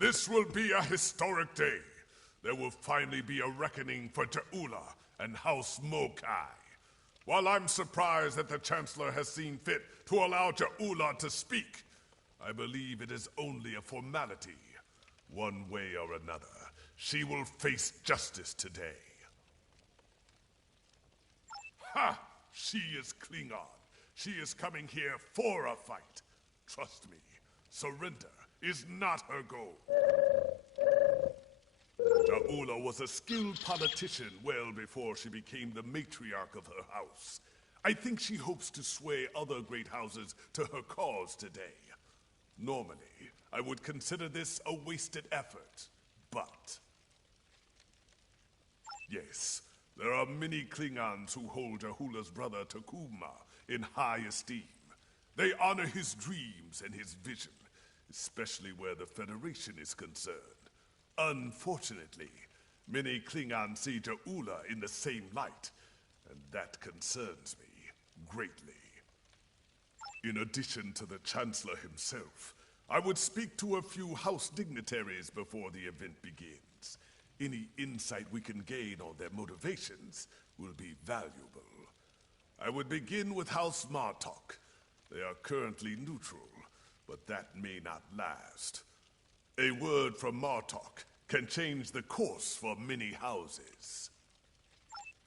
This will be a historic day. There will finally be a reckoning for Ja'ula and House Mokai. While I'm surprised that the Chancellor has seen fit to allow Ja'ula to speak, I believe it is only a formality. One way or another, she will face justice today. Ha! She is Klingon. She is coming here for a fight. Trust me, surrender is not her goal. Ja'ula was a skilled politician well before she became the matriarch of her house. I think she hopes to sway other great houses to her cause today. Normally, I would consider this a wasted effort, but... Yes, there are many Klingons who hold Ja'ula's brother Takuma in high esteem. They honor his dreams and his vision, especially where the Federation is concerned. Unfortunately, many Klingons see Ja'ula in the same light, and that concerns me greatly. In addition to the Chancellor himself, I would speak to a few House dignitaries before the event begins. Any insight we can gain on their motivations will be valuable. I would begin with House Martok. They are currently neutral, but that may not last. A word from Martok can change the course for many houses.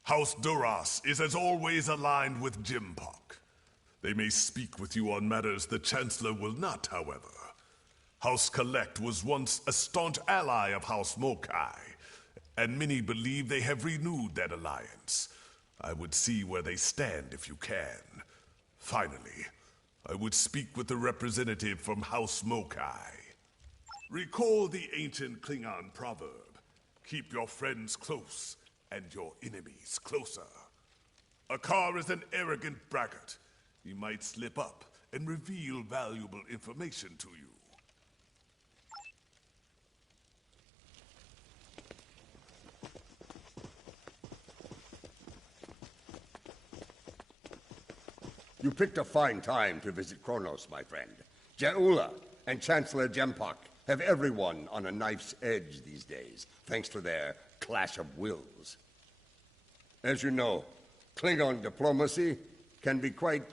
House Duras is as always aligned with Jimpok. They may speak with you on matters the Chancellor will not, however. House Collect was once a staunch ally of House Mokai, and many believe they have renewed that alliance. I would see where they stand if you can. Finally, I would speak with the representative from House Mokai. Recall the ancient Klingon proverb, keep your friends close and your enemies closer. Akar is an arrogant braggart. He might slip up and reveal valuable information to you. You picked a fine time to visit Kronos, my friend. Ja'ula and Chancellor Jimpok have everyone on a knife's edge these days, thanks to their clash of wills. As you know, Klingon diplomacy can be quite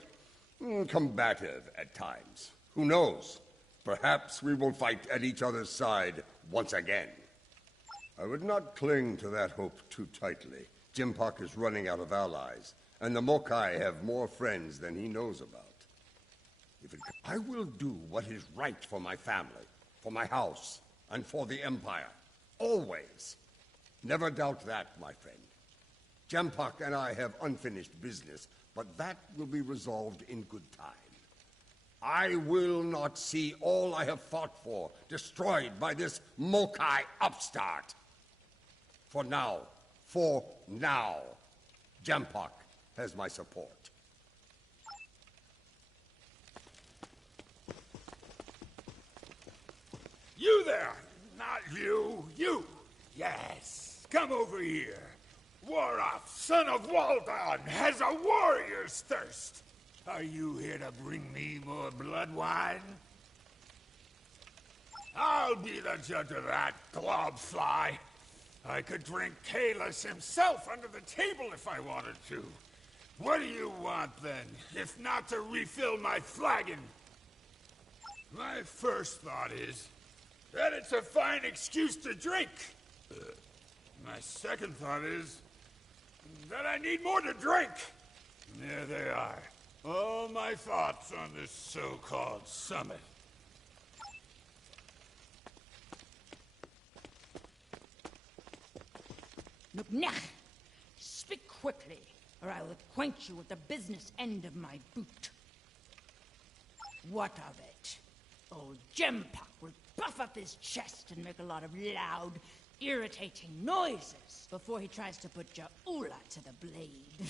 combative at times. Who knows? Perhaps we will fight at each other's side once again. I would not cling to that hope too tightly. Jimpok is running out of allies, and the Mokai have more friends than he knows about. I will do what is right for my family, for my house, and for the Empire. Always. Never doubt that, my friend. Jimpok and I have unfinished business, but that will be resolved in good time. I will not see all I have fought for destroyed by this Mokai upstart. For now, Jimpok has my support. You there! Not you! You! Yes! Come over here! Warath, son of Waldon, has a warrior's thirst! Are you here to bring me more blood wine? I'll be the judge of that, globfly. I could drink Kalis himself under the table if I wanted to. What do you want, then, if not to refill my flagon? My first thought is that it's a fine excuse to drink. My second thought is that I need more to drink. There they are. All my thoughts on this so-called summit. Nuknech! Speak quickly, or I will acquaint you with the business end of my boot. What of it? Old Jimpok will puff up his chest and make a lot of loud, irritating noises before he tries to put Ja'ula to the blade.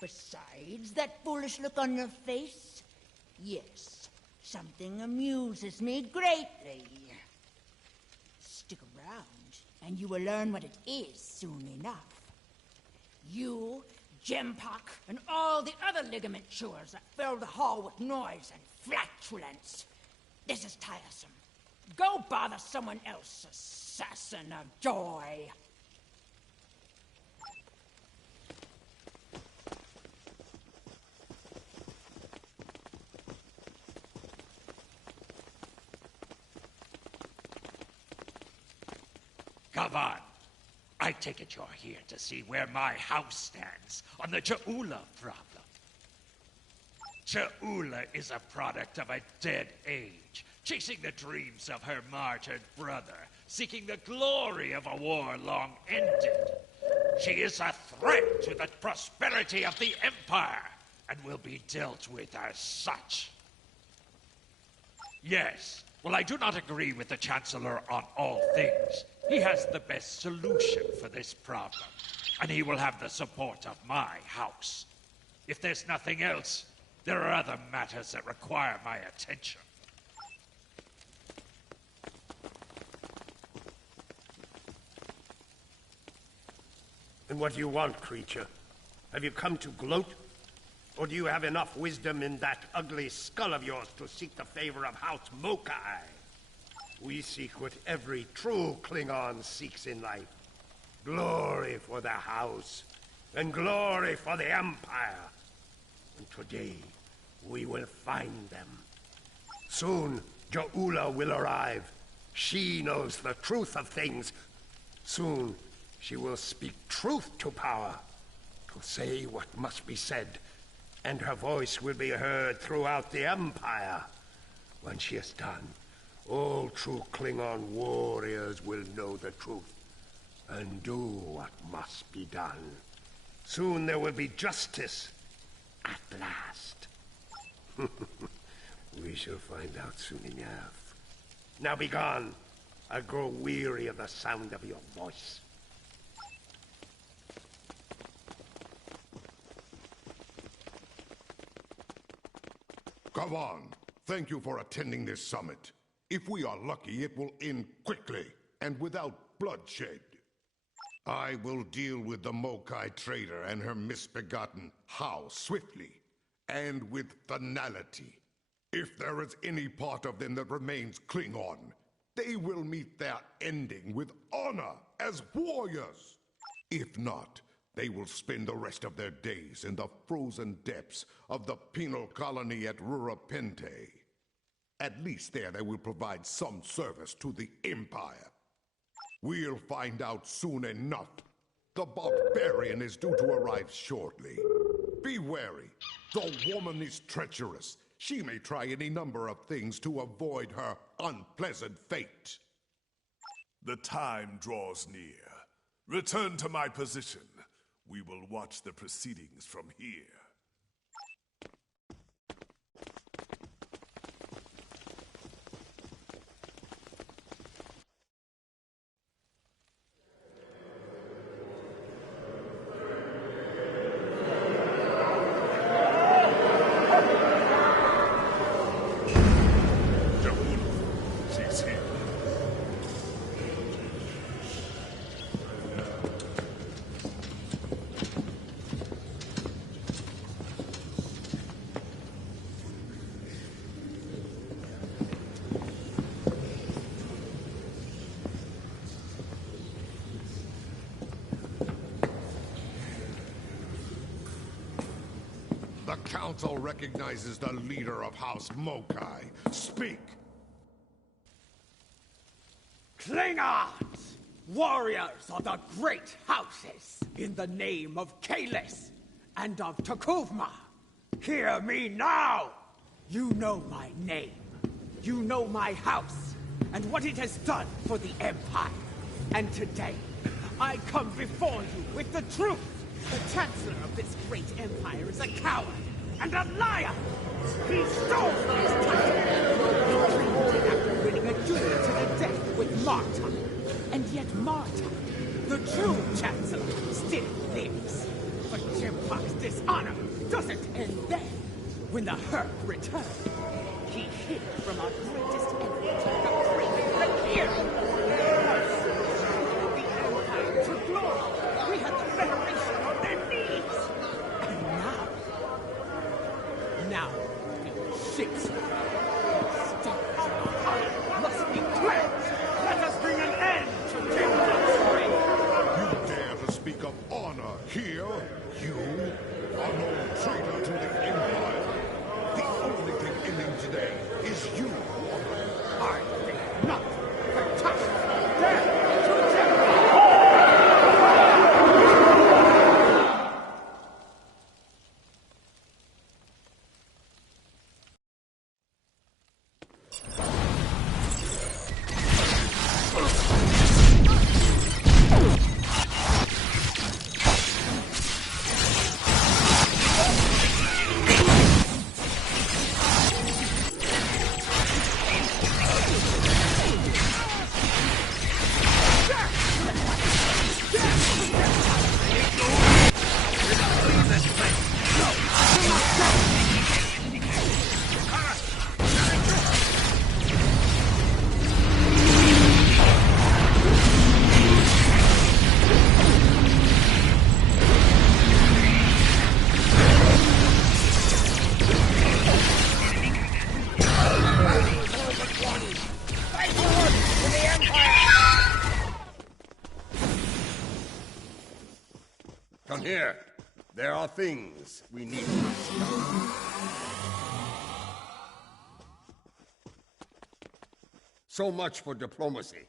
Besides that foolish look on your face, yes, something amuses me greatly. Stick around, and you will learn what it is soon enough. You Jempak, and all the other ligament chewers that fill the hall with noise and flatulence. This is tiresome. Go bother someone else, assassin of joy. Come on. I take it you're here to see where my house stands on the Ja'ula problem. Ja'ula is a product of a dead age, chasing the dreams of her martyred brother, seeking the glory of a war long ended. She is a threat to the prosperity of the Empire, and will be dealt with as such. Yes, well, I do not agree with the Chancellor on all things. He has the best solution for this problem, and he will have the support of my house. If there's nothing else, there are other matters that require my attention. And what do you want, creature? Have you come to gloat? Or do you have enough wisdom in that ugly skull of yours to seek the favor of House Mokai? We seek what every true Klingon seeks in life. Glory for the House, and glory for the Empire. And today, we will find them. Soon, Ja'ula will arrive. She knows the truth of things. Soon, she will speak truth to power, to say what must be said, and her voice will be heard throughout the Empire. When she is done, all true Klingon warriors will know the truth, and do what must be done. Soon there will be justice, at last. We shall find out soon enough. Now be gone. I grow weary of the sound of your voice. Come on. Thank you for attending this summit. If we are lucky, it will end quickly and without bloodshed. I will deal with the Mokai traitor and her misbegotten house swiftly and with finality. If there is any part of them that remains Klingon, they will meet their ending with honor as warriors. If not, they will spend the rest of their days in the frozen depths of the penal colony at Rurapente. At least there they will provide some service to the Empire. We'll find out soon enough. The barbarian is due to arrive shortly. Be wary. The woman is treacherous. She may try any number of things to avoid her unpleasant fate. The time draws near. Return to my position. We will watch the proceedings from here. The Council recognizes the leader of House Mokai. Speak! Klingons! Warriors of the great houses! In the name of Kalis and of Takuvma! Hear me now! You know my name. You know my house, and what it has done for the Empire. And today, I come before you with the truth. The Chancellor of this great empire is a coward and a liar! He stole his title after winning a duel to the death with Marta. And yet Marta, the true Chancellor, still lives. But Jempak's dishonor doesn't end there. When the herd returned, he hid from our greatest enemy, the great hero. The Empire to glory. We had the Federation on their knees. friends, let us bring an end to Templar's reign. You dare to speak of honor here? You, unknown traitor to the Empire? The only thing ending today is you. I think not. Fantastic. Death to Templar! Come here. There are things we need to discuss. So much for diplomacy.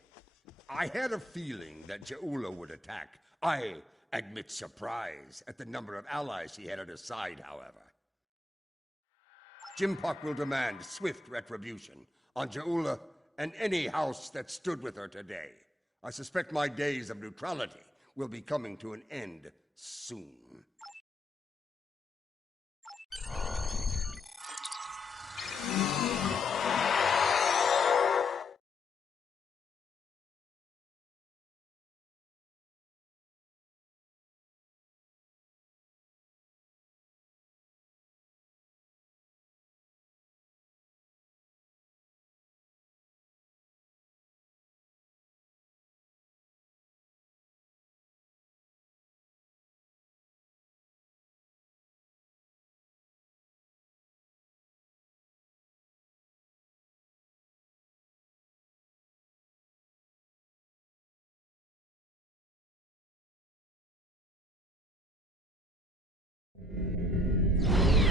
I had a feeling that Jaula would attack. I admit surprise at the number of allies he had at his side, however. Jempok will demand swift retribution on Jaula and any house that stood with her today. I suspect my days of neutrality will be coming to an end soon.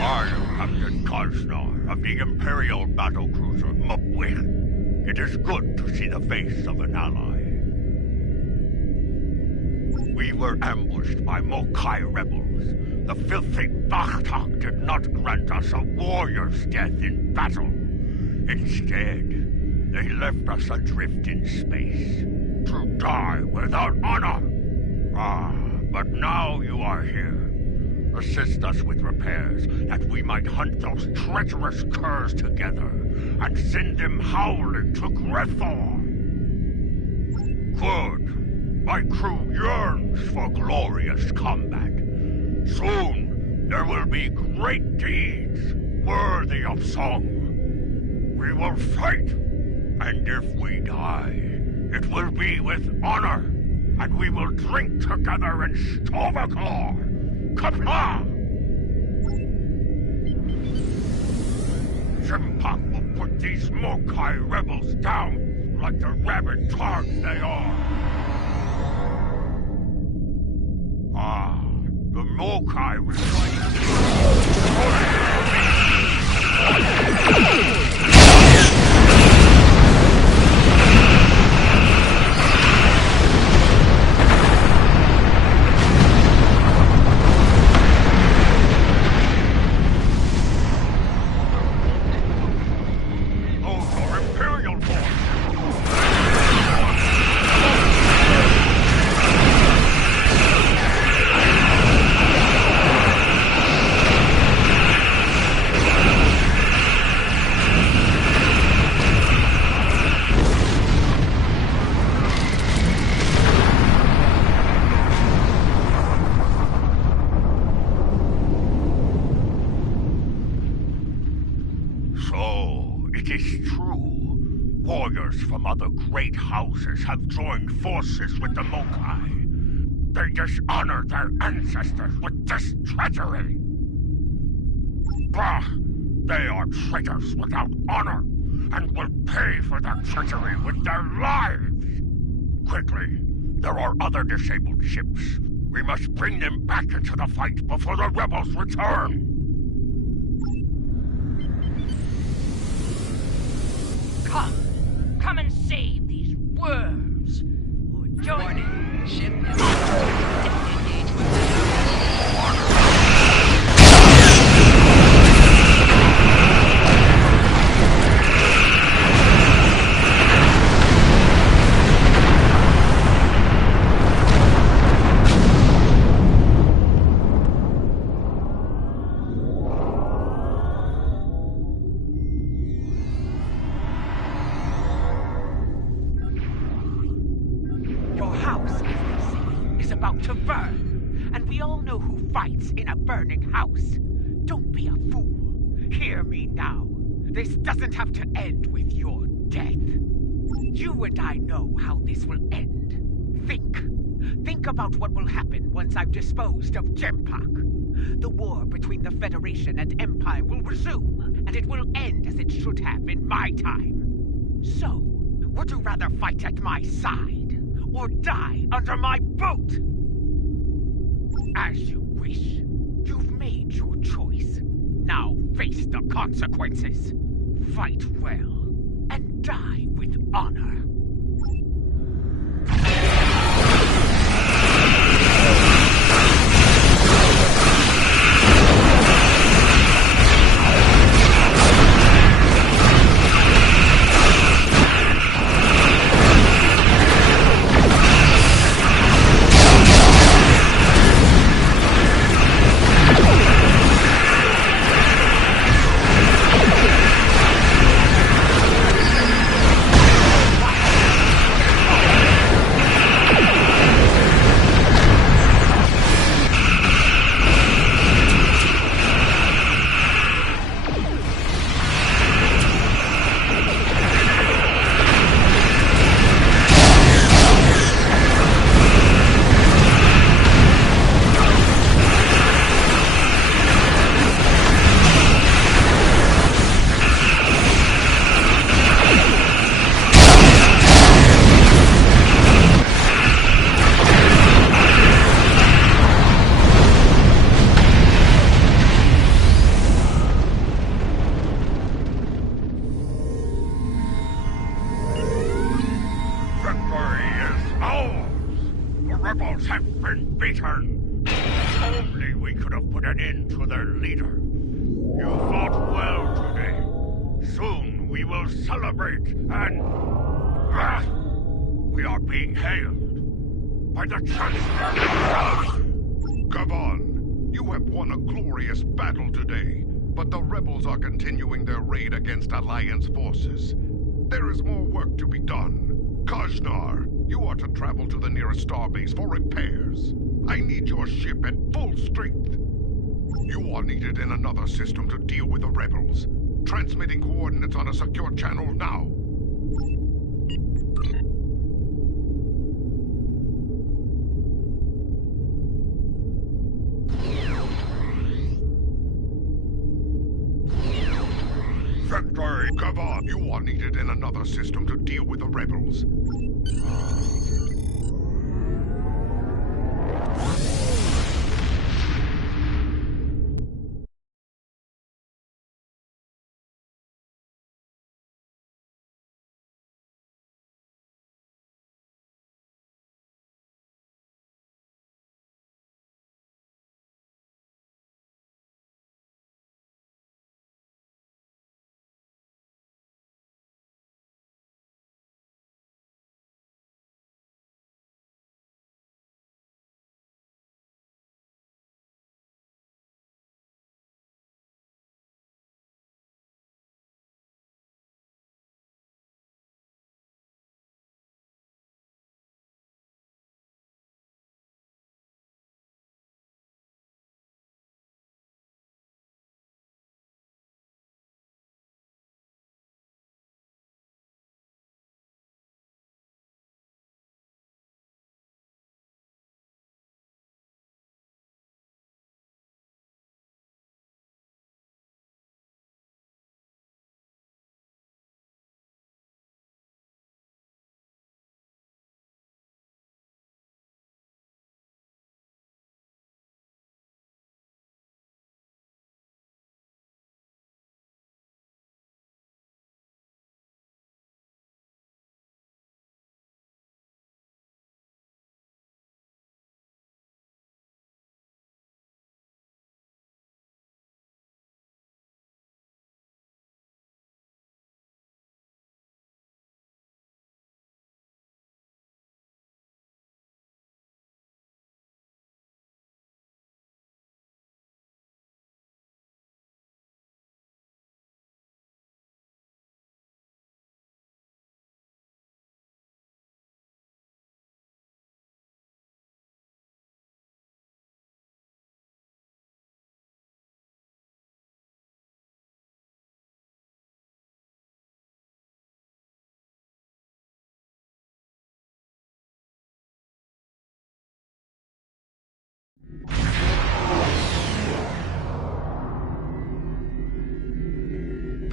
I am Captain Kosnar of the Imperial battlecruiser Mupwich. It is good to see the face of an ally. We were ambushed by Mokai rebels. The filthy Bakhtak did not grant us a warrior's death in battle. Instead, they left us adrift in space, to die without honor. But now you are here. Assist us with repairs, that we might hunt those treacherous curs together, and send them howling to Grethor. Good. My crew yearns for glorious combat. Soon, there will be great deeds, worthy of song. We will fight, and if we die, it will be with honor, and we will drink together in Stovakor. Kapla! Jempok will put these Mokai rebels down like the rabid tarts they are. The Mokai warriors from other great houses have joined forces with the Mokai. They dishonor their ancestors with this treachery. Bah! They are traitors without honor. and will pay for their treachery with their lives! Quickly, there are other disabled ships. We must bring them back into the fight before the rebels return! Come and save these worms, or join Warning. Ship is disengage with the Your house, as they say, is about to burn. And we all know who fights in a burning house. Don't be a fool. Hear me now. This doesn't have to end with your death. You and I know how this will end. Think. Think about what will happen once I've disposed of Gempak. The war between the Federation and Empire will resume, and it will end as it should have in my time. So, would you rather fight at my side, or die under my boot? As you wish. You've made your choice. Now face the consequences. Fight well, and die with honor. Victory is ours! The rebels have been beaten! If only we could have put an end to their leader. You fought well today. Soon we will celebrate and... we are being hailed by the Chancellor himself! Gavon, you have won a glorious battle today, but the rebels are continuing their raid against Alliance forces. There is more work to be done. Kajnar, you are to travel to the nearest starbase for repairs. I need your ship at full strength. You are needed in another system to deal with the rebels. Transmitting coordinates on a secure channel now. Victory! Gavon, you are needed in another system to deal with the rebels.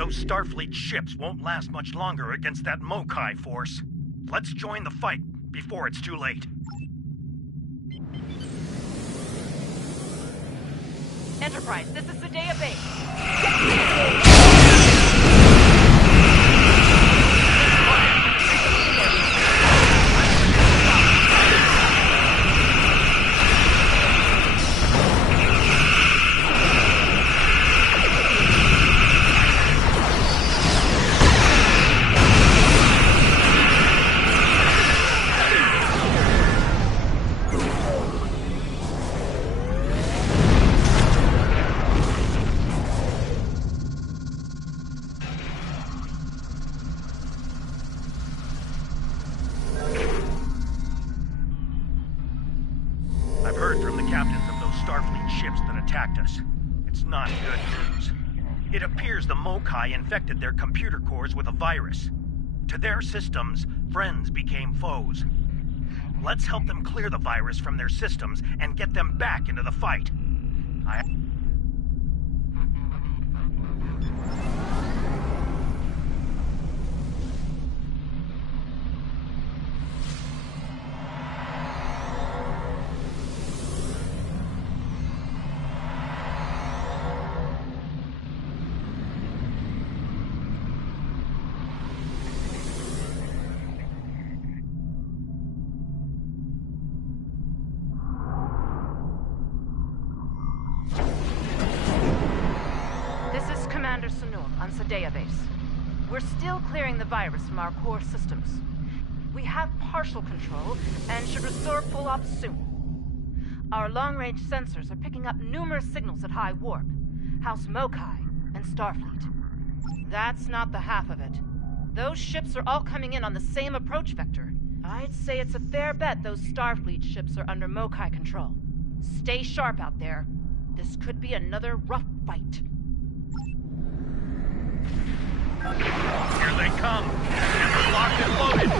Those Starfleet ships won't last much longer against that Mokai force. Let's join the fight before it's too late. Enterprise, this is Sadea Base. I've heard from the captains of those Starfleet ships that attacked us. It's not good news. It appears the Mokai infected their computer cores with a virus. To their systems, friends became foes. Let's help them clear the virus from their systems and get them back into the fight. Commander Sunul on Sadea Base. We're still clearing the virus from our core systems. We have partial control and should restore full ops soon. Our long-range sensors are picking up numerous signals at high warp, House Mokai, and Starfleet. That's not the half of it. Those ships are all coming in on the same approach vector. I'd say it's a fair bet those Starfleet ships are under Mokai control. Stay sharp out there. This could be another rough fight. Here they come, and they're locked and loaded.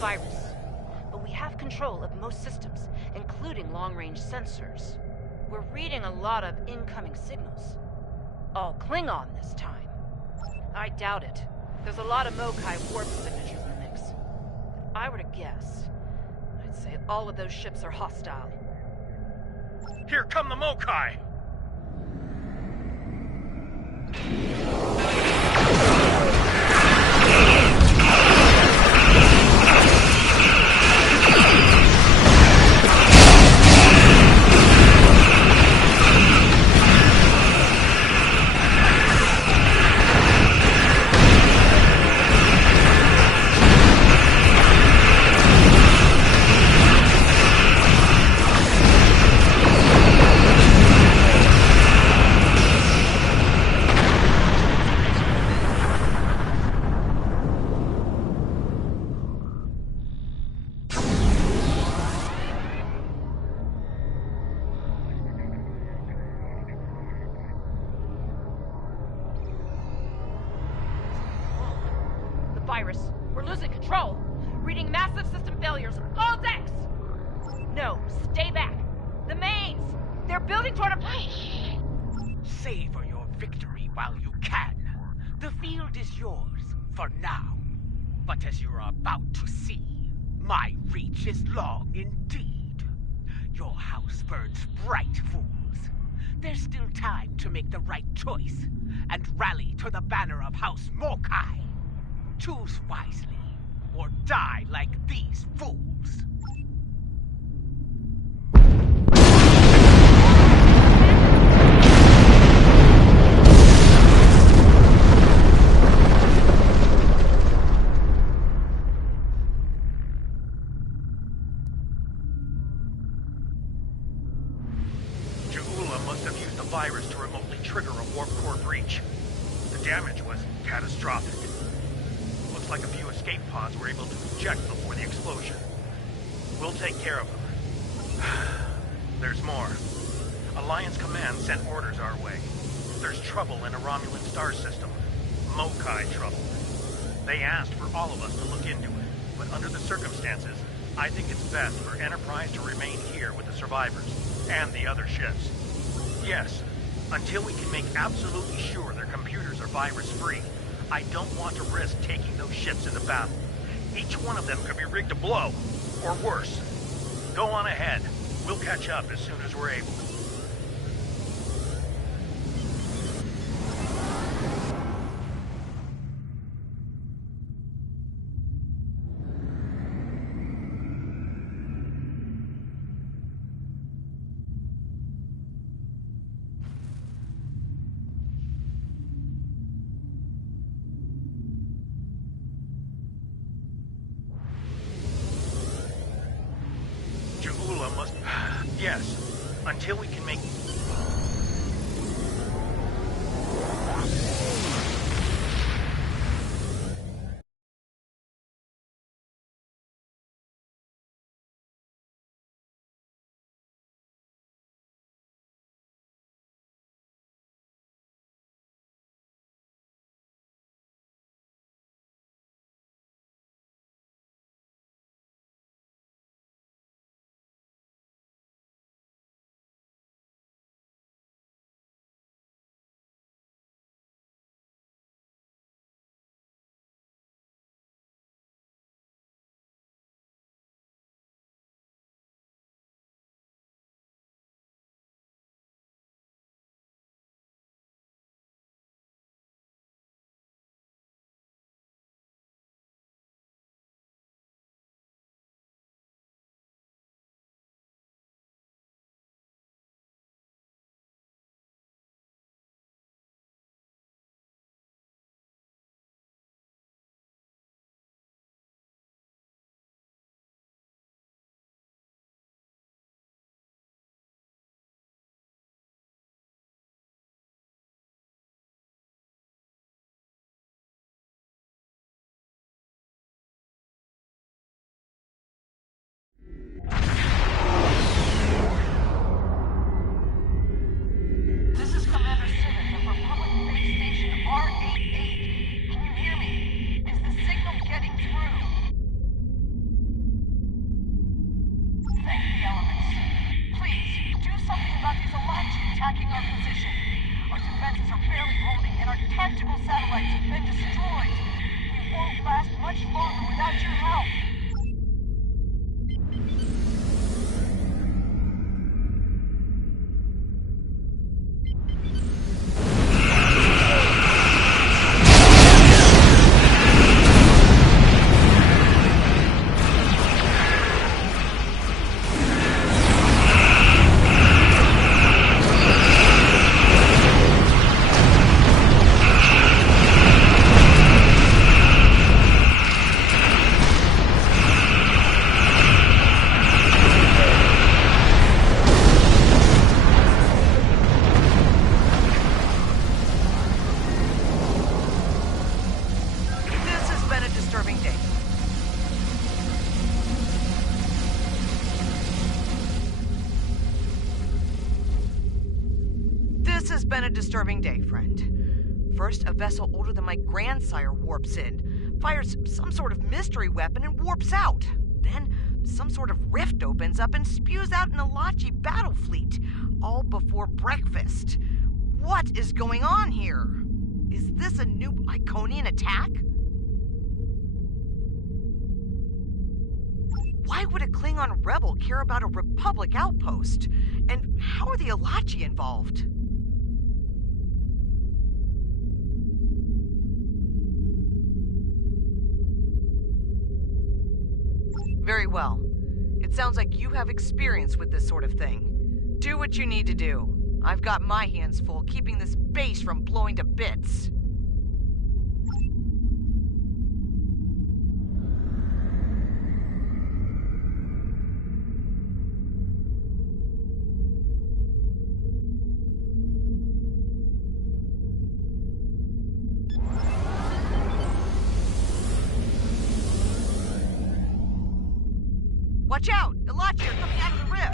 Virus. But we have control of most systems, including long-range sensors. We're reading a lot of incoming signals. All Klingon this time. I doubt it. There's a lot of Mokai warp signatures in the mix. If I were to guess, I'd say all of those ships are hostile. Here come the Mokai! Virus. We're losing control. Reading massive system failures. All decks! No, stay back. The mains! They're building toward a breach! Savor your victory while you can. The field is yours, for now. But as you're about to see, my reach is long indeed. Your house burns bright, fools. There's still time to make the right choice and rally to the banner of House Mokai. Choose wisely, or die like these fools. Virus to remotely trigger a warp core breach. The damage was catastrophic. Looks like a few escape pods were able to eject before the explosion. We'll take care of them. There's more. Alliance Command sent orders our way. There's trouble in a Romulan star system. Mokai trouble. They asked for all of us to look into it, but under the circumstances, I think it's best for Enterprise to remain here with the survivors and the other ships. Yes, until we can make absolutely sure their computers are virus-free, I don't want to risk taking those ships into battle. Each one of them could be rigged to blow, or worse. Go on ahead. We'll catch up as soon as we're able. Must... Yes, until we can make... been a disturbing day, friend. First, a vessel older than my grandsire warps in, fires some sort of mystery weapon and warps out. Then, some sort of rift opens up and spews out an Alachi battle fleet, all before breakfast. What is going on here? Is this a new Iconian attack? Why would a Klingon rebel care about a Republic outpost? And how are the Elachi involved? Very well. It sounds like you have experience with this sort of thing. Do what you need to do. I've got my hands full keeping this base from blowing to bits. Watch out! Elachi are coming out of the rift!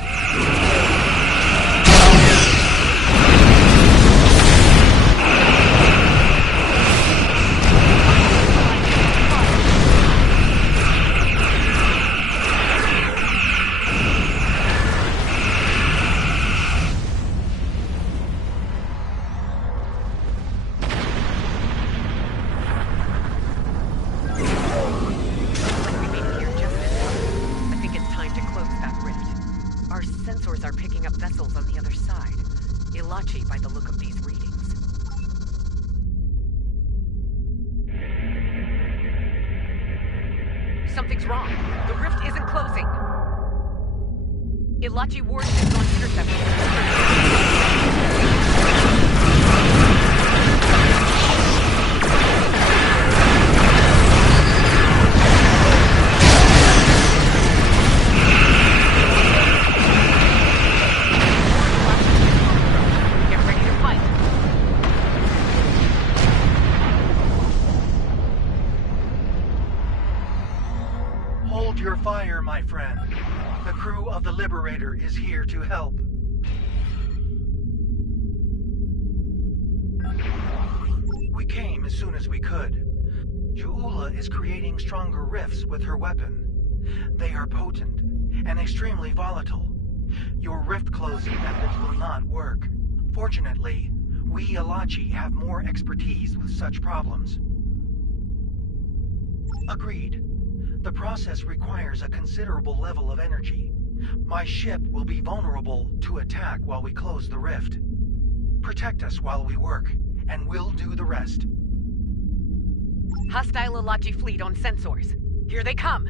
By the look of these readings. Something's wrong. The rift isn't closing. Elachi Warden is on intercept. Hold your fire, my friend. The crew of the Liberator is here to help. We came as soon as we could. Ju'ula is creating stronger rifts with her weapon. They are potent and extremely volatile. Your rift closing methods will not work. Fortunately, we Elachi have more expertise with such problems. Agreed. The process requires a considerable level of energy. My ship will be vulnerable to attack while we close the rift. Protect us while we work, and we'll do the rest. Hostile Elachi fleet on sensors. Here they come!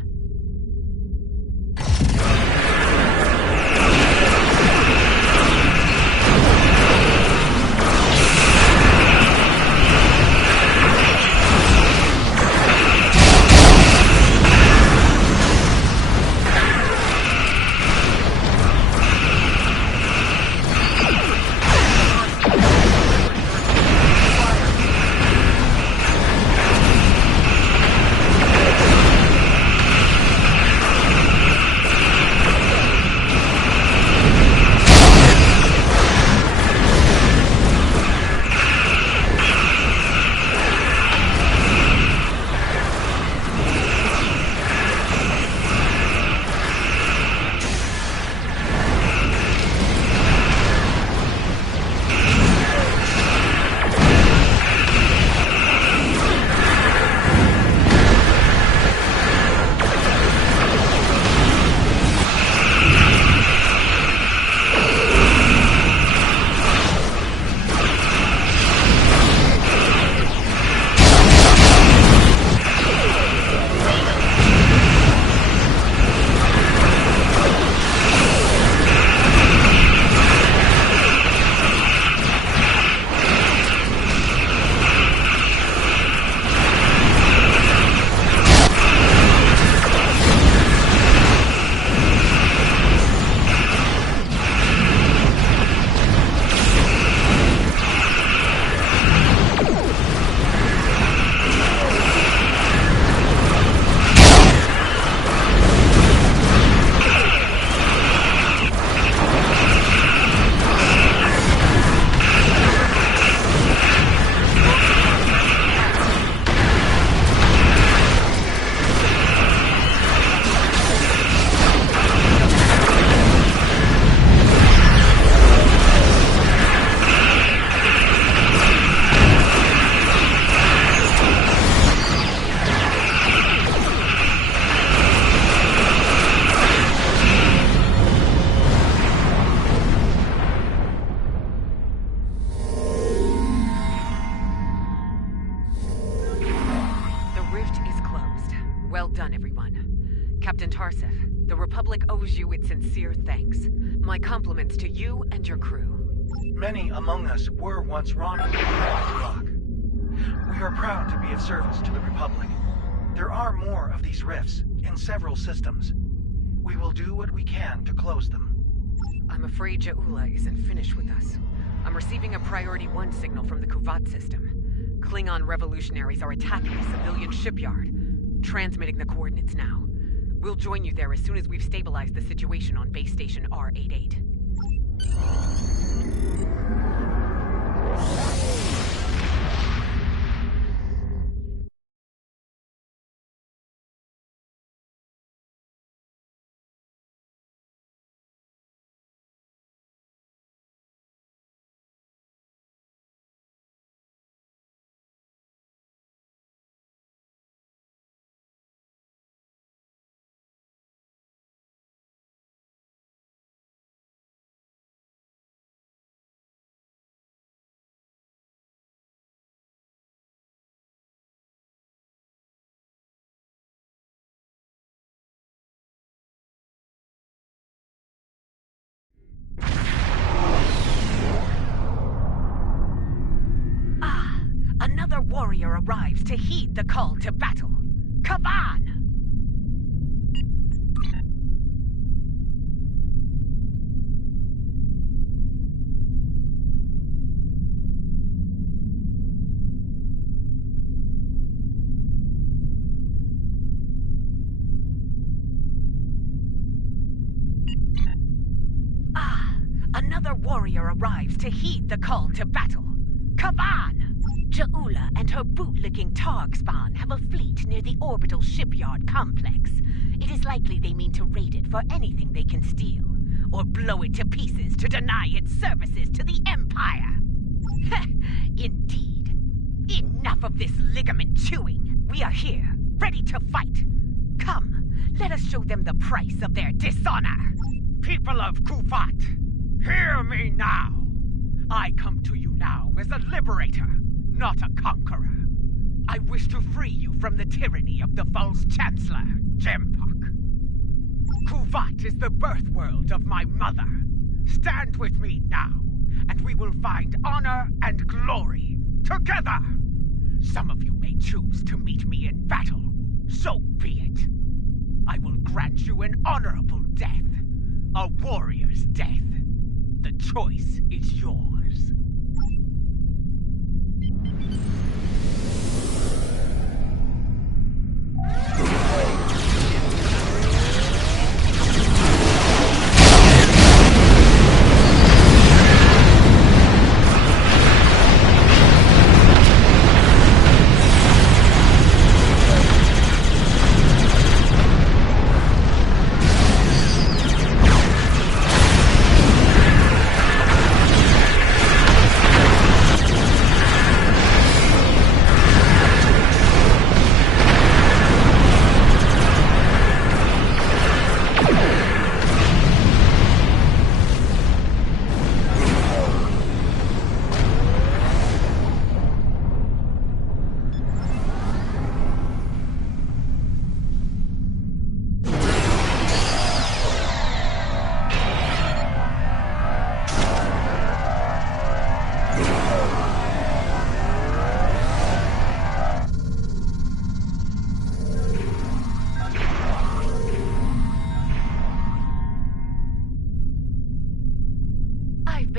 Well done, everyone. Captain Tarsif, the Republic owes you its sincere thanks. My compliments to you and your crew. Many among us were once rendezvoused with Rock. We are proud to be of service to the Republic. There are more of these rifts in several systems. We will do what we can to close them. I'm afraid Ja'ula isn't finished with us. I'm receiving a Priority 1 signal from the Kuvat system. Klingon revolutionaries are attacking a civilian shipyard. Transmitting the coordinates now. We'll join you there as soon as we've stabilized the situation on base station R88. Another warrior arrives to heed the call to battle. Kavan! Another warrior arrives to heed the call to battle. Kavan! Ja'ula and her bootlicking Targ spawn have a fleet near the orbital shipyard complex. It is likely they mean to raid it for anything they can steal, or blow it to pieces to deny its services to the Empire. Indeed. Enough of this ligament chewing. We are here, ready to fight. Come, let us show them the price of their dishonor. People of Kuvat, hear me now. I come to you now as a liberator, not a conqueror. I wish to free you from the tyranny of the false Chancellor, Jempak. Kuvat is the birth world of my mother. Stand with me now, and we will find honor and glory together. Some of you may choose to meet me in battle. So be it. I will grant you an honorable death. A warrior's death. The choice is yours.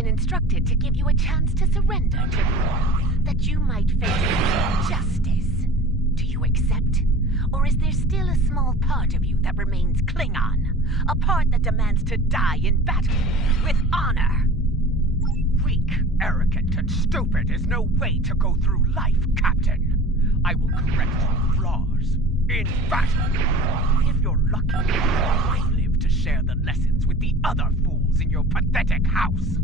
Instructed to give you a chance to surrender to me, that you might face justice. Do you accept? Or is there still a small part of you that remains Klingon? A part that demands to die in battle, with honor? Weak, arrogant, and stupid is no way to go through life, Captain. I will correct your flaws in battle. If you're lucky, I live to share the lessons with the other fools in your pathetic house.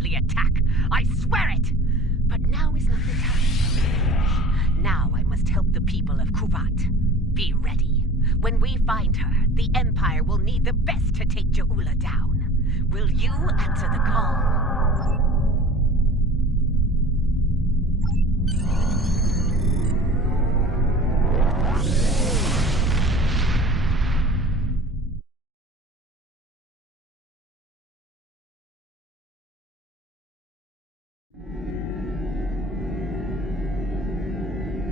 deadly attack. I swear it! But now is not the time. Now I must help the people of Kuvat. Be ready. When we find her, the Empire will need the best to take Ja'ula down. Will you answer the call?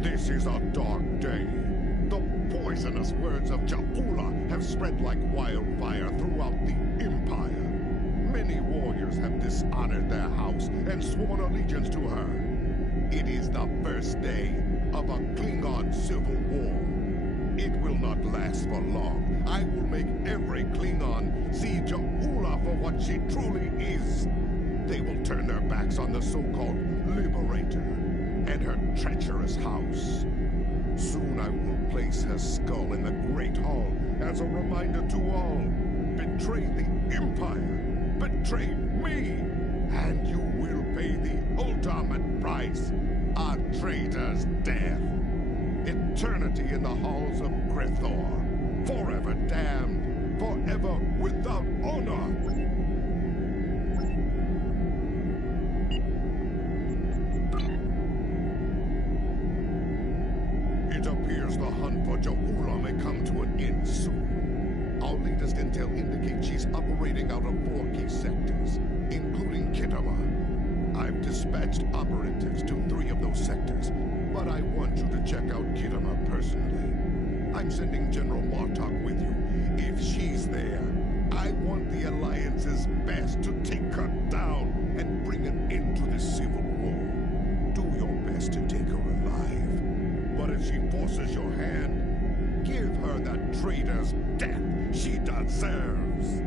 This is a dark day. The poisonous words of Ja'ula have spread like wildfire throughout the Empire. Many warriors have dishonored their house and sworn allegiance to her. It is the first day of a Klingon civil war. It will not last for long. I will make every Klingon see Ja'ula for what she truly is. They will turn their backs on the so-called Liberator and her treacherous house. Soon I will place her skull in the Great Hall as a reminder to all. Betray the Empire, betray me, and you will pay the ultimate price, a traitor's death. Eternity in the halls of Grithor, forever damned, forever without honor. It appears the hunt for Ja'ula may come to an end soon. Our latest intel indicates she's operating out of 4 key sectors, including Kitama. I've dispatched operatives to 3 of those sectors, but I want you to check out Kitama personally. I'm sending General Martok with you. If she's there, I want the Alliance's best to take her down and bring an end to this civil war. Do your best to take her alive. But if she forces your hand, give her that traitor's death she deserves.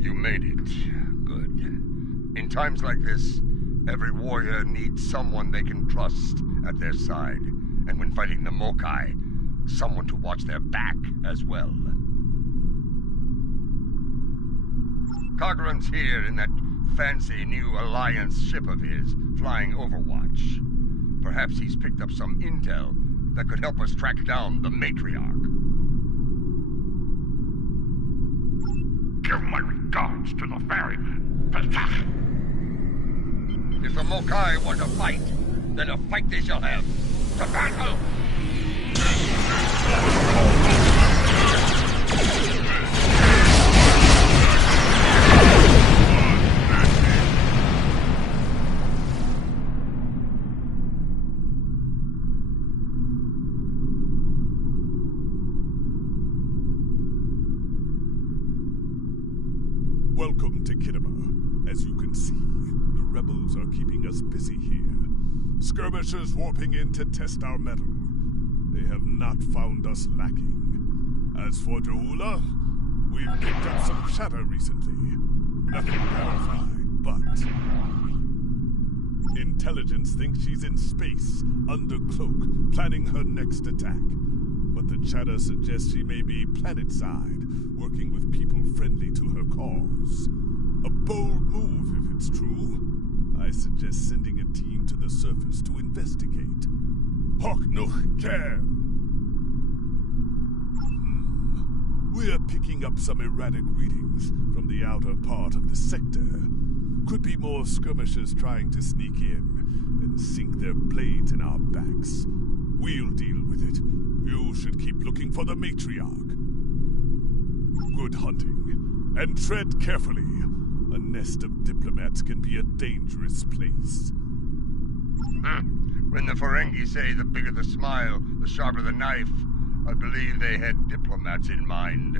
You made it. Good. In times like this, every warrior needs someone they can trust at their side. And when fighting the Mokai, someone to watch their back as well. Cogran's here in that fancy new Alliance ship of his, flying Overwatch. Perhaps he's picked up some intel that could help us track down the Matriarch. Give my regards to the ferryman. If the Mokai want to fight, then a fight they shall have. To battle! Welcome to Kitama. As you can see, the rebels are keeping us busy here. Skirmishers warping in to test our mettle. They have not found us lacking. As for Ja'ula, we've picked up some chatter recently. Nothing verified, but intelligence thinks she's in space, under cloak, planning her next attack. But the chatter suggests she may be planet-side, working with people friendly to her cause. A bold move, if it's true. I I suggest sending a team to the surface to investigate. Hock noch gern. We're picking up some erratic readings from the outer part of the sector. Could be more skirmishers trying to sneak in and sink their blades in our backs. We'll deal with it. You should keep looking for the matriarch. Good hunting, and tread carefully. A nest of diplomats can be a dangerous place. When the Ferengi say the bigger the smile, the sharper the knife, I believe they had diplomats in mind.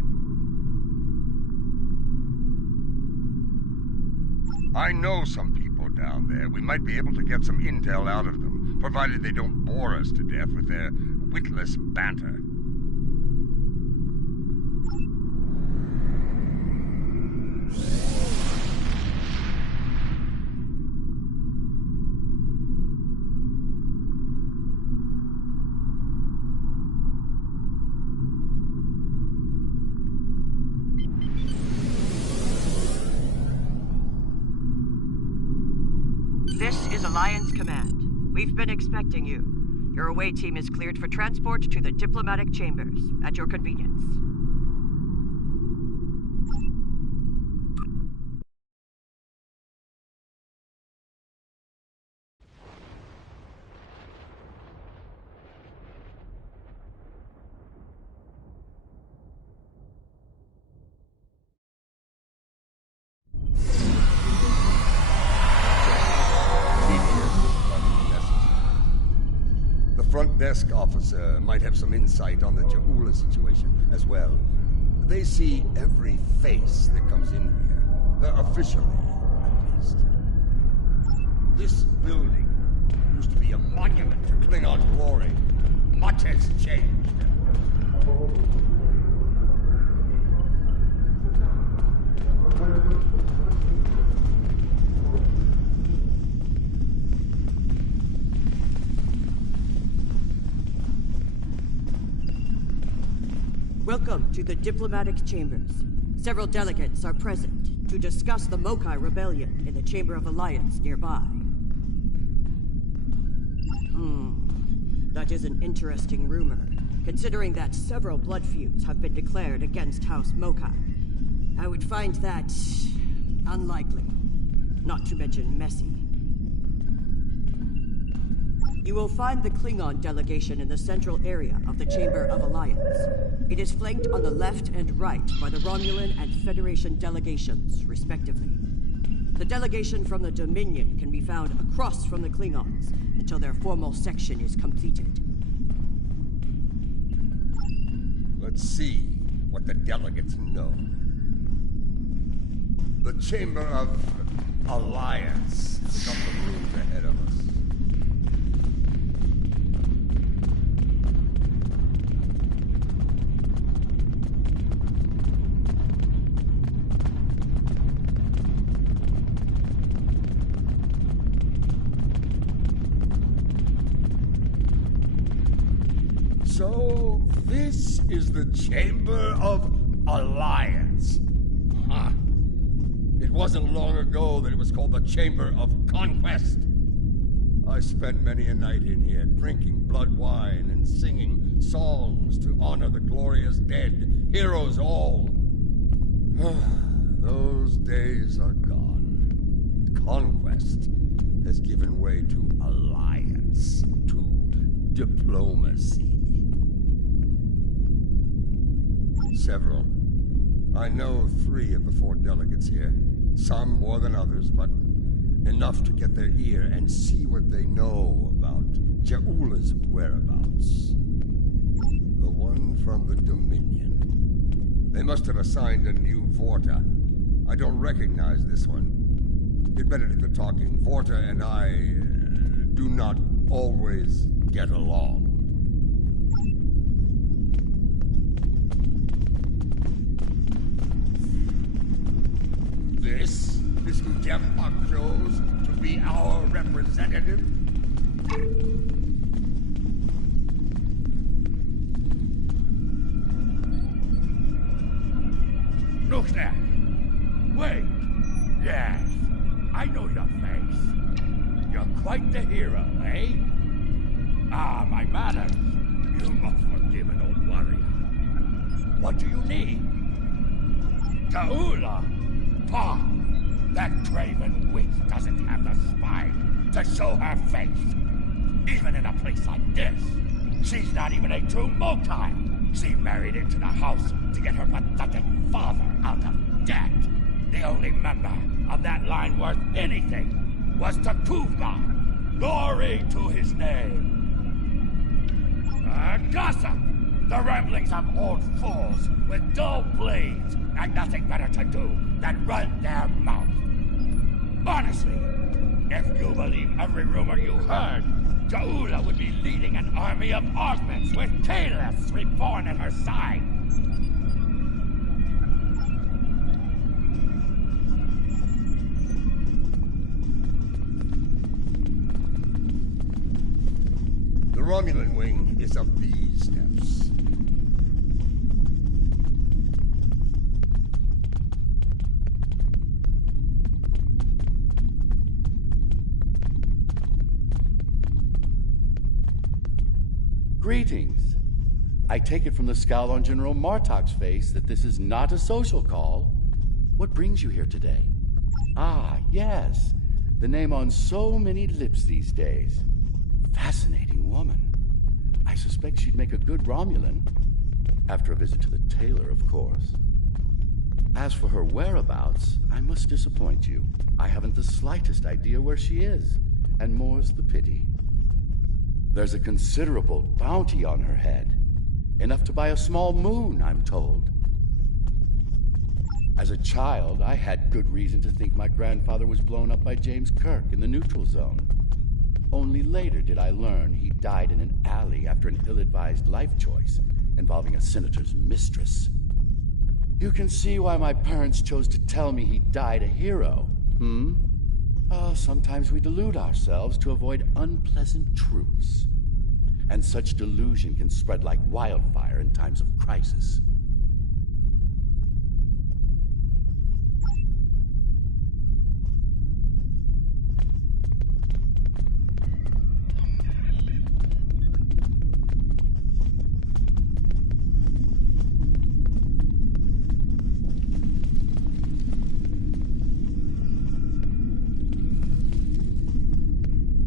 I know some people down there. We might be able to get some intel out of them, provided they don't bore us to death with their witless banter. This is Alliance Command. We've been expecting you. Your away team is cleared for transport to the diplomatic chambers, at your convenience. Front desk officer might have some insight on the Ja'ula situation as well. They see every face that comes in here. Officially, at least. This building used to be a monument to Klingon glory. Much has changed. Welcome to the diplomatic chambers. Several delegates are present to discuss the Mokai rebellion in the Chamber of Alliance nearby. That is an interesting rumor, considering that several blood feuds have been declared against House Mokai. I would find that unlikely, not to mention messy. You will find the Klingon delegation in the central area of the Chamber of Alliance. It is flanked on the left and right by the Romulan and Federation delegations, respectively. The delegation from the Dominion can be found across from the Klingons until their formal section is completed. Let's see what the delegates know. The Chamber of Alliance is a couple of rooms ahead of us. So, this is the Chamber of Alliance. Huh. It wasn't long ago that it was called the Chamber of Conquest. I spent many a night in here, drinking blood wine and singing songs to honor the glorious dead, heroes all. Those days are gone. Conquest has given way to alliance, to diplomacy. Several. I know 3 of the 4 delegates here. Some more than others, but enough to get their ear and see what they know about Ja'ula's whereabouts. The one from the Dominion. They must have assigned a new Vorta. I don't recognize this one. You'd better do the talking. Vorta and I do not always get along. This who Jempak chose to be our representative? Look there. Wait. Yes, I know your face. eh? Ah, my manners. You must forgive an old warrior. What do you need? Jaula! Pah! That craven witch doesn't have the spine to show her face. Even in a place like this, she's not even a true Mokai. She married into the house to get her pathetic father out of debt. The only member of that line worth anything was Takuvma. Glory to his name. Gossip! The ramblings of old fools with dull blades and nothing better to do than run their mouth. Honestly, if you believe every rumor you heard, Jaula would be leading an army of augments with Kalis reborn at her side. The Romulan wing is up these steps. Greetings. I take it from the scowl on General Martok's face that this is not a social call. What brings you here today? Ah, yes. The name on so many lips these days. Fascinating woman. I suspect she'd make a good Romulan. After a visit to the tailor, of course. As for her whereabouts, I must disappoint you. I haven't the slightest idea where she is. And more's the pity. There's a considerable bounty on her head. Enough to buy a small moon, I'm told. As a child, I had good reason to think my grandfather was blown up by James Kirk in the neutral zone. Only later did I learn he died in an alley after an ill-advised life choice involving a senator's mistress. You can see why my parents chose to tell me he died a hero, sometimes we delude ourselves to avoid unpleasant truths. And such delusion can spread like wildfire in times of crisis.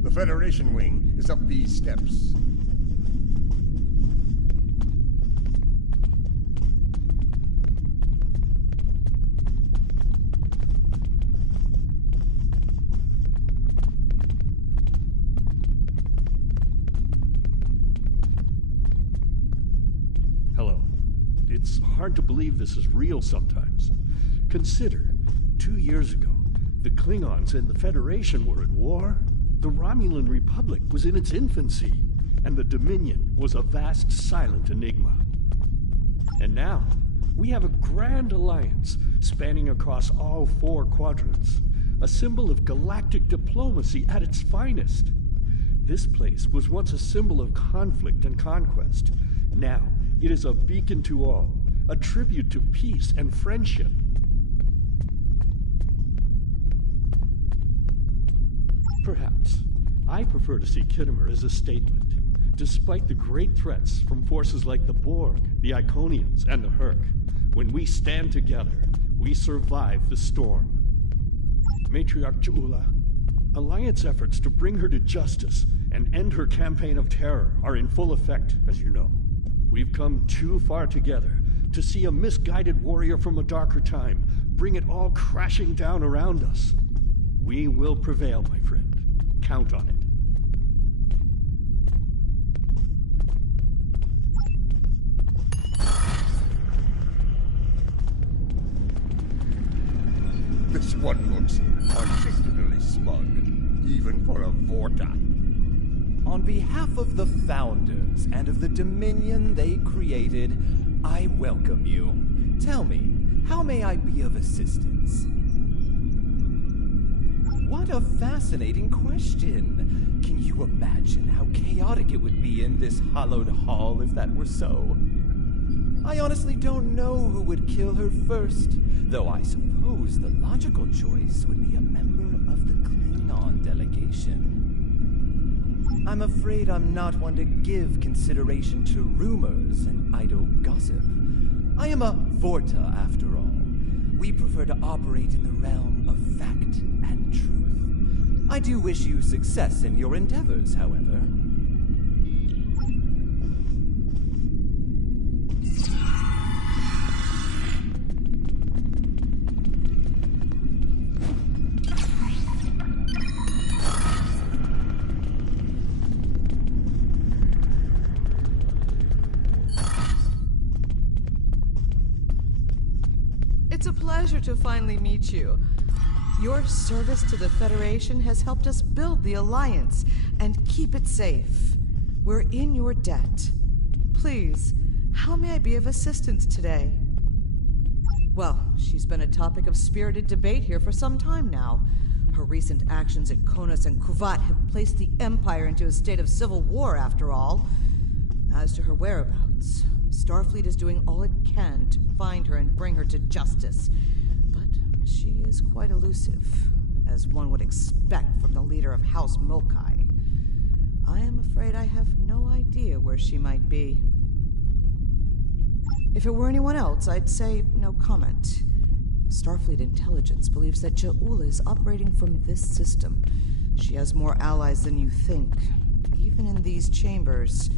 The Federation wing is up these steps. Hello. It's hard to believe this is real sometimes. Consider, 2 years ago, the Klingons and the Federation were at war. The Romulan Republic was in its infancy, and the Dominion was a vast, silent enigma. And now, we have a grand alliance spanning across all 4 quadrants, a symbol of galactic diplomacy at its finest. This place was once a symbol of conflict and conquest. Now, it is a beacon to all, a tribute to peace and friendship. Perhaps. I prefer to see Kittimer as a statement. Despite the great threats from forces like the Borg, the Iconians, and the Herc, when we stand together, we survive the storm. Matriarch Jaula, Alliance efforts to bring her to justice and end her campaign of terror are in full effect, as you know. We've come too far together to see a misguided warrior from a darker time bring it all crashing down around us. We will prevail, my friend. Count on it. This one looks particularly smug, even for a Vorta. On behalf of the Founders and of the Dominion they created, I welcome you. Tell me, how may I be of assistance? What a fascinating question. Can you imagine how chaotic it would be in this hallowed hall if that were so? I honestly don't know who would kill her first, though I suppose the logical choice would be a member of the Klingon delegation. I'm afraid I'm not one to give consideration to rumors and idle gossip. I am a Vorta, after all. We prefer to operate in the realm of fact and truth. I do wish you success in your endeavors, however. It's a pleasure to finally meet you. Your service to the Federation has helped us build the Alliance and keep it safe. We're in your debt. Please, how may I be of assistance today? Well, she's been a topic of spirited debate here for some time now. Her recent actions at Konos and Kuvat have placed the Empire into a state of civil war, after all. As to her whereabouts, Starfleet is doing all it can to find her and bring her to justice. But she is quite elusive, as one would expect from the leader of House Mokai. I am afraid I have no idea where she might be. If it were anyone else, I'd say no comment. Starfleet intelligence believes that Ja'ula is operating from this system. She has more allies than you think, even in these chambers.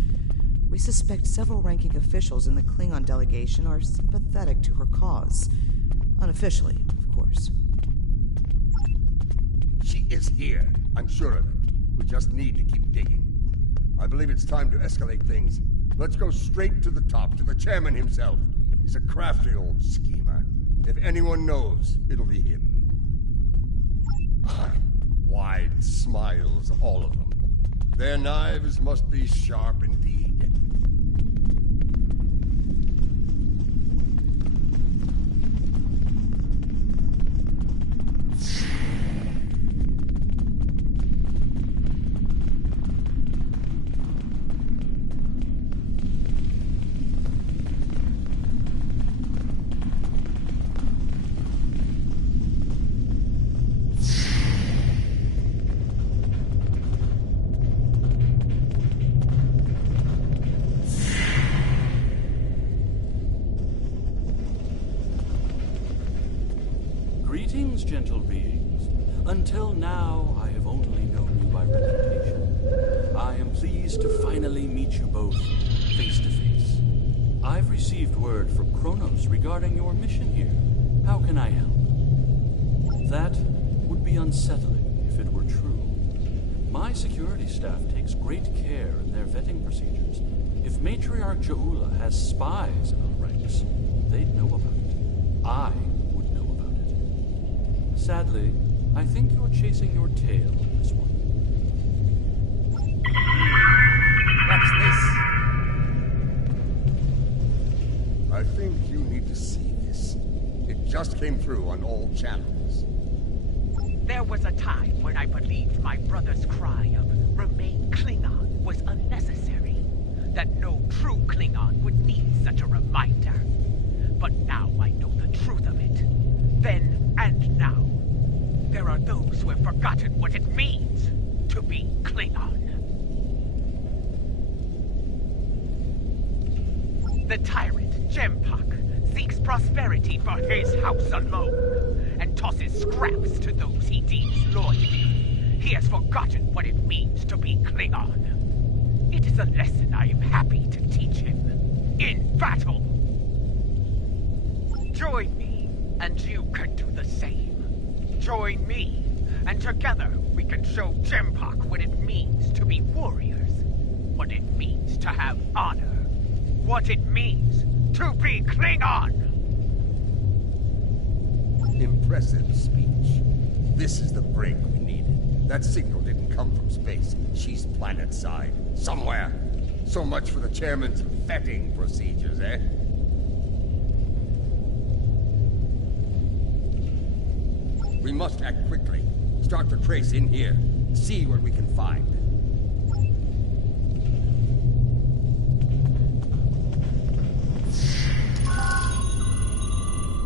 We suspect several ranking officials in the Klingon delegation are sympathetic to her cause. Unofficially, of course. She is here. I'm sure of it. We just need to keep digging. I believe it's time to escalate things. Let's go straight to the top, to the chairman himself. He's a crafty old schemer. If anyone knows, it'll be him. Wide smiles, all of them. Their knives must be sharp indeed. Greetings, gentle beings. Until now, I have only known you by reputation. I am pleased to finally meet you both face to face. I've received word from Kronos regarding your mission here. How can I help? That would be unsettling if it were true. My security staff takes great care in their vetting procedures. If Matriarch Ja'ula has spies in our ranks, they'd know about it. I would know about it. Sadly, I think you're chasing your tail on this one. What's this? I think you need to see this. It just came through on all channels. There was a time when I believed my brother's cry of "Remain Klingon" was unnecessary. That no true Klingon would need such a reminder. But now I know the truth of it. Then and now. There are those who have forgotten what it means to be Klingon. The tyrant, Jempak, seeks prosperity for his house alone, and tosses scraps to those he deems loyal. He has forgotten what it means to be Klingon. It is a lesson I am happy to teach him. In battle! Join me, and you can do the same. Join me, and together we can show Jempak what it means to be warriors. What it means to have honor. What it means to be Klingon! Impressive speech. This is the break we needed. That signal didn't come from space. She's planet-side. Somewhere. So much for the chairman's vetting procedures, eh? We must act quickly. Start the trace in here. See what we can find.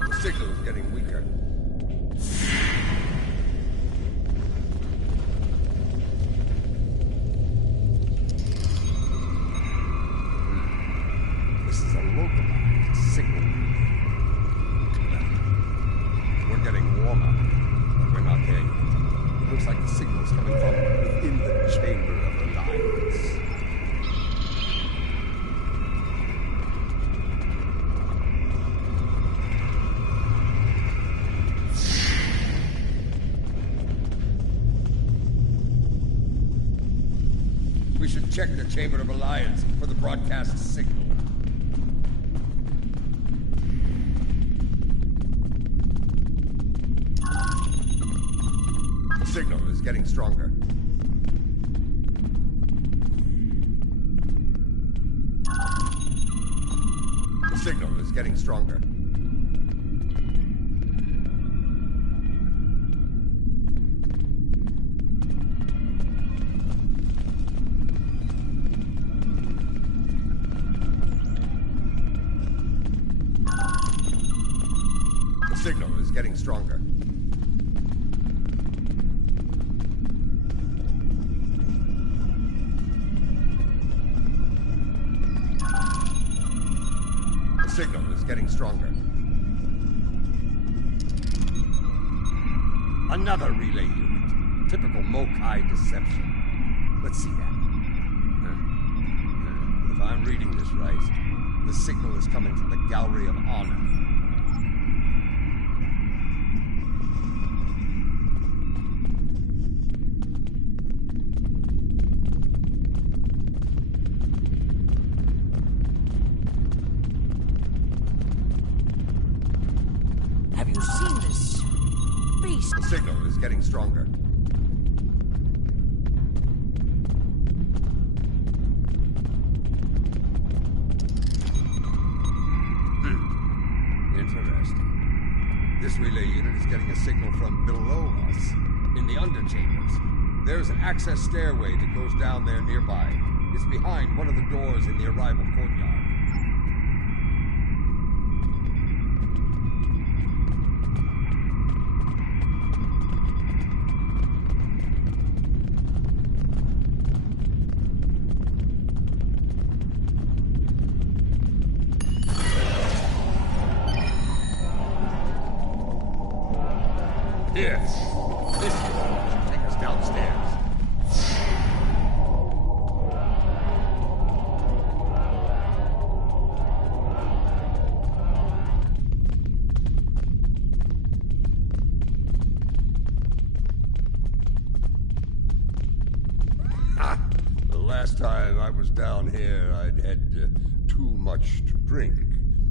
The signal is getting weaker. We should check the Chamber of Alliance for the broadcast signal. The signal is getting stronger. The signal is getting stronger. The signal is getting stronger. The signal is getting stronger. Another relay unit. Typical Mokai deception. Let's see that. If I'm reading this right, the signal is coming from the Gallery of Honor. Have you seen this beast? The signal is getting stronger. Interesting. This relay unit is getting a signal from below us, in the underchambers. There's an access stairway that goes down there nearby. It's behind one of the doors in the arrival courtyard. Yes. This should take us downstairs. The last time I was down here, I'd had too much to drink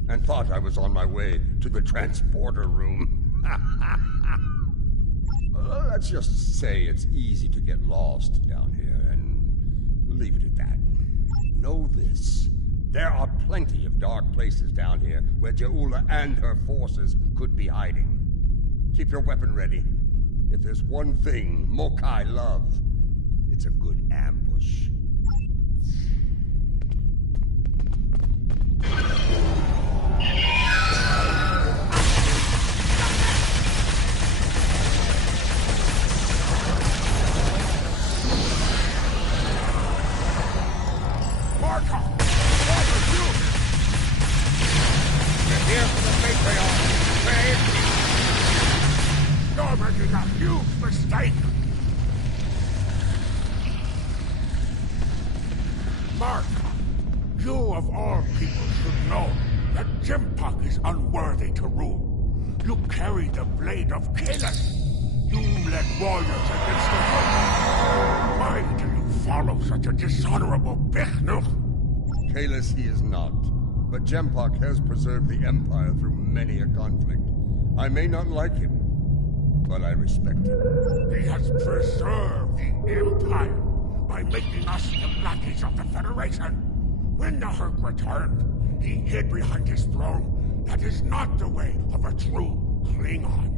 and thought I was on my way to the transporter room. Let's just say it's easy to get lost down here and leave it at that. Know this. There are plenty of dark places down here where Je'ula and her forces could be hiding. Keep your weapon ready. If there's one thing Mokai love, it's a good ambush. You're making a huge mistake! Mark, you of all people should know that Jimpak is unworthy to rule. You carry the blade of Kalis. You led warriors against the Hook. Why do you follow such a dishonorable Bichnuk? Kalis he is not, but Jempak has preserved the Empire through many a conflict. I may not like him, but I respect him. He has preserved the Empire by making us the lackeys of the Federation. When the Herc returned, he hid behind his throne. That is not the way of a true Klingon.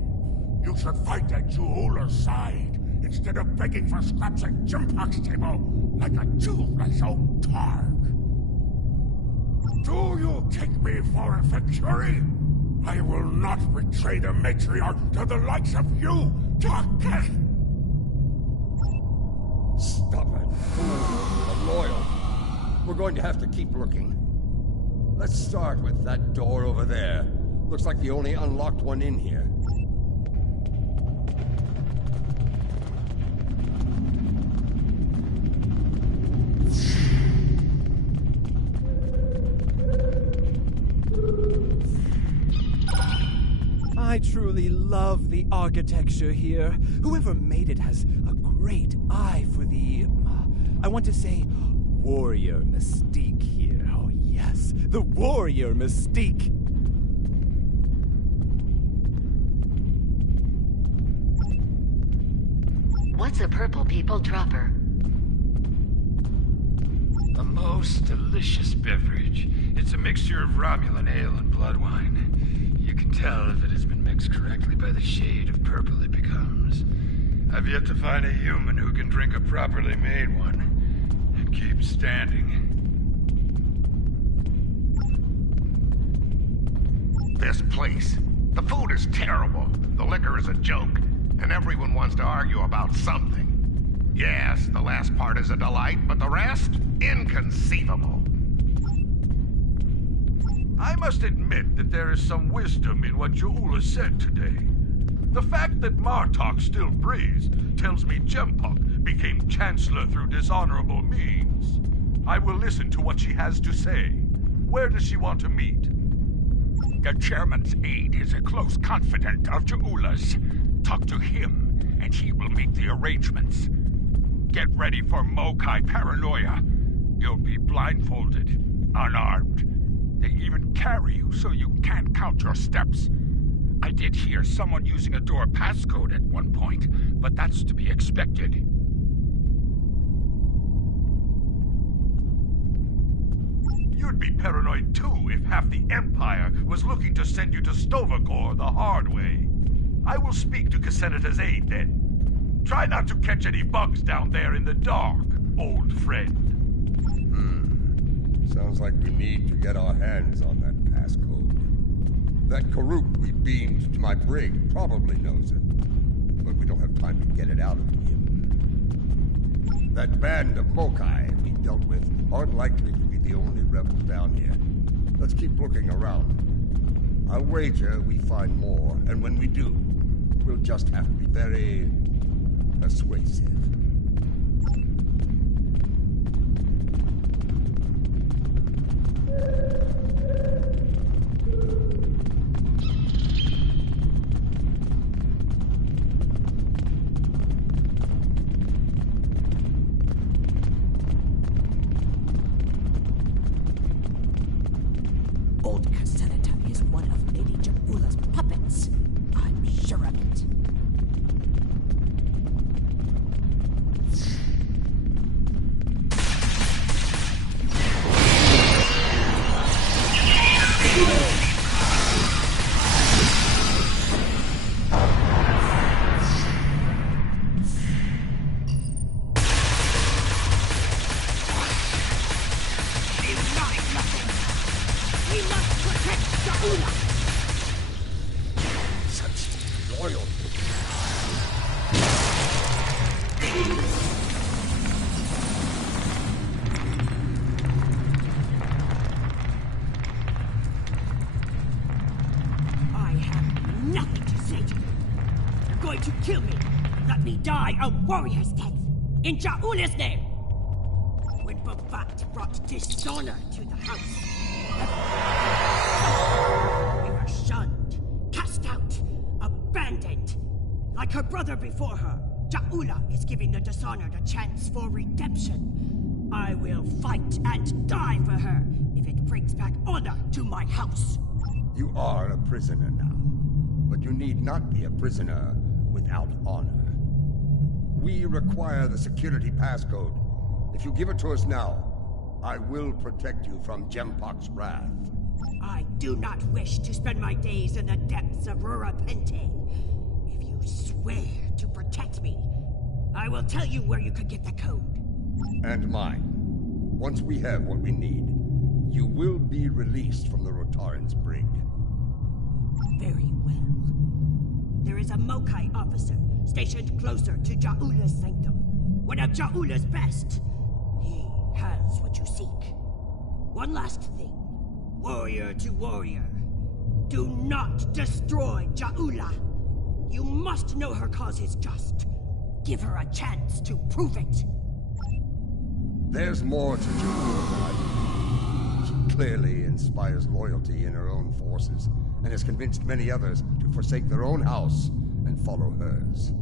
You should fight at Je'ula's side, instead of begging for scraps at Jimpak's table like a toothless old targ. Do you take me for a Factory? I will not betray the matriarch to the likes of you, Takesh! Stop it. But loyal. We're going to have to keep looking. Let's start with that door over there. Looks like the only unlocked one in here. I truly love the architecture here. Whoever made it has a great eye for the I want to say warrior mystique here. Oh yes, the warrior mystique. What's a purple people dropper? A most delicious beverage. It's a mixture of Romulan ale and blood wine. You can tell if it has been mixed correctly by the shade of purple it becomes. I've yet to find a human who can drink a properly made one and keep standing. This place. The food is terrible. The liquor is a joke. And everyone wants to argue about something. Yes, the last part is a delight, but the rest? Inconceivable. I must admit that there is some wisdom in what Ja'ula said today. The fact that Martok still breathes tells me Jempok became Chancellor through dishonorable means. I will listen to what she has to say. Where does she want to meet? The chairman's aide is a close confidant of Ja'ula's. Talk to him, and he will make the arrangements. Get ready for Mokai paranoia. You'll be blindfolded, unarmed. They even carry you so you can't count your steps. I did hear someone using a door passcode at one point, but that's to be expected. You'd be paranoid too if half the Empire was looking to send you to Stovagor the hard way. I will speak to Casenata's aide then. Try not to catch any bugs down there in the dark, old friend. Sounds like we need to get our hands on that passcode. That Karuk we beamed to my brig probably knows it, but we don't have time to get it out of him. That band of Mokai we dealt with aren't likely to be the only rebels down here. Let's keep looking around. I'll wager we find more, and when we do, we'll just have to be very persuasive. Old Casenata is one of Lady Ja'ula's puppets. I'm sure of it. We must protect Ja'ula! Such loyalty. I have nothing to say to you. You're going to kill me. Let me die a warrior's death. In Ja'ula's name. When Babat brought dishonor to the house, we were shunned, cast out, abandoned. Like her brother before her, Ja'ula is giving the dishonored a chance for redemption. I will fight and die for her if it brings back honor to my house. You are a prisoner now, but you need not be a prisoner without honor. We require the security passcode. If you give it to us now, I will protect you from Jempok's wrath. I do not wish to spend my days in the depths of Rurapente. If you swear to protect me, I will tell you where you could get the code. And mine. Once we have what we need, you will be released from the Rotaran's brig. Very well. There is a Mokai officer stationed closer to Ja'ula's sanctum. One of Ja'ula's best. He has what you seek. One last thing. Warrior to warrior. Do not destroy Ja'ula. You must know her cause is just. Give her a chance to prove it. There's more to Ja'ula than I believe. She clearly inspires loyalty in her own forces, and has convinced many others to forsake their own house and follow hers.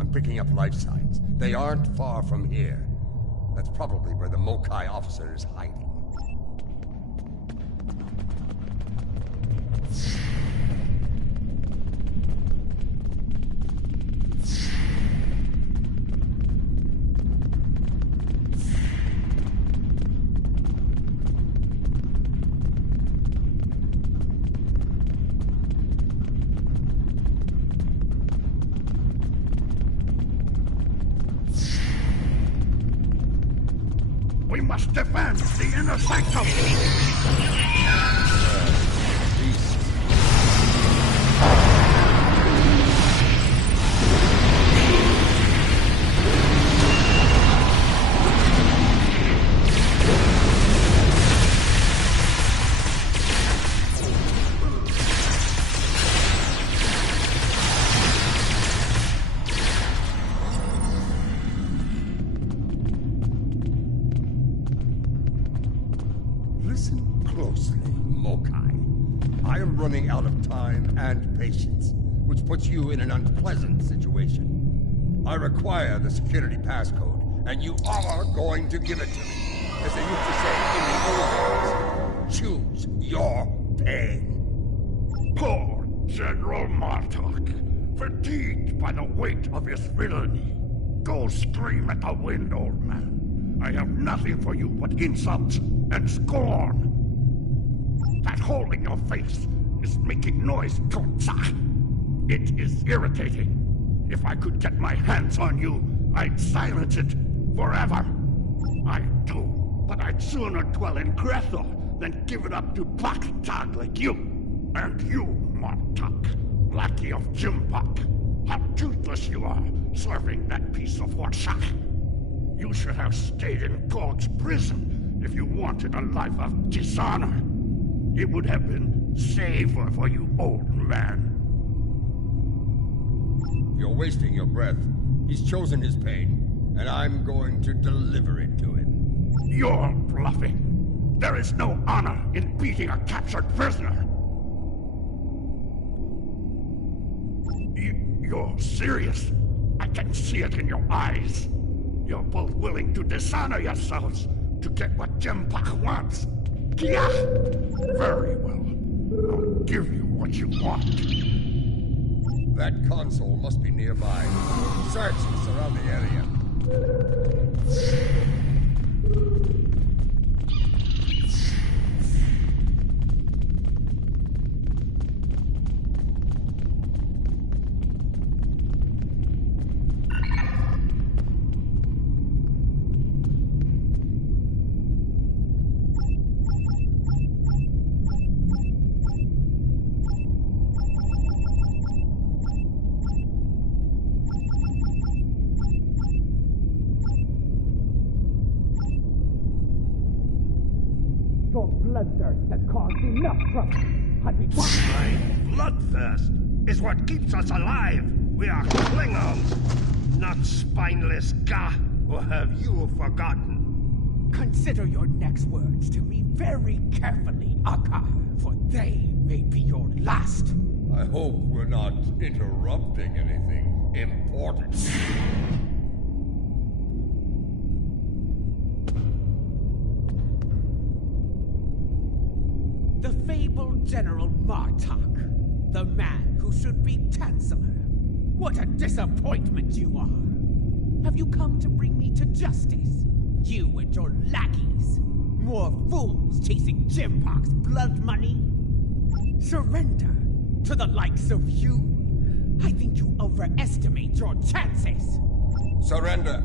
I'm picking up life signs. They aren't far from here. That's probably where the Mokai officer is hiding. We must defend the inner sanctum! Listen closely, Mokai. I am running out of time and patience, which puts you in an unpleasant situation. I require the security passcode, and you are going to give it to me. As they used to say in the old days, choose your pain. Poor General Martok, fatigued by the weight of his villainy. Go scream at the wind, old man. I have nothing for you but insults and scorn. That hole in your face is making noise, Totsa. It is irritating. If I could get my hands on you, I'd silence it forever. I do, but I'd sooner dwell in Grethel than give it up to Black-Tag like you. And you, Martok, lackey of Jimbok. How toothless you are, serving that piece of Warshak. You should have stayed in Gog's prison if you wanted a life of dishonor. It would have been safer for you, old man. You're wasting your breath. He's chosen his pain, and I'm going to deliver it to him. You're bluffing. There is no honor in beating a captured prisoner. You're serious. I can see it in your eyes. You're both willing to dishonor yourselves to get what Jempak wants. Kia! Very well. I'll give you what you want. That console must be nearby. Search the surrounding area. Your bloodthirst has caused enough trouble. My bloodthirst is what keeps us alive. We are Klingons, not spineless Ga. Or have you forgotten? Consider your next words to me very carefully, Akka, for they may be your last. I hope we're not interrupting anything important. The fabled General Martok, the man who should be Chancellor. What a disappointment you are! Have you come to bring me to justice? You and your lackeys? More fools chasing Jimpok's blood money? Surrender to the likes of you? I think you overestimate your chances. Surrender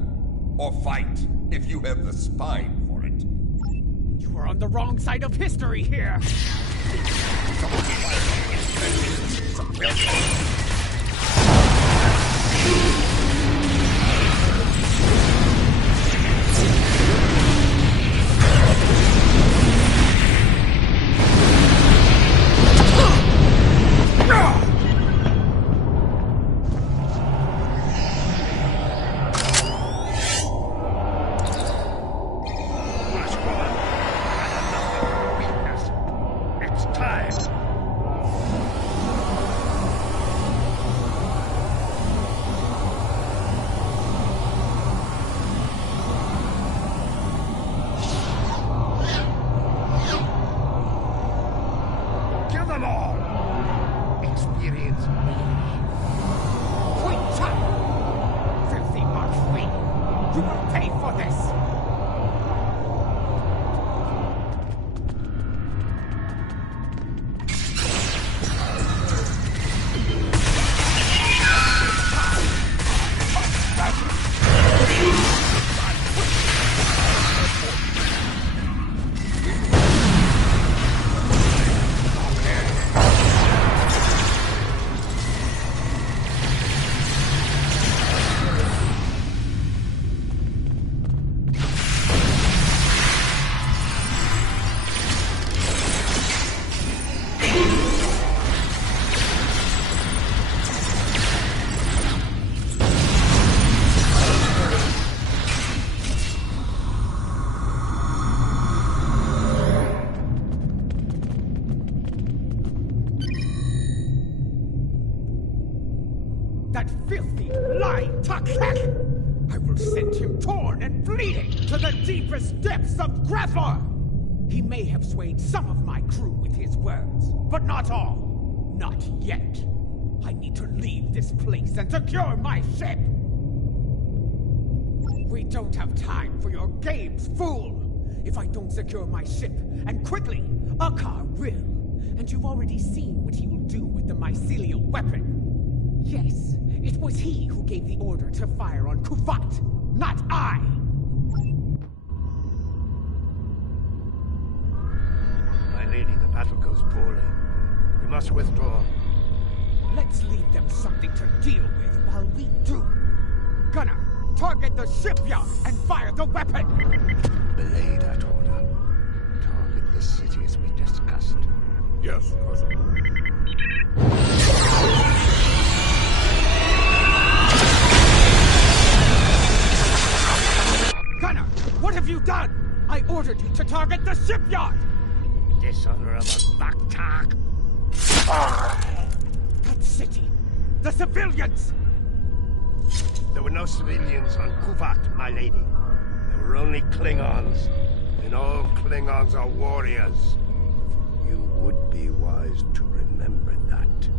or fight if you have the spine for it. You are on the wrong side of history here. Takek! I will send him torn and bleeding to the deepest depths of Grethor! He may have swayed some of my crew with his words, but not all. Not yet. I need to leave this place and secure my ship! We don't have time for your games, fool! If I don't secure my ship, and quickly, Akar will. And you've already seen what he will do with the mycelial weapon. Yes, it was he who gave the order to fire on Kuvat, not I! My lady, the battle goes poorly. We must withdraw. Let's leave them something to deal with while we do. Gunner, target the shipyard and fire the weapon! Belay that order. Target the city as we discussed. Yes, cousin. Gunner, what have you done? I ordered you to target the shipyard! Dishonorable Baktak! That city! The civilians! There were no civilians on Kuvat, my lady. There were only Klingons. And all Klingons are warriors. You would be wise to remember that.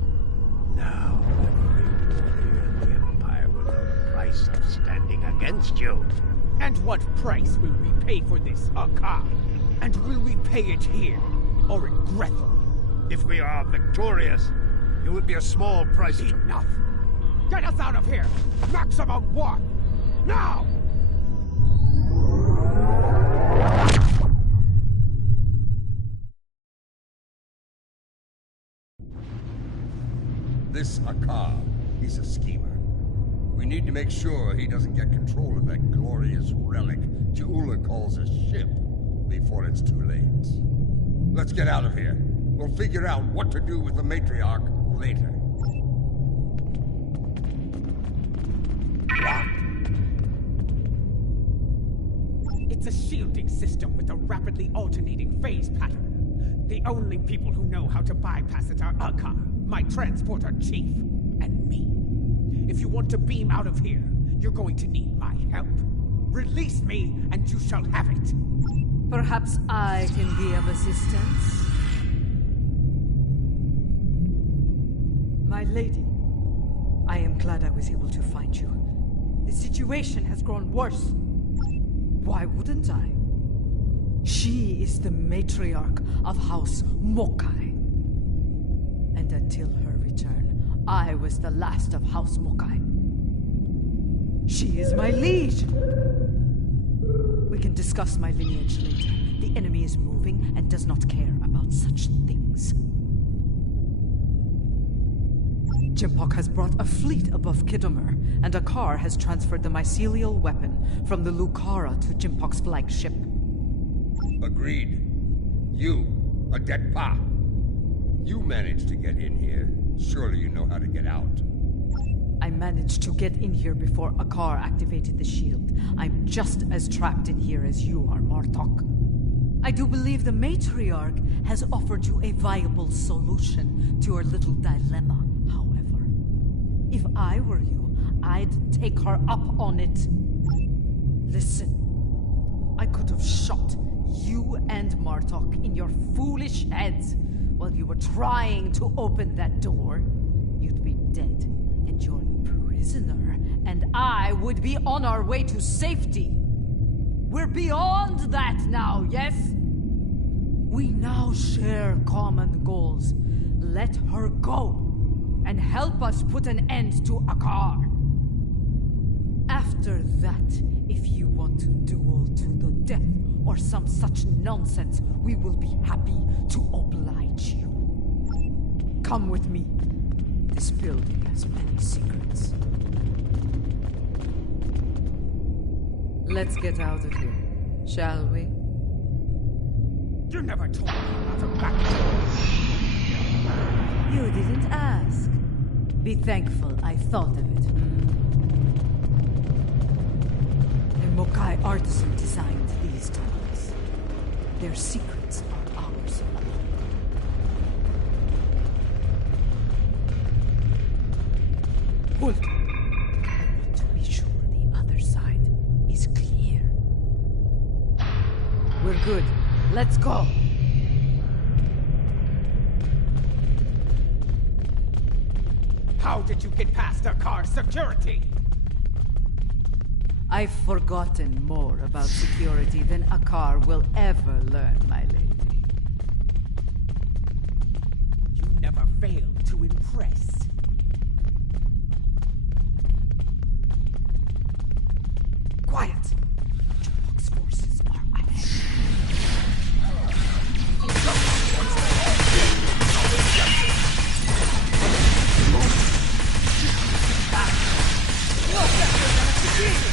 Now, every warrior in the Empire will know the price of standing against you. And what price will we pay for this, Akar? And will we pay it here, or in Grethel? If we are victorious, it would be a small price to... Enough! Get us out of here! Maximum warp! Now! This Akar, he's a schemer. We need to make sure he doesn't get control of that glorious relic Je'ula calls a ship before it's too late. Let's get out of here. We'll figure out what to do with the matriarch later. It's a shielding system with a rapidly alternating phase pattern. The only people who know how to bypass it are Akar, my transporter chief, and me. If you want to beam out of here, you're going to need my help. Release me, and you shall have it. Perhaps I can be of assistance. My lady, I am glad I was able to find you. The situation has grown worse. Why wouldn't I? She is the matriarch of House Mokai. And until her return, I was the last of House Mokai. She is my liege. We can discuss my lineage later. The enemy is moving and does not care about such things. Jimpok has brought a fleet above Kidomer, and Akar has transferred the mycelial weapon from the Lucara to Jimpok's flagship. Agreed. You, a dead pa. You managed to get in here. Surely you know how to get out. I managed to get in here before Akar activated the shield. I'm just as trapped in here as you are, Martok. I do believe the matriarch has offered you a viable solution to your little dilemma, however. If I were you, I'd take her up on it. Listen, I could have shot you and Martok in your foolish heads while you were trying to open that door. You'd be dead, and your prisoner and I would be on our way to safety. We're beyond that now, yes? We now share common goals. Let her go, and help us put an end to Akar. After that, if you want to duel to the death or some such nonsense, we will be happy to oblige you. Come with me. This building has many secrets. Let's get out of here, shall we? You never told me about the back You didn't ask. Be thankful I thought of it. A Mokai artisan designed these tunnels. Their secrets are ours alone. Hold. I want to be We're good. Let's go. How did you get past our car's security? I've forgotten more about security than a car will ever learn, my lady. You never fail to impress. Quiet! Jumbock's forces are ahead. You're better than a civilian!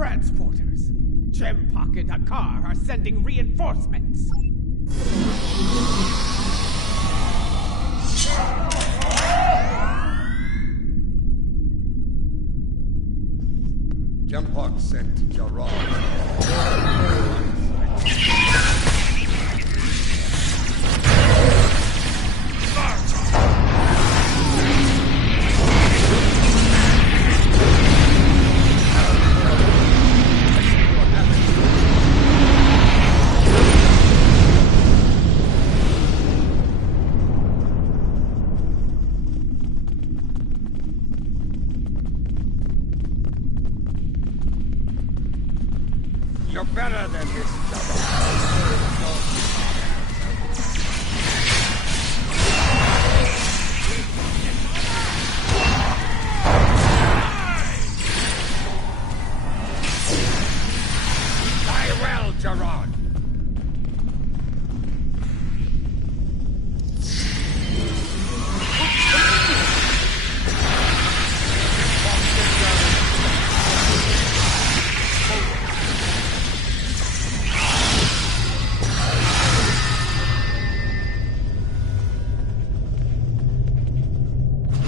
Transporters. Gem-Pock and Akar are sending reinforcements. Gem-Pock sent Jarrah. You're better than this, Die well, Gerard.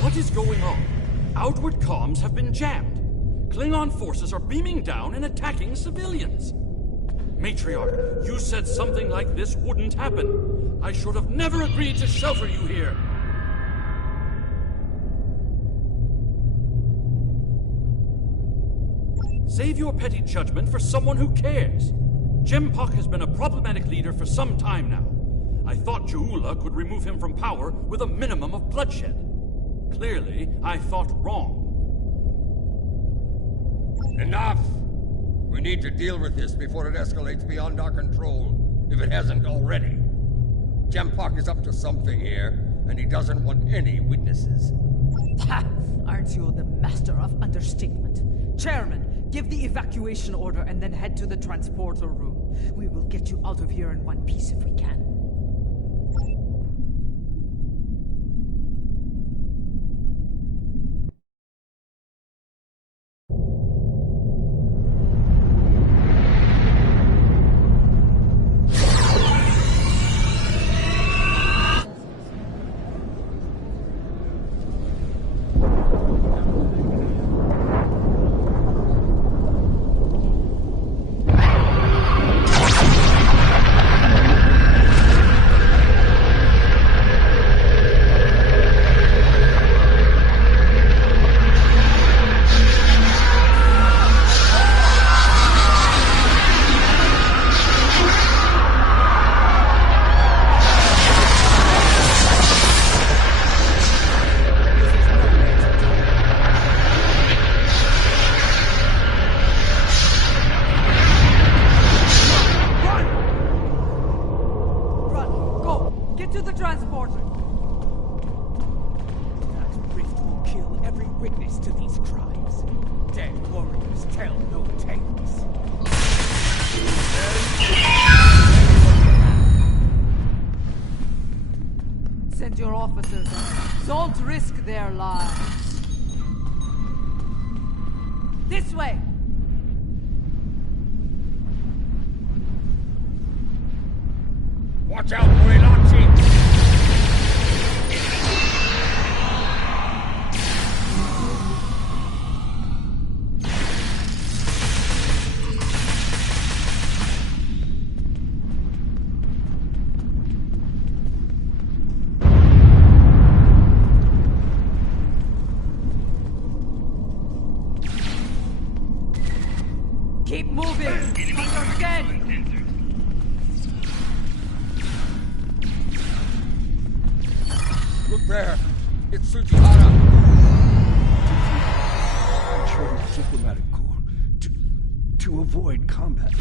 What is going on? Outward comms have been jammed. Klingon forces are beaming down and attacking civilians. Matriarch, you said something like this wouldn't happen. I should have never agreed to shelter you here. Save your petty judgment for someone who cares. Gem-Pock has been a problematic leader for some time now. I thought Je'ula could remove him from power with a minimum of bloodshed. Clearly, I thought wrong. Enough! We need to deal with this before it escalates beyond our control, if it hasn't already. Jempak is up to something here, and he doesn't want any witnesses. Aren't you the master of understatement? Chairman, give the evacuation order and then head to the transporter room. We will get you out of here in one piece if we can. Send your officers in. Don't risk their lives. This way! Watch out, Morilachi! Keep moving! Understand? Look there! It's Tsujihara! I joined the diplomatic corps to avoid combat.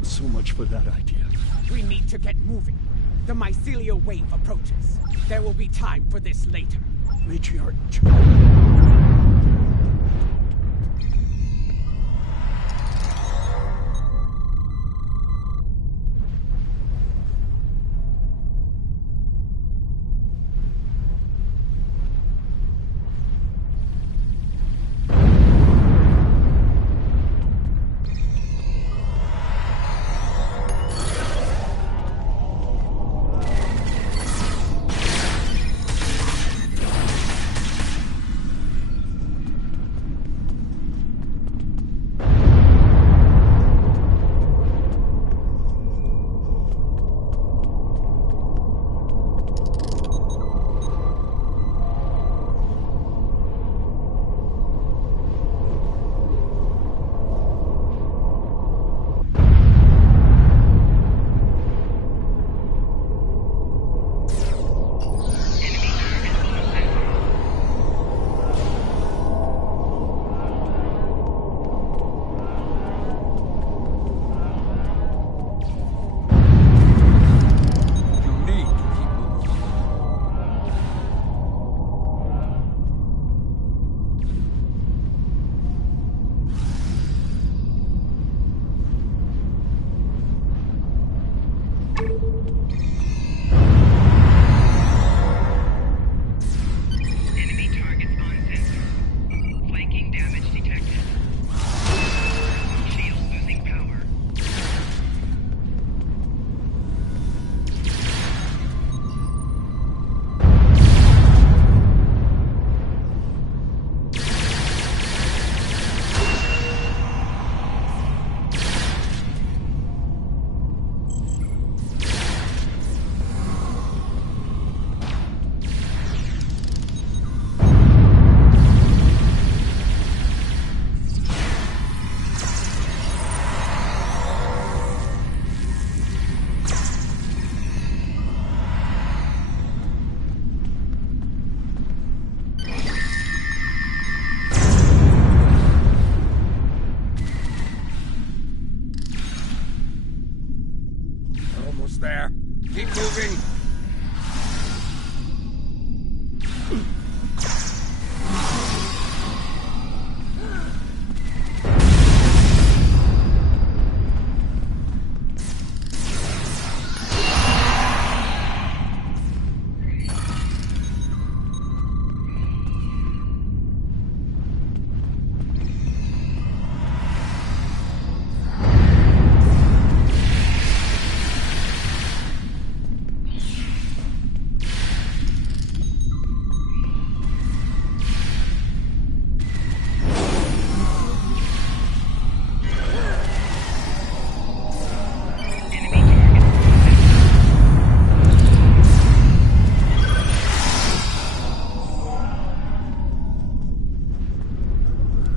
So much for that idea. We need to get moving. The mycelial wave approaches. There will be time for this later. Matriarch.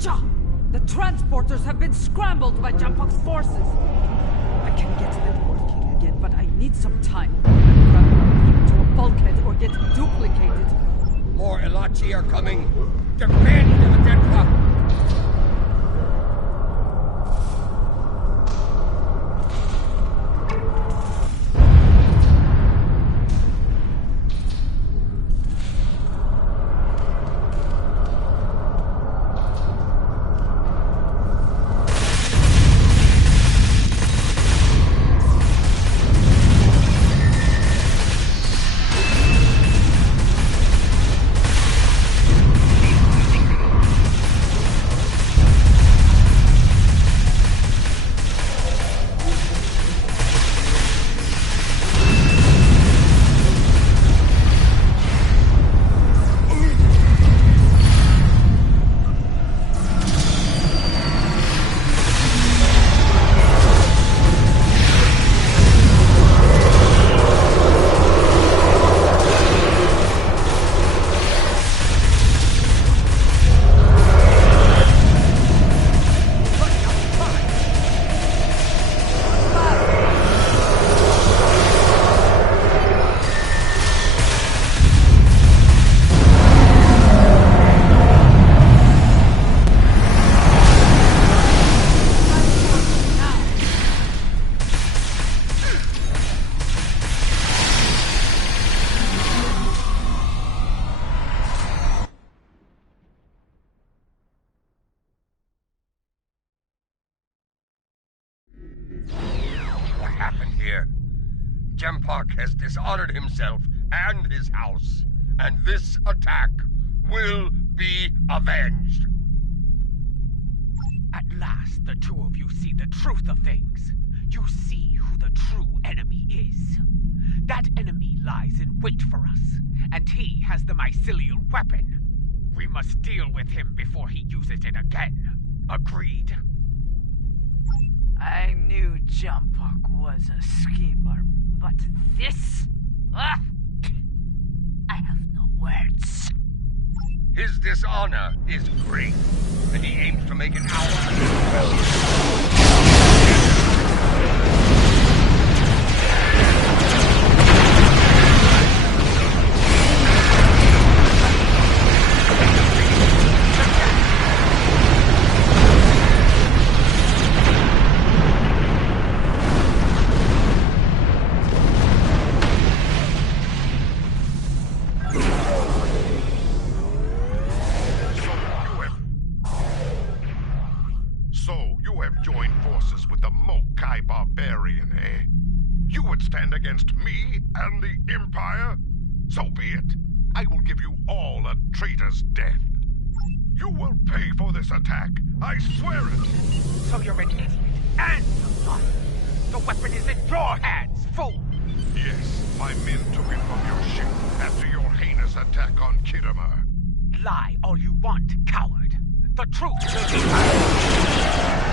Roger! The transporters have been scrambled by Jampok's forces. I can get them working again, but I need some time. Rather than to a bulkhead or get duplicated. More Elachi are coming. Defend the Denpa! Jempok has dishonored himself and his house, and this attack will be avenged. At last, the two of you see the truth of things. You see who the true enemy is. That enemy lies in wait for us, and he has the mycelial weapon. We must deal with him before he uses it again. Agreed? I knew Jampok was a schemer, but this? Ah! I have no words. His dishonor is great, and he aims to make it ours. Against me and the Empire? So be it. I will give you all a traitor's death. You will pay for this attack. I swear it. So you're an idiot and a liar. The weapon is in your hands, fool. Yes, my men took it from your ship after your heinous attack on Khitomer. Lie all you want, coward. The truth will be found.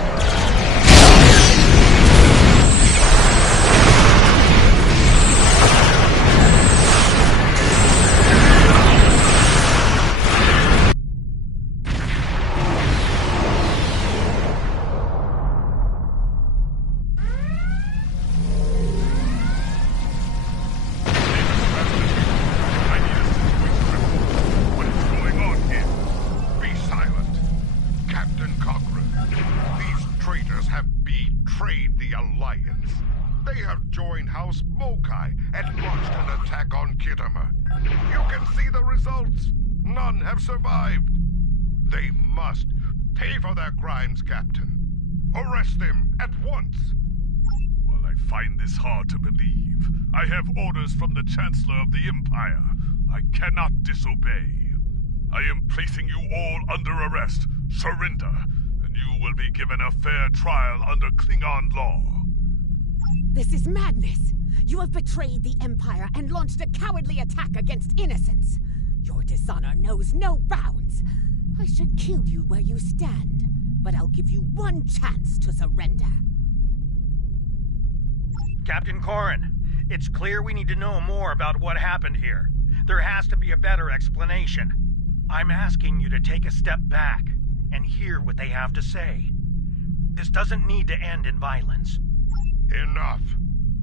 Survived. They must pay for their crimes, Captain. Arrest them at once. While I find this hard to believe, I have orders from the Chancellor of the Empire. I cannot disobey. I am placing you all under arrest. Surrender, and you will be given a fair trial under Klingon law. This is madness. You have betrayed the Empire and launched a cowardly attack against innocents. Your dishonor knows no bounds. I should kill you where you stand, but I'll give you one chance to surrender. Captain Corrin, it's clear we need to know more about what happened here. There has to be a better explanation. I'm asking you to take a step back. and hear what they have to say. This doesn't need to end in violence. Enough.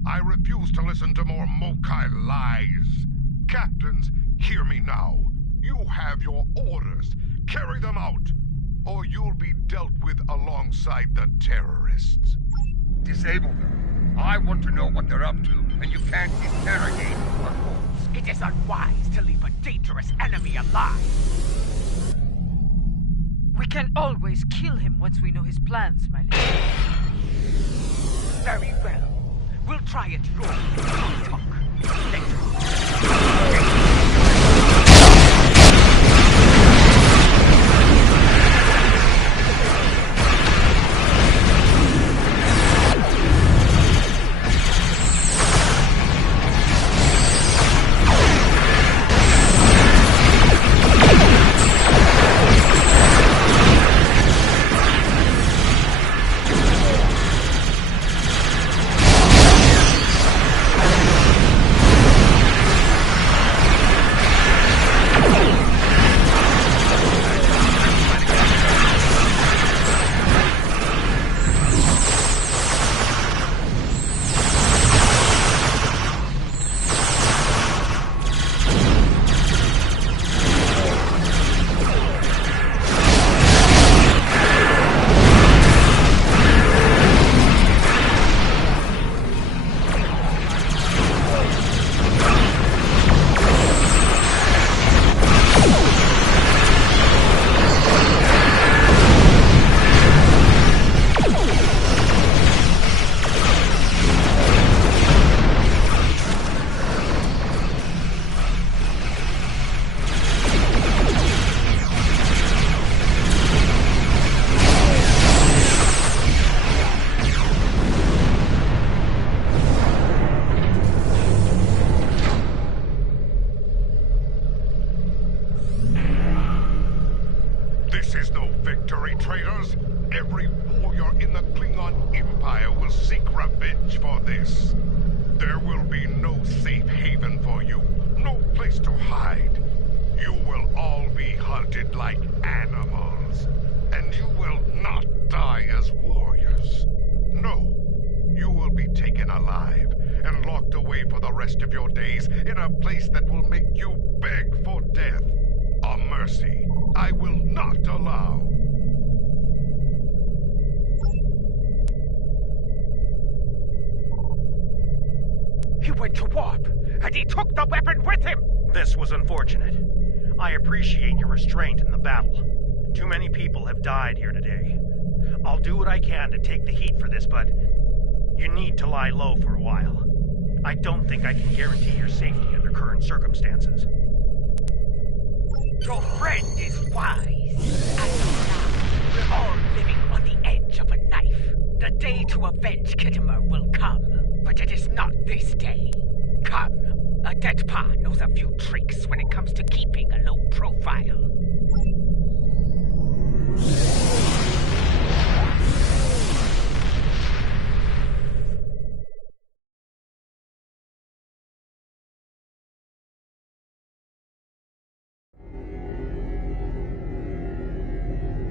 I refuse to listen to more Mokai lies. Captains, hear me now. You have your orders. Carry them out, or you'll be dealt with alongside the terrorists. Disable them. I want to know what they're up to, and you can't interrogate them. It is unwise to leave a dangerous enemy alive. We can always kill him once we know his plans, my lady. Very well. We'll try it your talk later. This is no victory, traitors. Every warrior in the Klingon Empire will seek revenge for this. There will be no safe haven for you, no place to hide. You will all be hunted like animals, and you will not die as warriors. No, you will be taken alive and locked away for the rest of your days in a place that will make you beg for death. A mercy I will not allow. He went to warp, and he took the weapon with him! This was unfortunate. I appreciate your restraint in the battle. Too many people have died here today. I'll do what I can to take the heat for this, but you need to lie low for a while. I don't think I can guarantee your safety under current circumstances. Your friend is wise. As of now, we're all living on the edge of a knife. The day to avenge Kittimer will come, but it is not this day. Come. A dead pa knows a few tricks when it comes to keeping a low profile.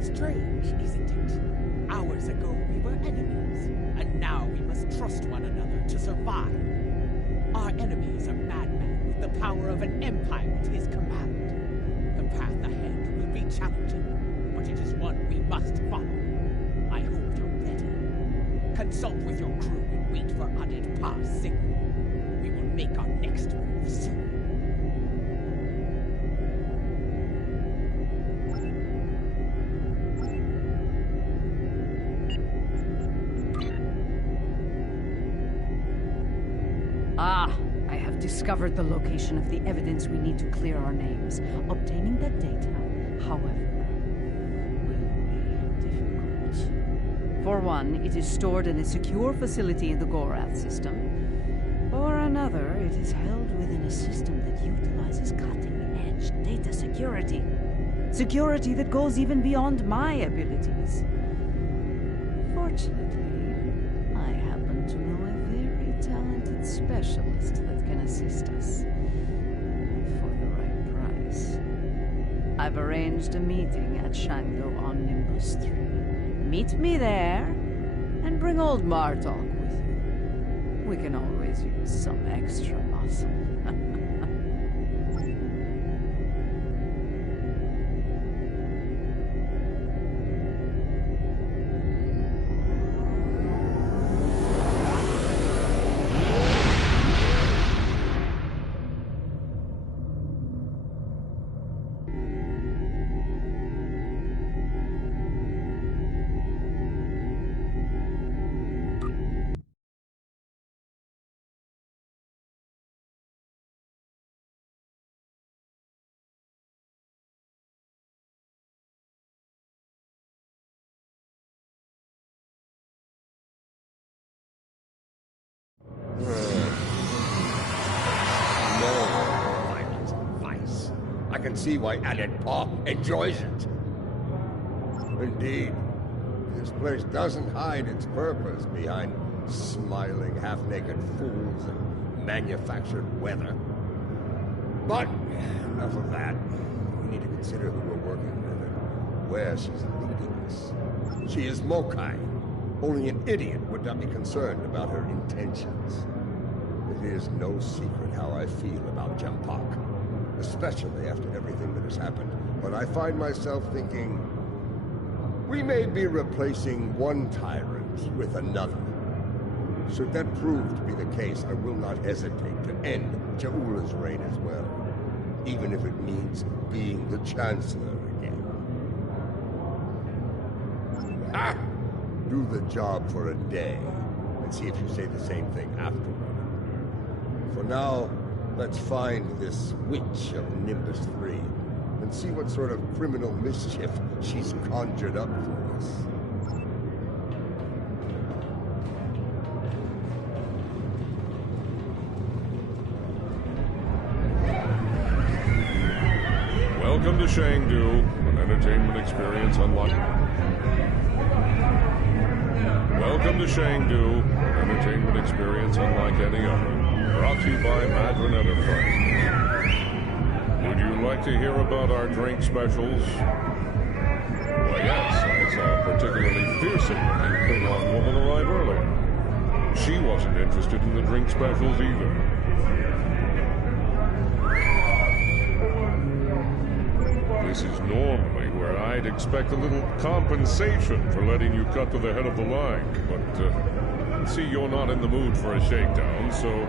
Strange, isn't it? Hours ago we were enemies, and now we must trust one another to survive. Our enemy is a madman with the power of an empire at his command. The path ahead will be challenging, but it is one we must follow. I hope you're ready. Consult with your crew and wait for Aded Pa's signal. We will make our next move soon. I have discovered the location of the evidence we need to clear our names. Obtaining that data, however, will be difficult. For one, it is stored in a secure facility in the Gorath system. For another, it is held within a system that utilizes cutting-edge data security. Security that goes even beyond my abilities. Fortunately, I happen to know a very talented specialist that can assist us. For the right price. I've arranged a meeting at Shangdo on Nimbus 3. Meet me there, and bring old Martok with you. We can always use some extra muscle. I can see why Alan Pa enjoys it. Indeed, this place doesn't hide its purpose behind smiling, half-naked fools and manufactured weather. But enough of that. We need to consider who we're working with and where she's leading us. She is Mokai. Only an idiot would not be concerned about her intentions. It is no secret how I feel about Jempak, especially after everything that has happened. But I find myself thinking, we may be replacing one tyrant with another. Should that prove to be the case, I will not hesitate to end Jaula's reign as well, even if it means being the Chancellor again. Ha! Do the job for a day, and see if you say the same thing afterward. For now, let's find this witch of Nimbus 3, and see what sort of criminal mischief she's conjured up for us. Welcome to Shangdu, an entertainment experience unlike... Welcome to Shangdu, an entertainment experience unlike any other. Brought to you by Madron Enterprise. Would you like to hear about our drink specials? Why, yes, I saw a particularly fearsome-looking Klingon woman arrive earlier. She wasn't interested in the drink specials either. This is normally where I'd expect a little compensation for letting you cut to the head of the line, but I see you're not in the mood for a shakedown, so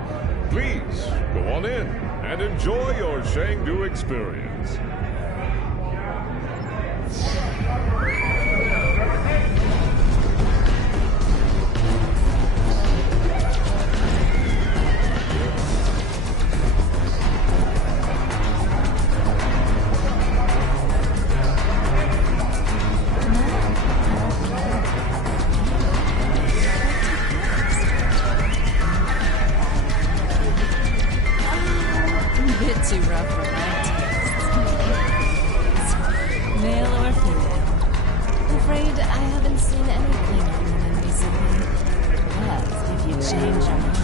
please go on in and enjoy your Shangdu experience. Too rough for my taste. Male or female? I'm afraid I haven't seen any Klingon women recently. But if you change your mind...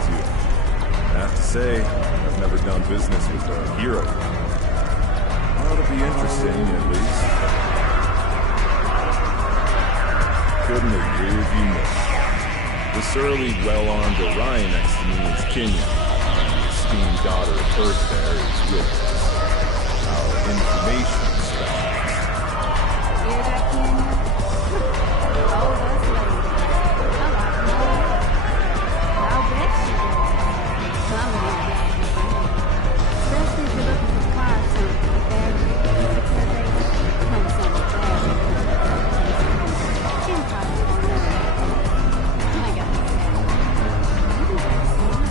with you. I have to say, I've never done business with a hero. Well, it'll be interesting, at least. Couldn't agree with you more. The surly, well-armed Orion next to me is Klingon. The esteemed daughter of Earth there is with us. Our information specialist. Hear that, Klingon? All of us ladies. I like more. I'll bet you do. Some of these guys are friends. Especially if you're looking for fire something with their because they come some of that. Empire for another. I got to say. You are smart.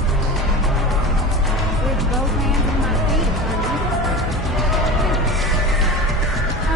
With both hands in my feet, honey. I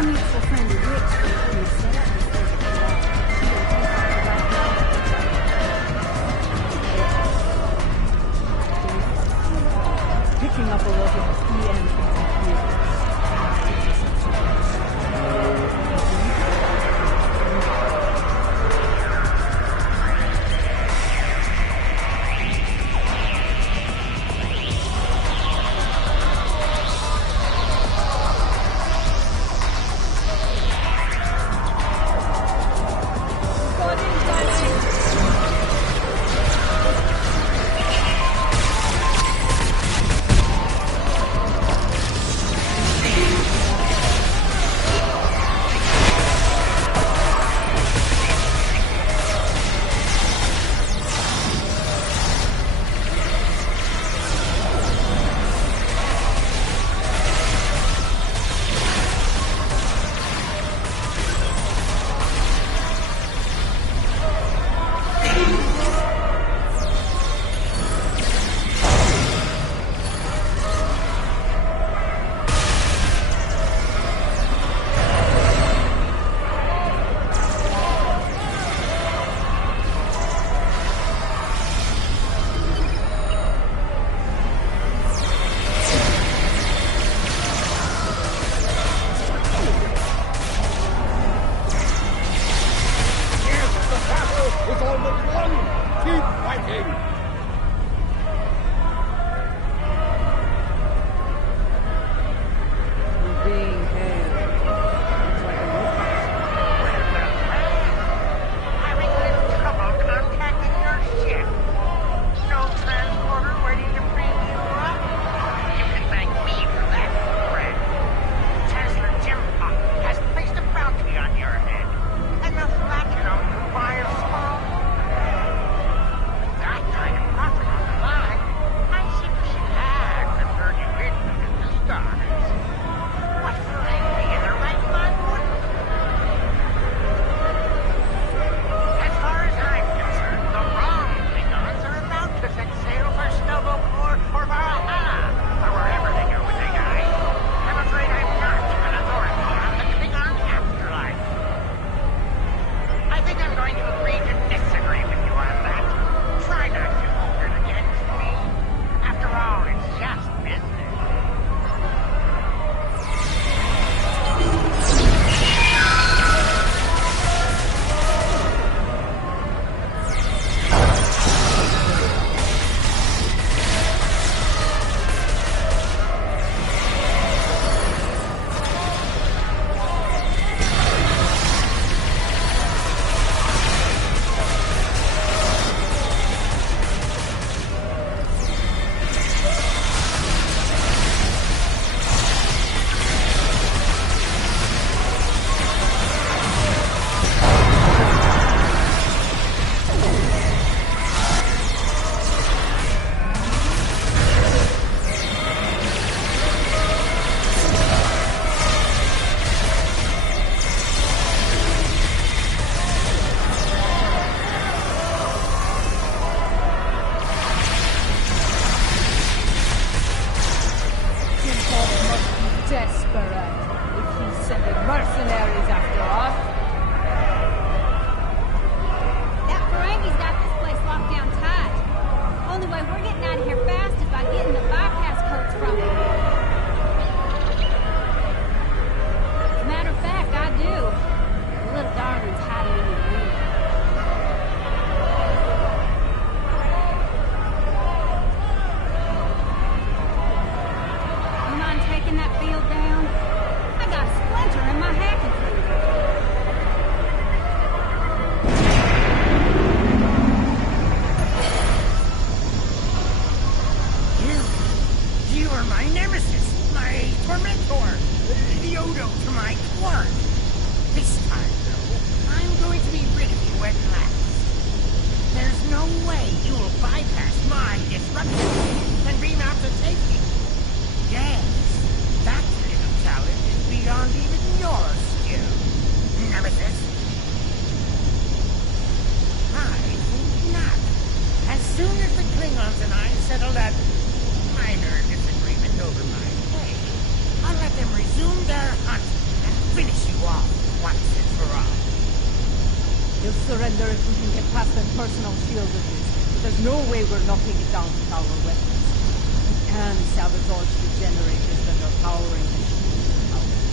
no way you'll bypass my disruption and beam out to safety. Yes, that little challenge is beyond even your skill, Nemesis. I think not. As soon as the Klingons and I settle that minor disagreement over my pay, I'll let them resume their hunt and finish you off once and for all. He'll surrender if we can get past that personal shield of his. But there's no way we're knocking it down with our weapons. We can sabotage the generators that are powering the shield power.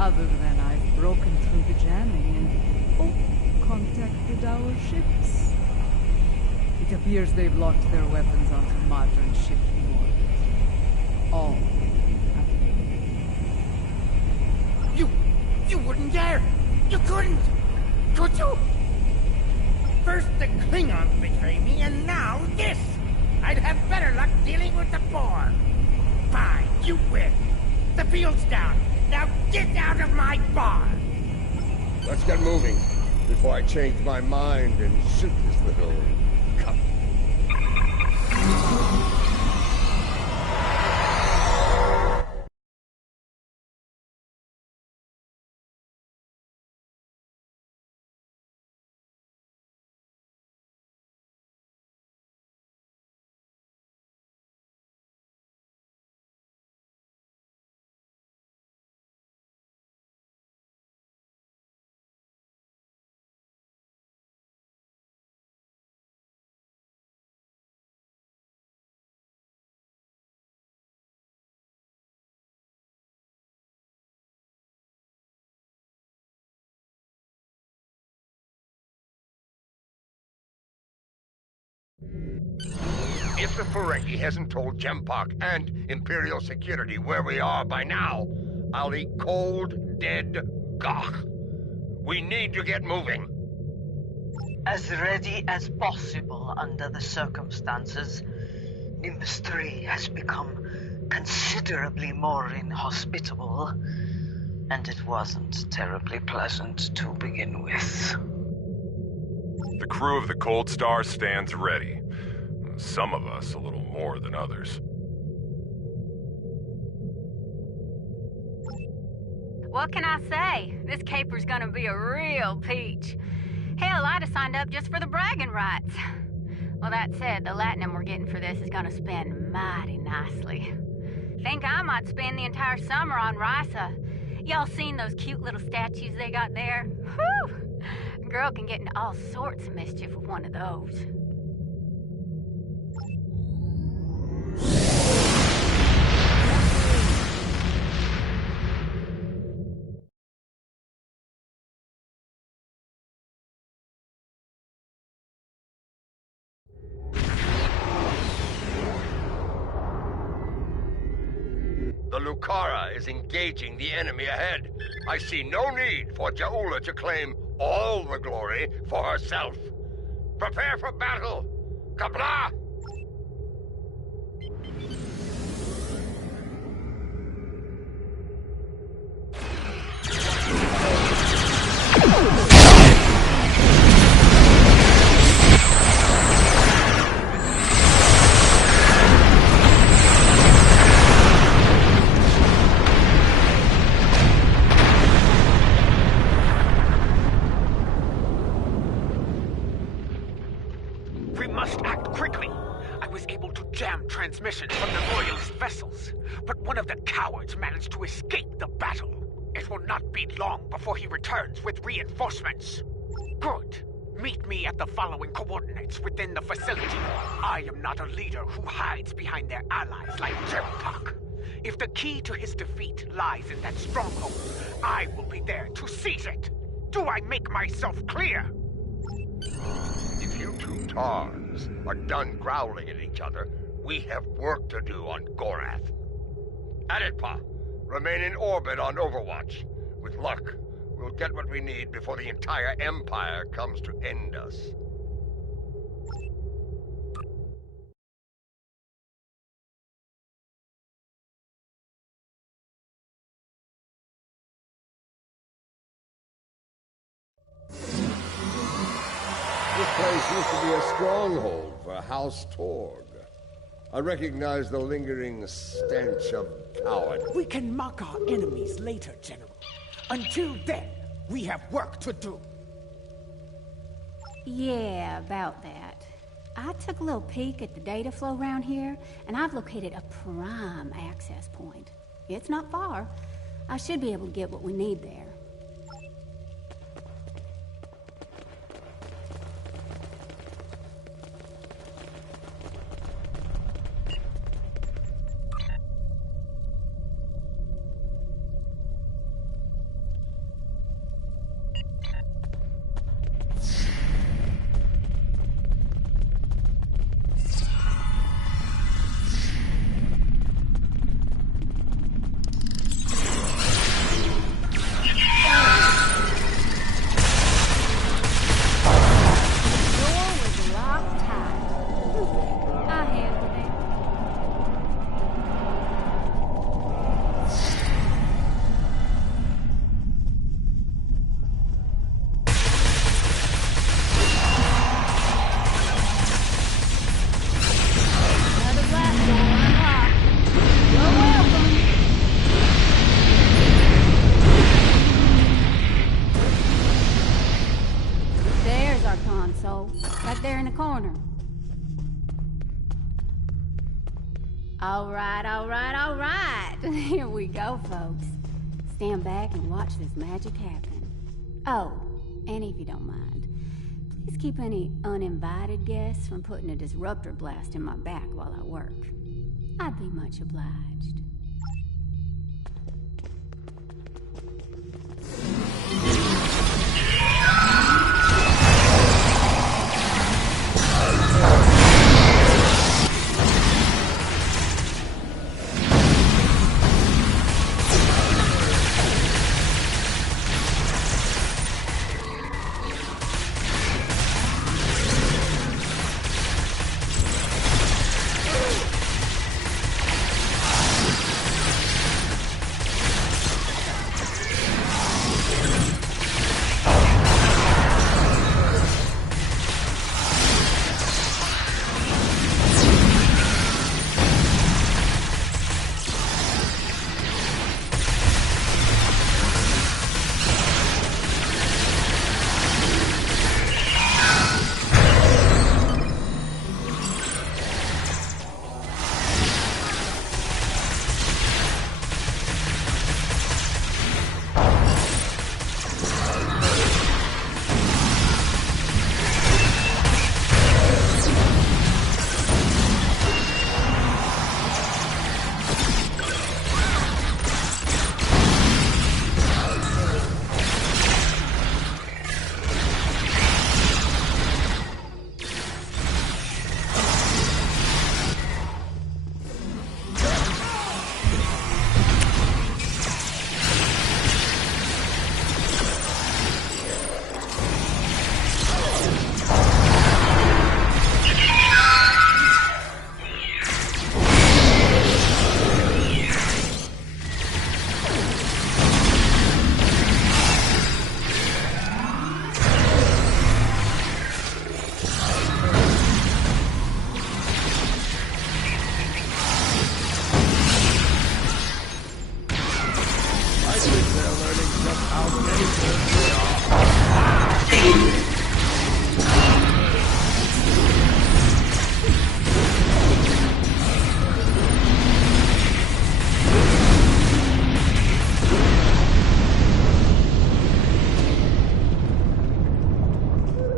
Other than I've broken through the jamming and, contacted our ships. It appears they've locked their weapons onto modern shipping orbit. all. You wouldn't dare! You couldn't! Could you? First the Klingons betray me, and now this! I'd have better luck dealing with the boar. Fine, you win. The field's down. Now get out of my bar! Let's get moving before I change my mind and shoot this little cup. If the Ferengi hasn't told Jempak and Imperial Security where we are by now, I'll eat cold, dead gawk. We need to get moving. As ready as possible under the circumstances. Nimbus 3 has become considerably more inhospitable, and it wasn't terribly pleasant to begin with. The crew of the Cold Star stands ready. Some of us a little more than others. What can I say? This caper's gonna be a real peach. Hell, I'd have signed up just for the bragging rights. Well, that said, the latinum we're getting for this is gonna spend mighty nicely. Think I might spend the entire summer on Risa. Y'all seen those cute little statues they got there? Whew! Girl can get into all sorts of mischief with one of those. The Lucara is engaging the enemy ahead. I see no need for Ja'ula to claim all the glory for herself. Prepare for battle! Kabla! We must act quickly. I was able to jam transmissions from the Royalist vessels, but one of the cowards managed to escape the battle. It will not be long before he returns with reinforcements. Good. Meet me at the following coordinates within the facility. I am not a leader who hides behind their allies like Jempak. If the key to his defeat lies in that stronghold, I will be there to seize it. Do I make myself clear? If you two Tars are done growling at each other, we have work to do on Gorath. Aditpa, remain in orbit on Overwatch. With luck, we'll get what we need before the entire Empire comes to end us. This place used to be a stronghold for House Torg. I recognize the lingering stench of coward. We can mock our enemies later, General. Until then, we have work to do. Yeah, about that. I took a little peek at the data flow around here, and I've located a prime access point. It's not far. I should be able to get what we need there. All right, all right, all right. Here we go, folks. Stand back and watch this magic happen. Oh, and if you don't mind, please keep any uninvited guests from putting a disruptor blast in my back while I work. I'd be much obliged.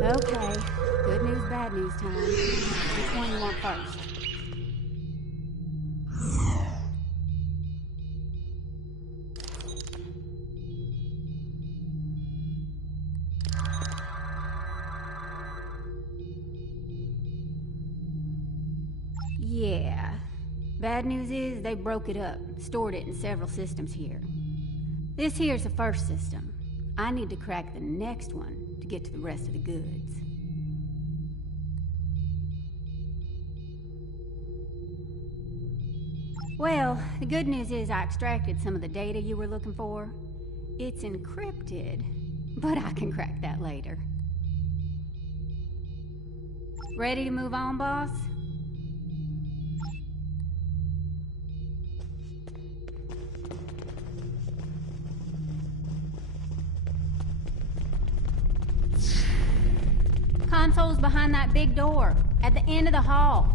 Okay, good news, bad news time. Which one you want first? Yeah. Bad news is they broke it up, stored it in several systems here. This here's the first system. I need to crack the next one to get to the rest of the goods. Well, the good news is I extracted some of the data you were looking for. It's encrypted, but I can crack that later. Ready to move on, boss? Console's behind that big door, at the end of the hall.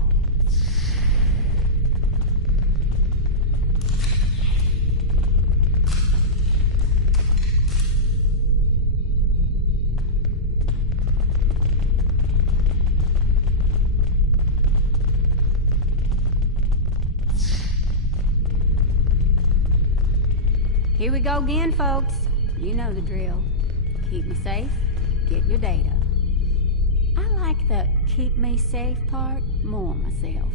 Here we go again, folks. You know the drill. Keep me safe, get your data. I like the keep me safe part more myself.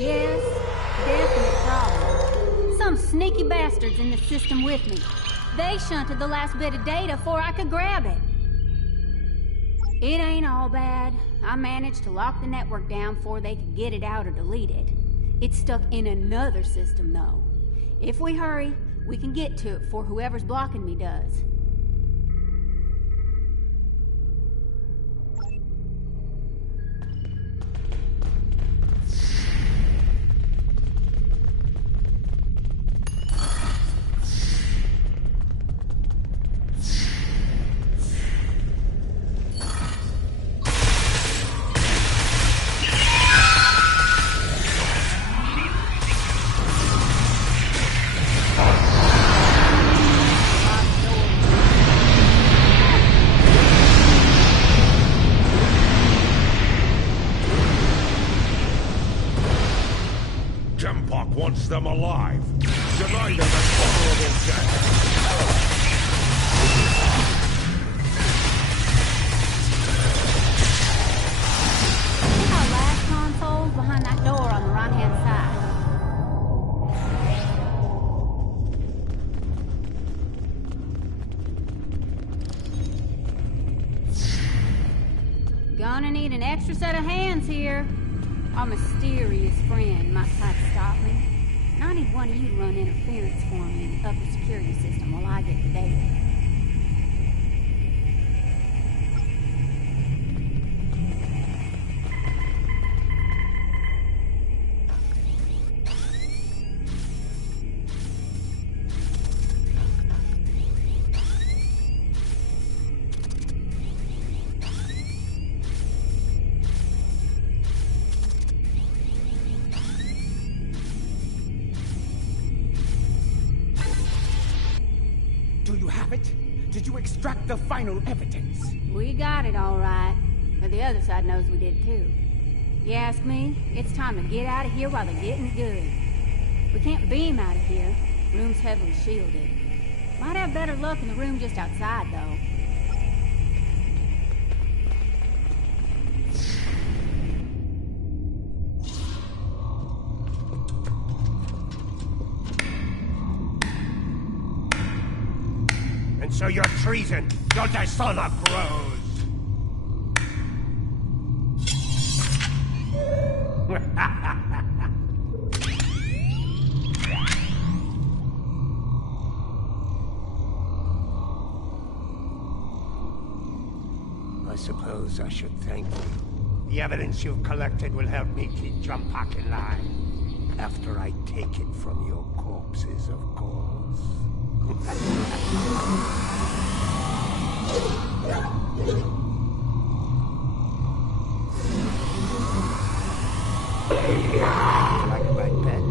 Yes, definite problem. Some sneaky bastards in the system with me. They shunted the last bit of data before I could grab it. It ain't all bad. I managed to lock the network down before they could get it out or delete it. It's stuck in another system, though. If we hurry, we can get to it before whoever's blocking me does. Wants them alive. Deny them an honorable death. Our last console's behind that door on the right-hand side. Gonna need an extra set of hands here. Our mysterious friend might try to stop me. And I need one of you to run interference for me in the upper security system while I get the data. Do you have it? Did you extract the final evidence? We got it all right, but the other side knows we did too. You ask me, it's time to get out of here while the getting's good. We can't beam out of here. Room's heavily shielded. Might have better luck in the room just outside, though. So your treason, your dishonor grows. I suppose I should thank you. The evidence you've collected will help me keep Jumpak in line. After I take it from your corpses, of course. Like my pen?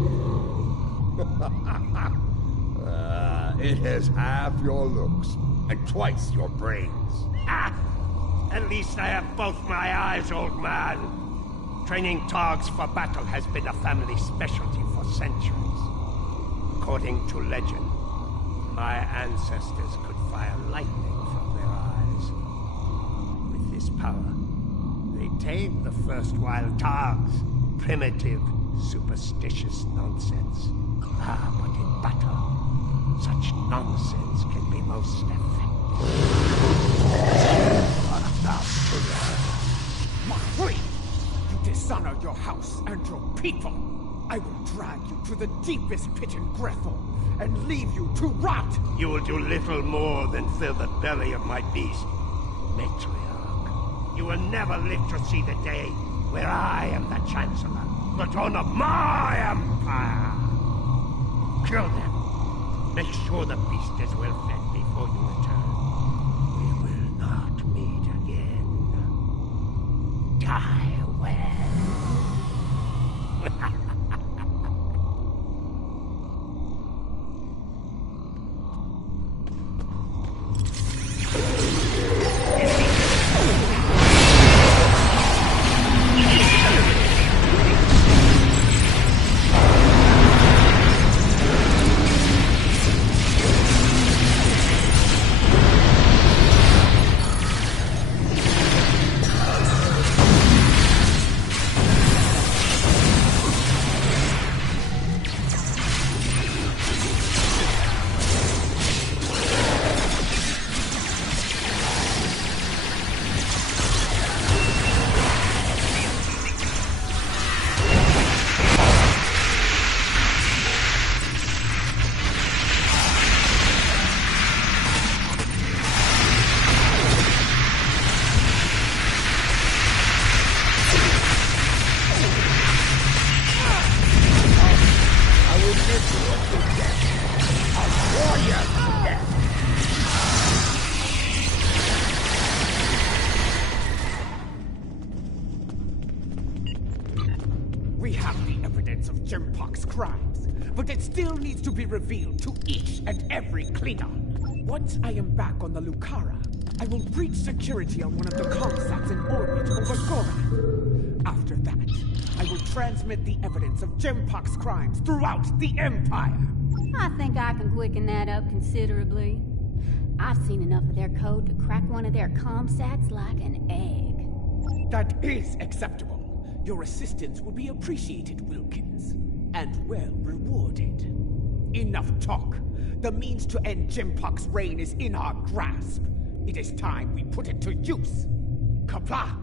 It has half your looks and twice your brains. At least I have both my eyes, old man. Training Targs for battle has been a family specialty for centuries. According to legend, my ancestors could fire lightning from their eyes. With this power, they tamed the first wild Targs. Primitive, superstitious nonsense. But in battle, such nonsense can be most effective. Mahri! You dishonor your house and your people! I will drag you to the deepest pit in Grethel and leave you to rot! You will do little more than fill the belly of my beast, Matriarch. You will never live to see the day where I am the Chancellor, the throne of my empire. Kill them. Make sure the beast is well fed before you return. We will not meet again. Die well. the evidence of Jempok's crimes, but it still needs to be revealed to each and every Klingon. Once I am back on the Lucara, I will breach security on one of the comsats in orbit over Gorath. After that, I will transmit the evidence of Jempok's crimes throughout the Empire. I think I can quicken that up considerably. I've seen enough of their code to crack one of their comsats like an egg. That is acceptable. Your assistance will be appreciated, Wilkins, and well rewarded. Enough talk. The means to end Jempok's reign is in our grasp. It is time we put it to use. Kapla!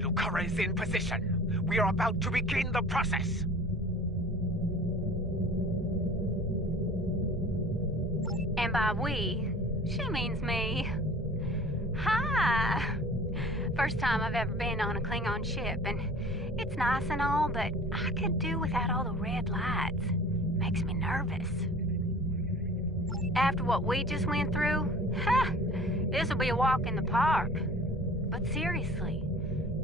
Lucara is in position. We are about to begin the process. And by we, she means me. Hi! First time I've ever been on a Klingon ship, and it's nice and all, but I could do without all the red lights. Makes me nervous. After what we just went through, this'll be a walk in the park. But seriously,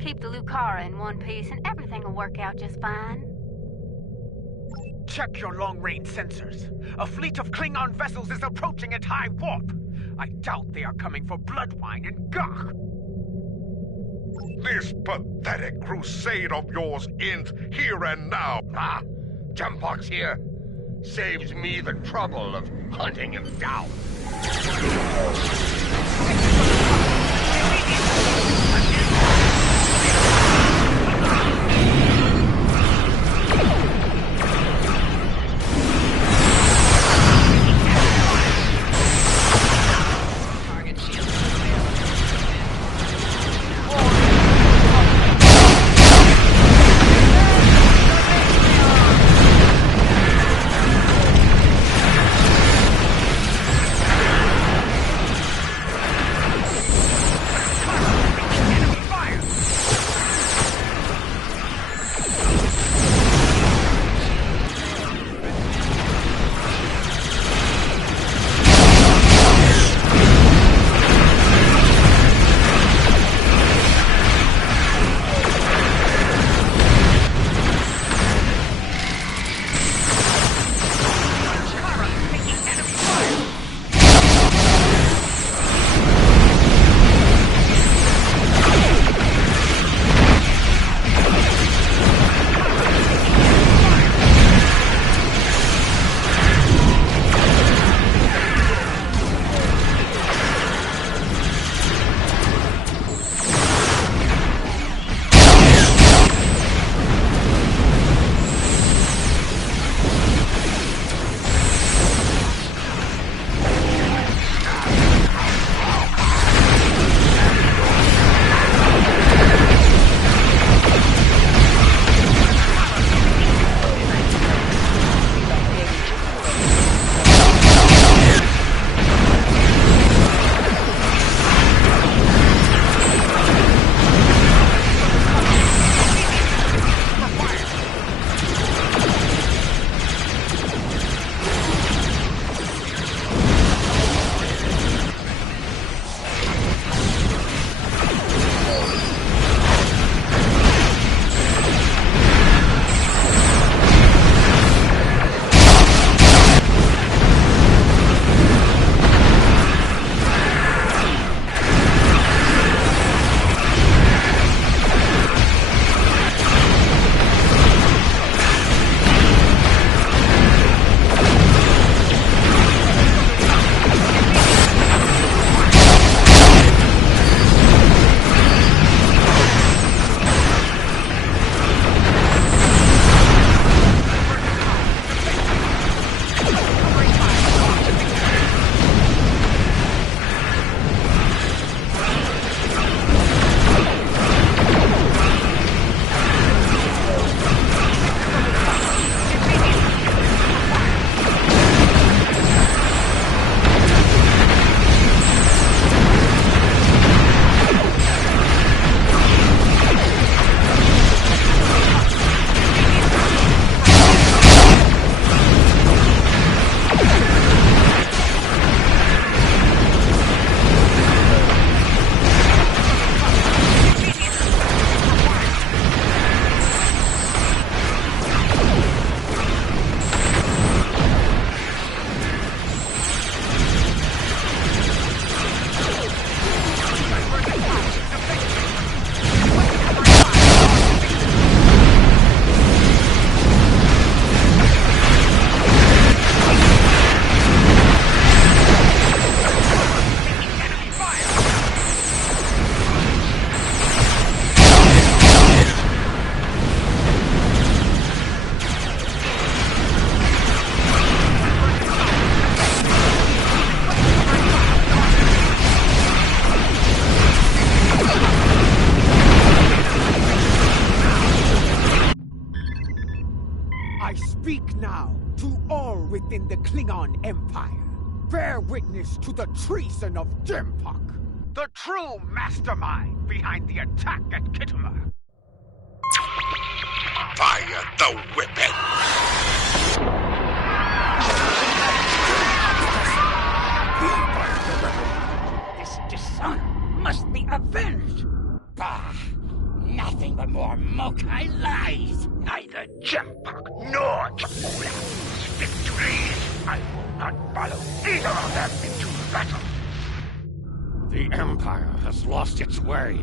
keep the Lucara in one piece and everything will work out just fine. Check your long-range sensors. A fleet of Klingon vessels is approaching at high warp. I doubt they are coming for Bloodwine and Gach. This pathetic crusade of yours ends here and now. Ah, Jempok's here. Saves me the trouble of hunting him down. speak now to all within the Klingon Empire. Bear witness to the treason of Jempok, the true mastermind behind the attack at Kittimer. Fire the weapon! This dishonor must be avenged. Bah! Nothing but more Mokai lies. Neither Jempok nor Chapula stick to these. I will not follow either of them into battle. The Empire has lost its way.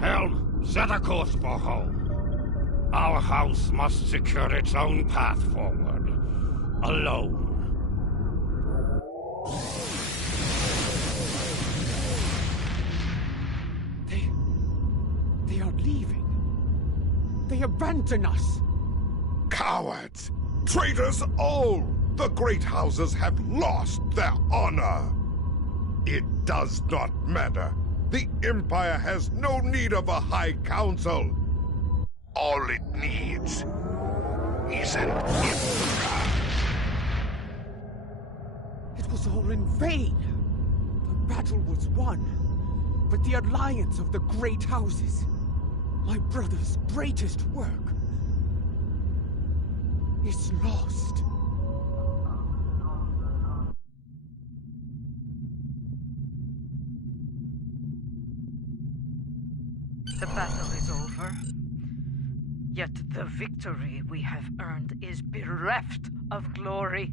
Helm, set a course for home. Our house must secure its own path forward. Alone. They are leaving. They abandon us. Cowards! Traitors all! The great houses have lost their honor. It does not matter. The Empire has no need of a High Council. All it needs is an Emperor. It was all in vain. The battle was won, but the alliance of the great houses, my brother's greatest work, is lost. The battle is over. Yet the victory we have earned is bereft of glory.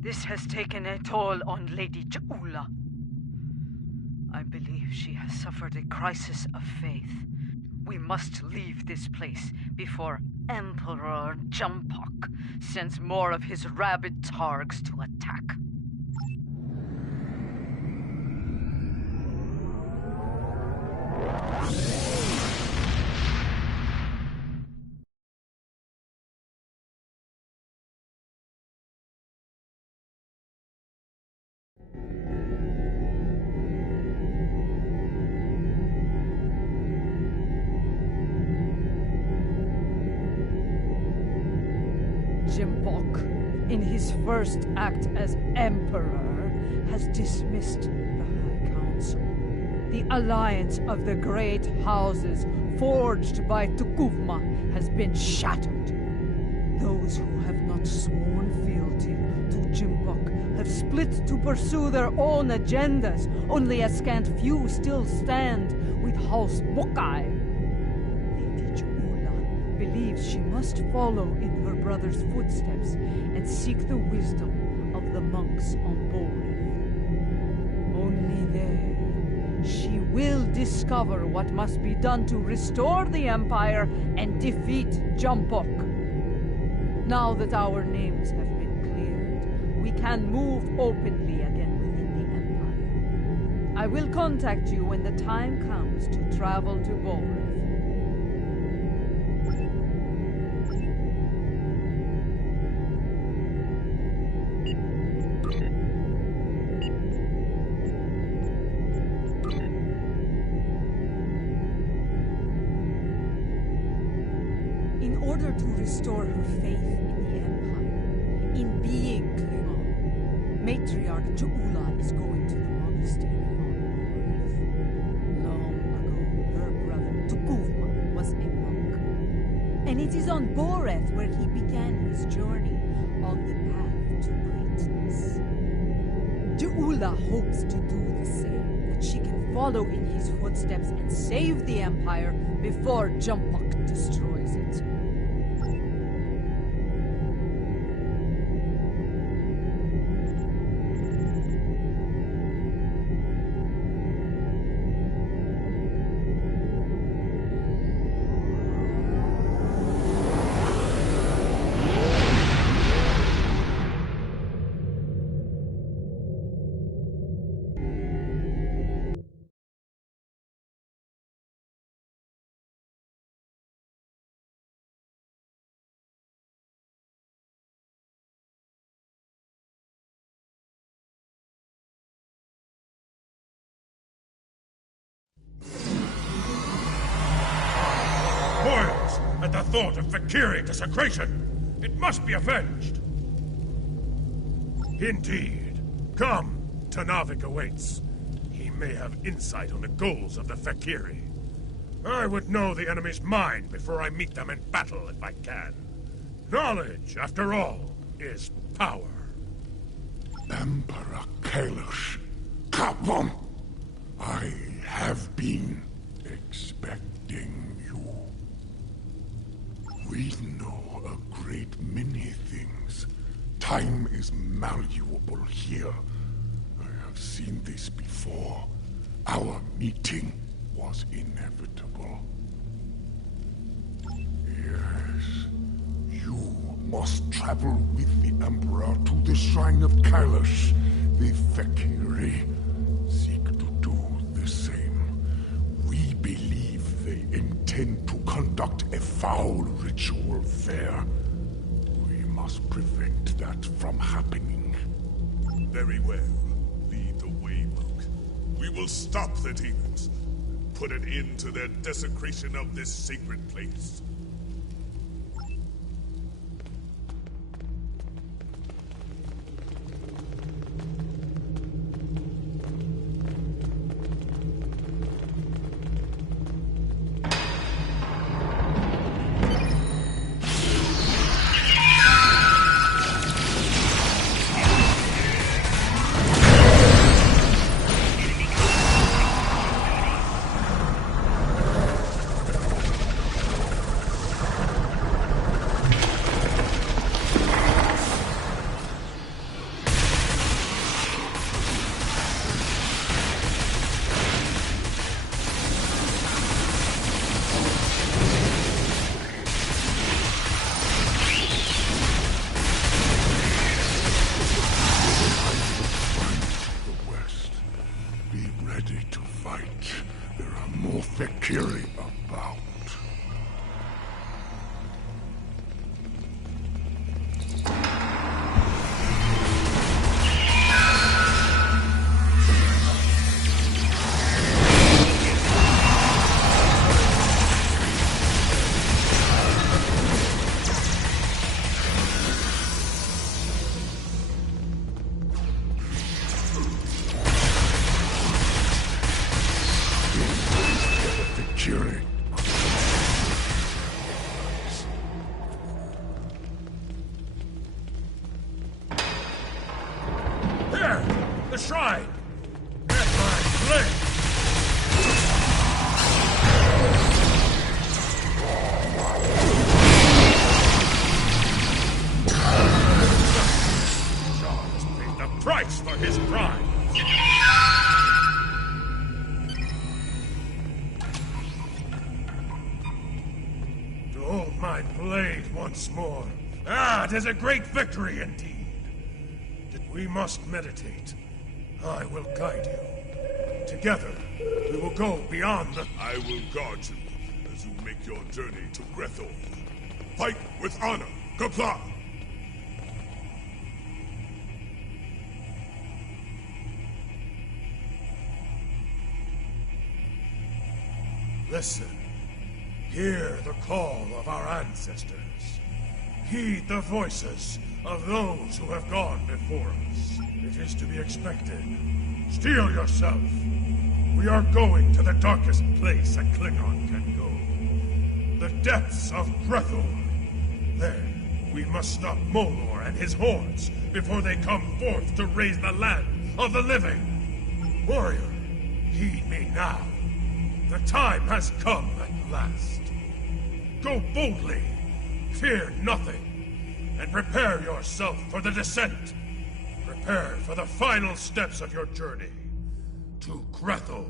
This has taken a toll on Lady Ja'ula. I believe she has suffered a crisis of faith. We must leave this place before Emperor Jempok sends more of his rabid targs to attack. Jempok, in his first act as Emperor, has dismissed the High Council. The alliance of the great houses forged by Tukuvma has been shattered. Those who have not sworn fealty to Jempok have split to pursue their own agendas. Only a scant few still stand with House Mokai. Lady Ja'ula believes she must follow in her brother's footsteps and seek the wisdom of the monks on Boreth. Only there she will discover what must be done to restore the Empire and defeat Jempok. Now that our names have been cleared, we can move openly again within the Empire. I will contact you when the time comes to travel to Boreth. In order to restore her faith in the Empire, in being Klingon, Matriarch Ja'ula is going to the monastery on Boreth. Long ago, her brother Tukuvma was a monk, and it is on Boreth where he began his journey on the path to greatness. Ja'ula hopes to do the same, that she can follow in his footsteps and save the Empire before Jempok destroys it. Boils at the thought of Valkyrie desecration. It must be avenged! Indeed. Come, Tanavik awaits. He may have insight on the goals of the Fakiri. I would know the enemy's mind before I meet them in battle if I can. Knowledge, after all, is power. Emperor Kailash, Kapon, I have been expecting you. We know a great many things. Time is malleable here. I have seen this before. Our meeting was inevitable. Yes, you must travel with the Emperor to the Shrine of Kailash. The Fakiri seek to do the same. We believe they intend to conduct a foul ritual there. We must prevent that from happening. Very well. Lead the way, monk. We will stop the demons. Put an end to their desecration of this sacred place. The shrine! At my blade! John has paid the price for his crime! To hold my blade once more. Ah, 'tis a great victory indeed. We must meditate. I will guide you. Together, we will go beyond the... I will guard you as you make your journey to Grethel. Fight with honor. Comply! Listen. Hear the call of our ancestors. Heed the voices of those who have gone before us. It is to be expected. Steel yourself. We are going to the darkest place a Klingon can go. The depths of Grethel. There, we must stop Molor and his hordes before they come forth to raise the land of the living. Warrior, heed me now. The time has come at last. Go boldly. Fear nothing, and prepare yourself for the descent. Prepare for the final steps of your journey to Grethel.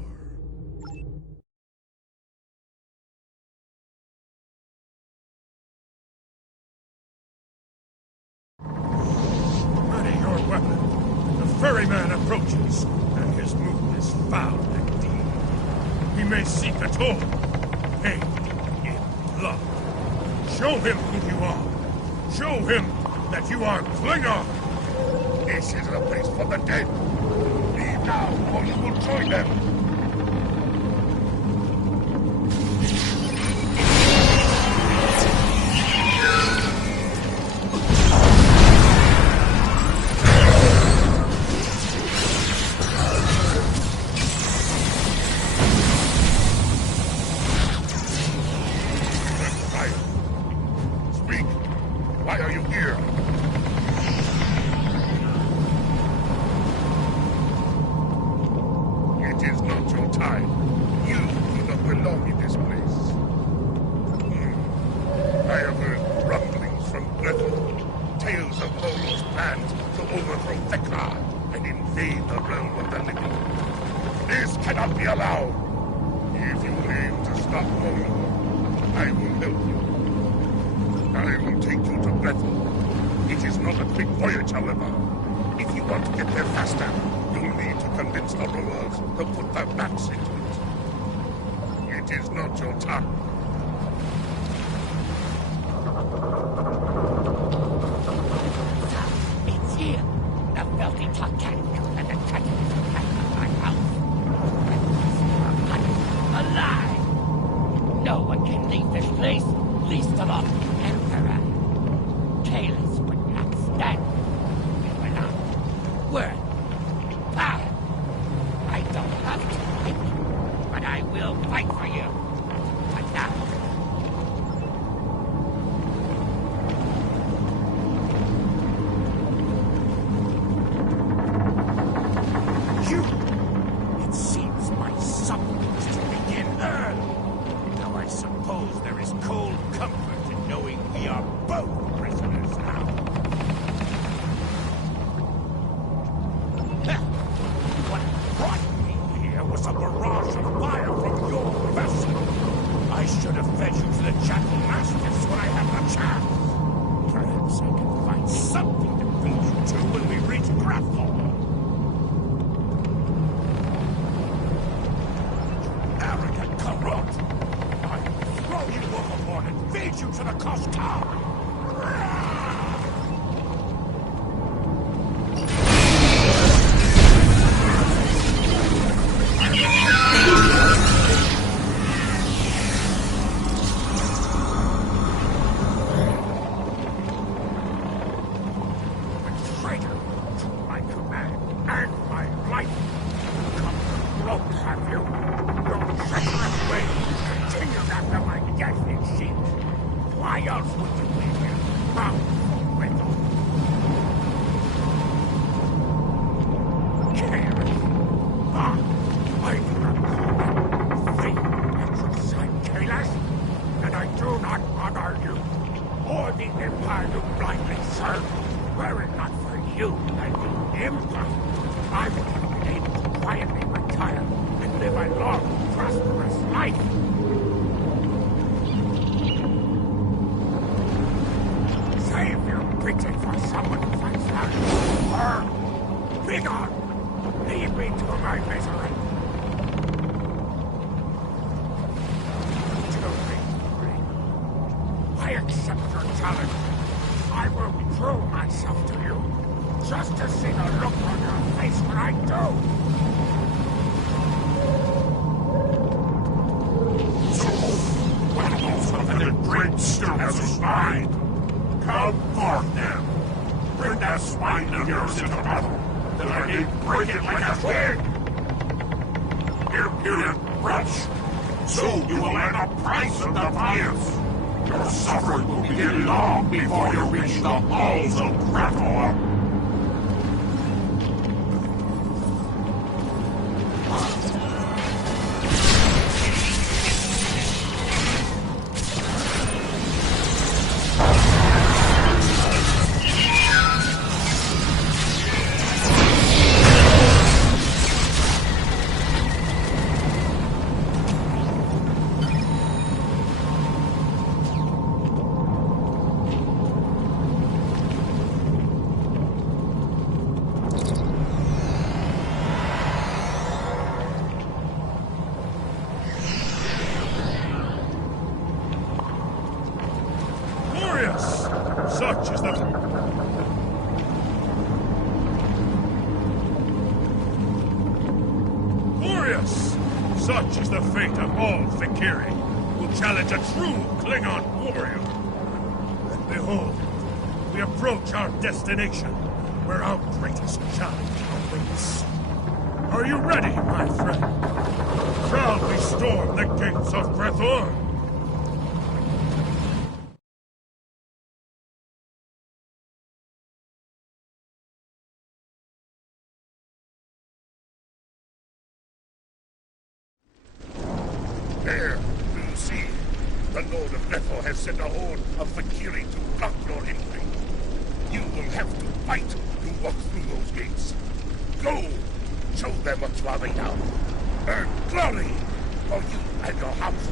Ready your weapon. The ferryman approaches, and his mood is foul indeed. He may seek a toll, paid in blood. Show him who you are. Show him that you are Klingon. This is a place for the dead. Leave now, or you will join them. I will help you. I will take you to Bethel. It is not a quick voyage, however. If you want to get there faster, you'll need to convince the rulers to put their backs into it. It is not your time. It's here. The melting Titanic and the Titanic attack on my house. Alive! No one can leave this place, least of all the Emperor. Kalis would not stand. They were not worth power. I don't have to fight, but I will fight for you. But now. You! It seems my suffering is to begin early. Though I suppose there is cold comfort in knowing we are both prisoners now. What brought me here was a barrage of fire from your vessel. I should have fed you to the Jackal Masters when I had the chance. Perhaps I can find something to feed you to when we reach Grethel. Arrogant corrupt! I will throw you overboard and feed you to the Koskar! Traitor to my command and my life! Come to bloat, have you? Your treacherous ways continued after my death, it seems. Why else would you be here, bound for Grethel? Kalis! Ah, I do not call it fate that you sign Kalis, and I do not honor you, or the Empire you blindly serve. Were it not for you and the Empire, I would have been able to quietly retire and live a long, prosperous life. Save your pity for someone who finds value in her. Be gone! Leave me to my misery. Too late, Ring. I accept your challenge. I will prove myself to you, just to see the look on your face when I do. So, what of the great still has a spine? Come forth, then. Bring that spine of yours into battle, that I may break it like a twig. Impudent wretch! Soon you will earn a price of defiance. Your suffering will begin long before you reach the halls of Grethel. Such is the... Glorious! Such is the fate of all Fikiri, who challenge a true Klingon warrior. And behold, we approach our destination, where our greatest challenge awaits. Are you ready, my friend? Shall we storm the gates of Grethel? There, do you see? The Lord of Grethel has sent a horde of Fikiri to block your entry. You will have to fight to walk through those gates. Go! Show them what's lying down. Earn glory for you and your house.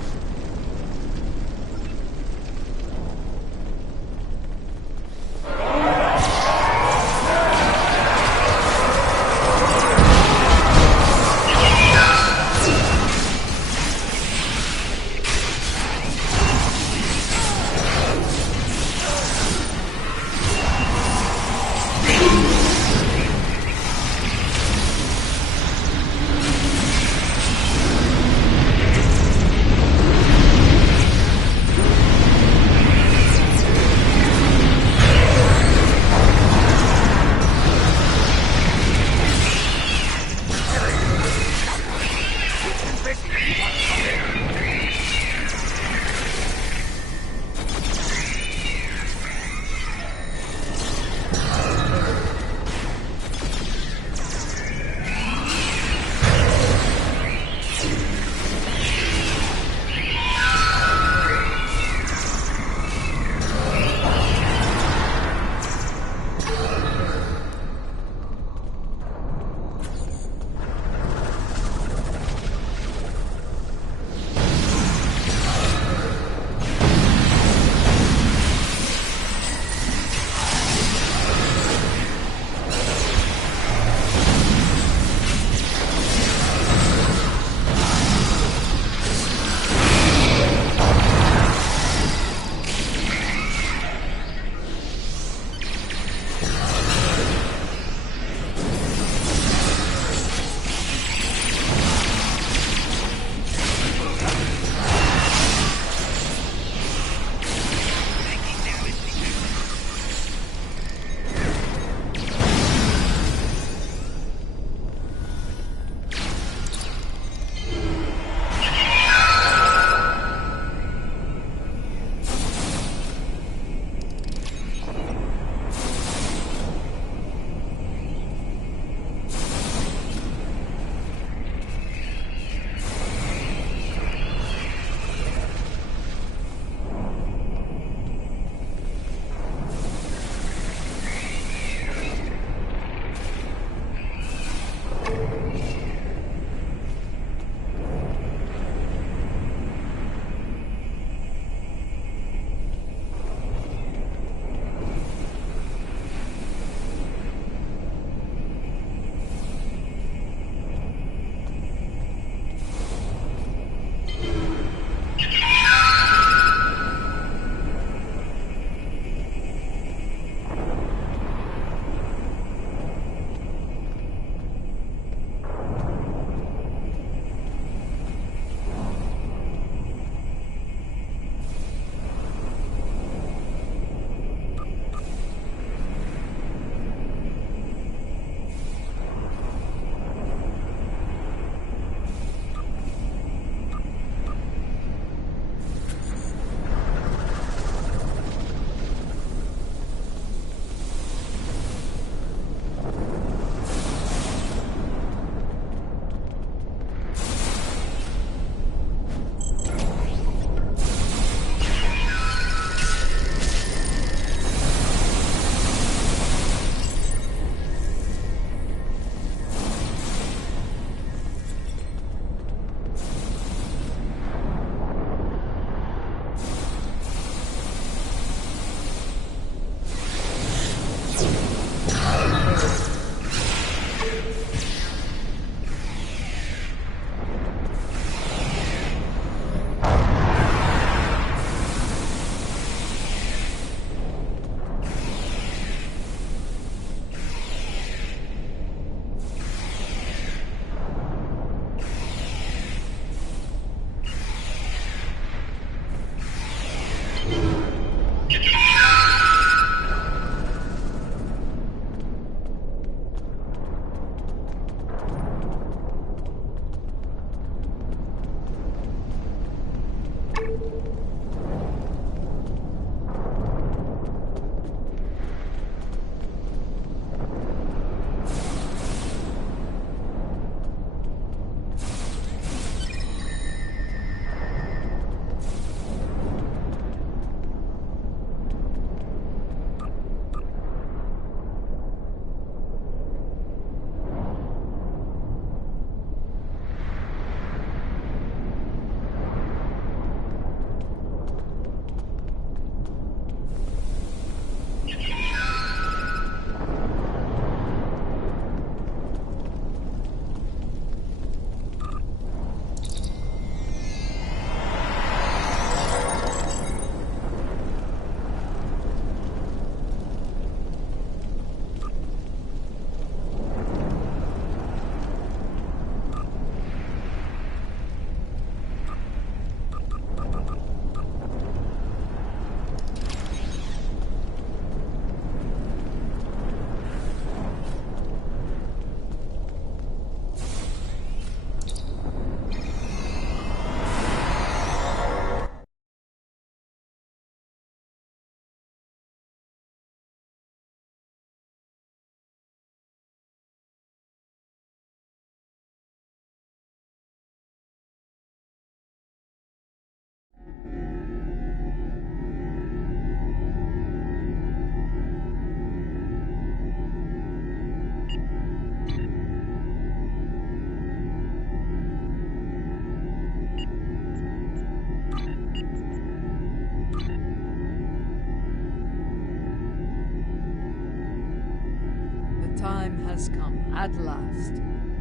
has come, at last.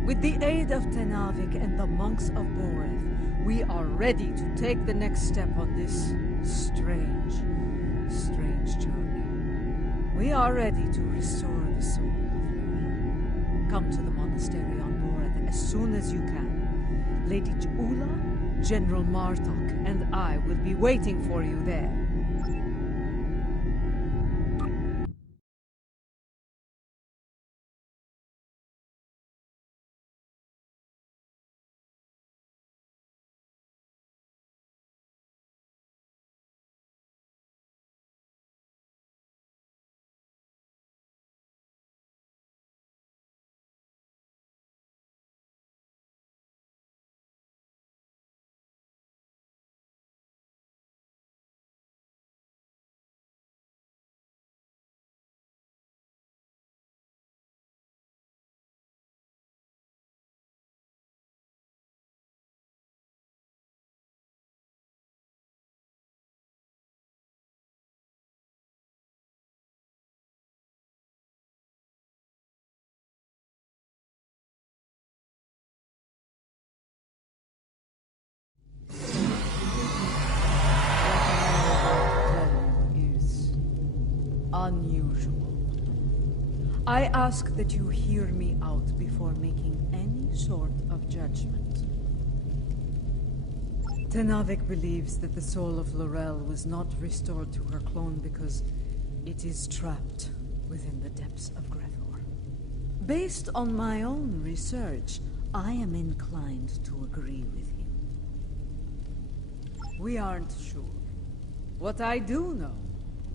With the aid of Tenavik and the monks of Boreth, we are ready to take the next step on this strange journey. We are ready to restore the soul of Lorel. Come to the monastery on Boreth as soon as you can. Lady Jula, General Martok, and I will be waiting for you there. Unusual. I ask that you hear me out before making any sort of judgment. Tenavik believes that the soul of Lorel was not restored to her clone because it is trapped within the depths of Grethor. Based on my own research, I am inclined to agree with him. We aren't sure. What I do know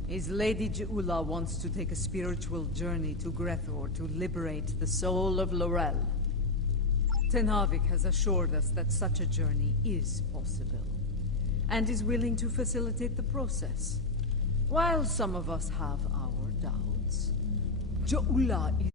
is Lady Jula wants to take a spiritual journey to Grethor to liberate the soul of Lorel. Tenavik has assured us that such a journey is possible, and is willing to facilitate the process. While some of us have our doubts, Jula is...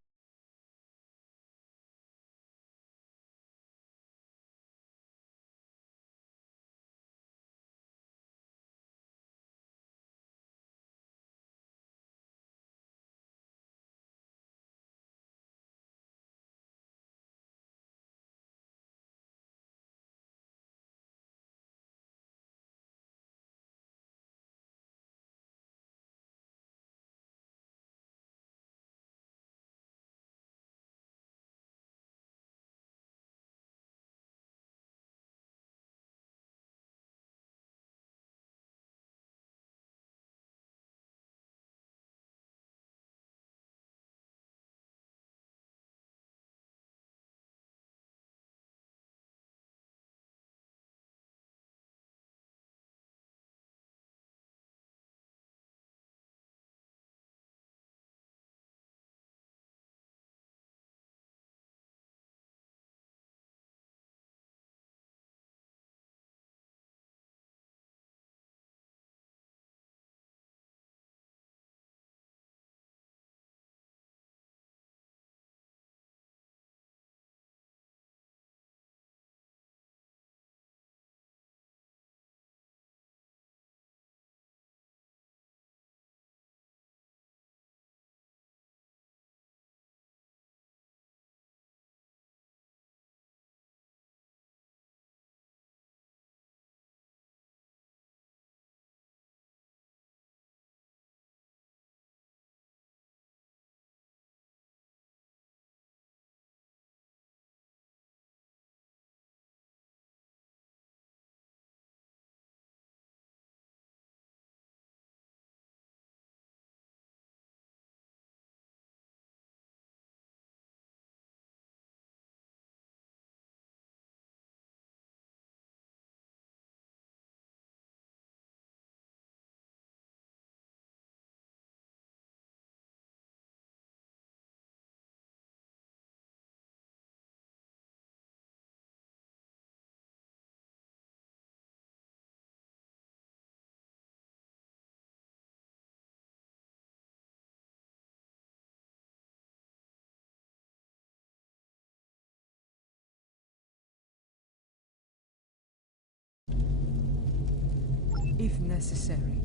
If necessary,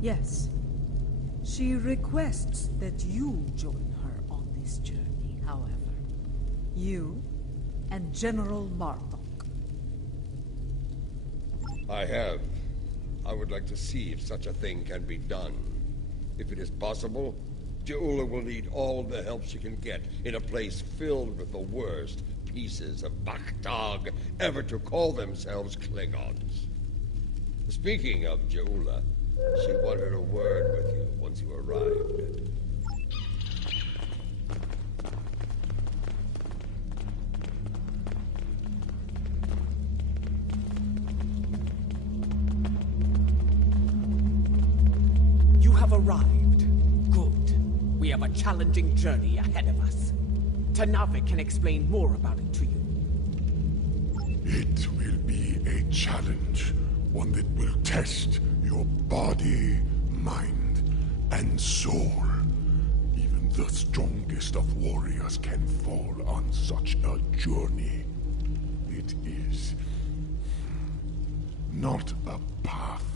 yes. She requests that you join her on this journey, however. You and General Martok. I would like to see if such a thing can be done. If it is possible, Je'ula will need all the help she can get in a place filled with the worst pieces of Bakhtag ever to call themselves Klingons. Speaking of Je'ula, she wanted a word with you once you arrived. You have arrived. Good. We have a challenging journey ahead of us. Tanavik can explain more about it to you. It will be a challenge, one that will test your body, mind, and soul. Even the strongest of warriors can fall on such a journey. It is not a path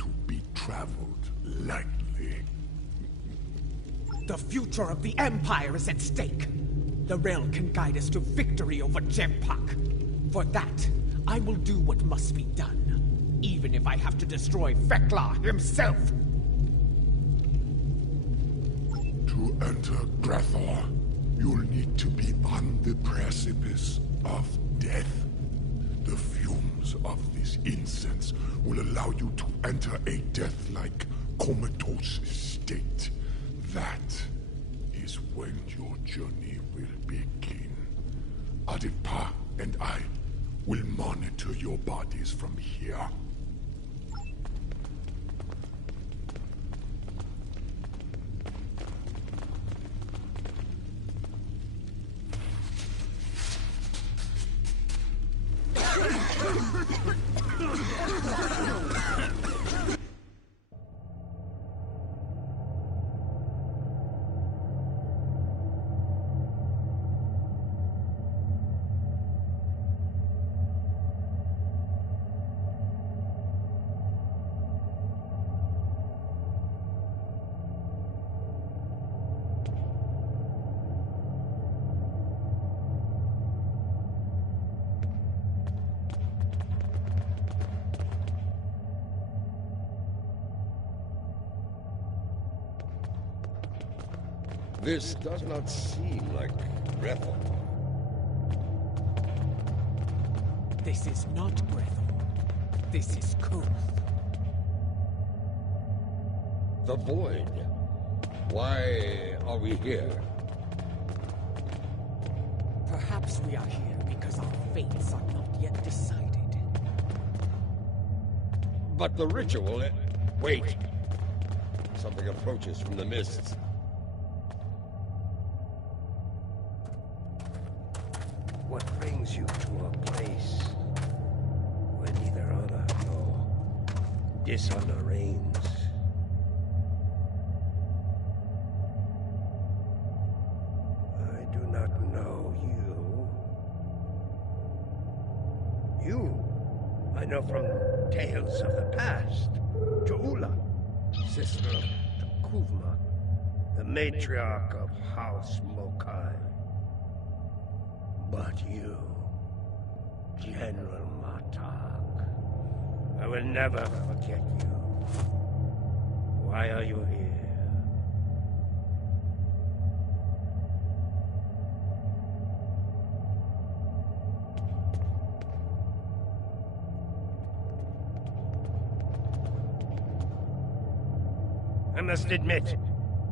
to be traveled lightly. The future of the Empire is at stake. The Rel can guide us to victory over Jempak. For that, I will do what must be done, even if I have to destroy Fekla himself. To enter Grathor, you'll need to be on the precipice of death. The fumes of this incense will allow you to enter a death-like comatose state. That is when your journey will begin. Adikpa and I will monitor your bodies from here. This does not seem like Grethel. This is not Grethel. This is Koth. The Void. Why are we here? Perhaps we are here because our fates are not yet decided. But the ritual... Wait. Something approaches from the mists. What brings you to a place where neither honor nor dishonor reigns? I do not know you. You, I know from tales of the past. Je'ula, sister of Takuvma, the matriarch of House Mokai. But you, General Martok, I will never forget you. Why are you here? I must admit,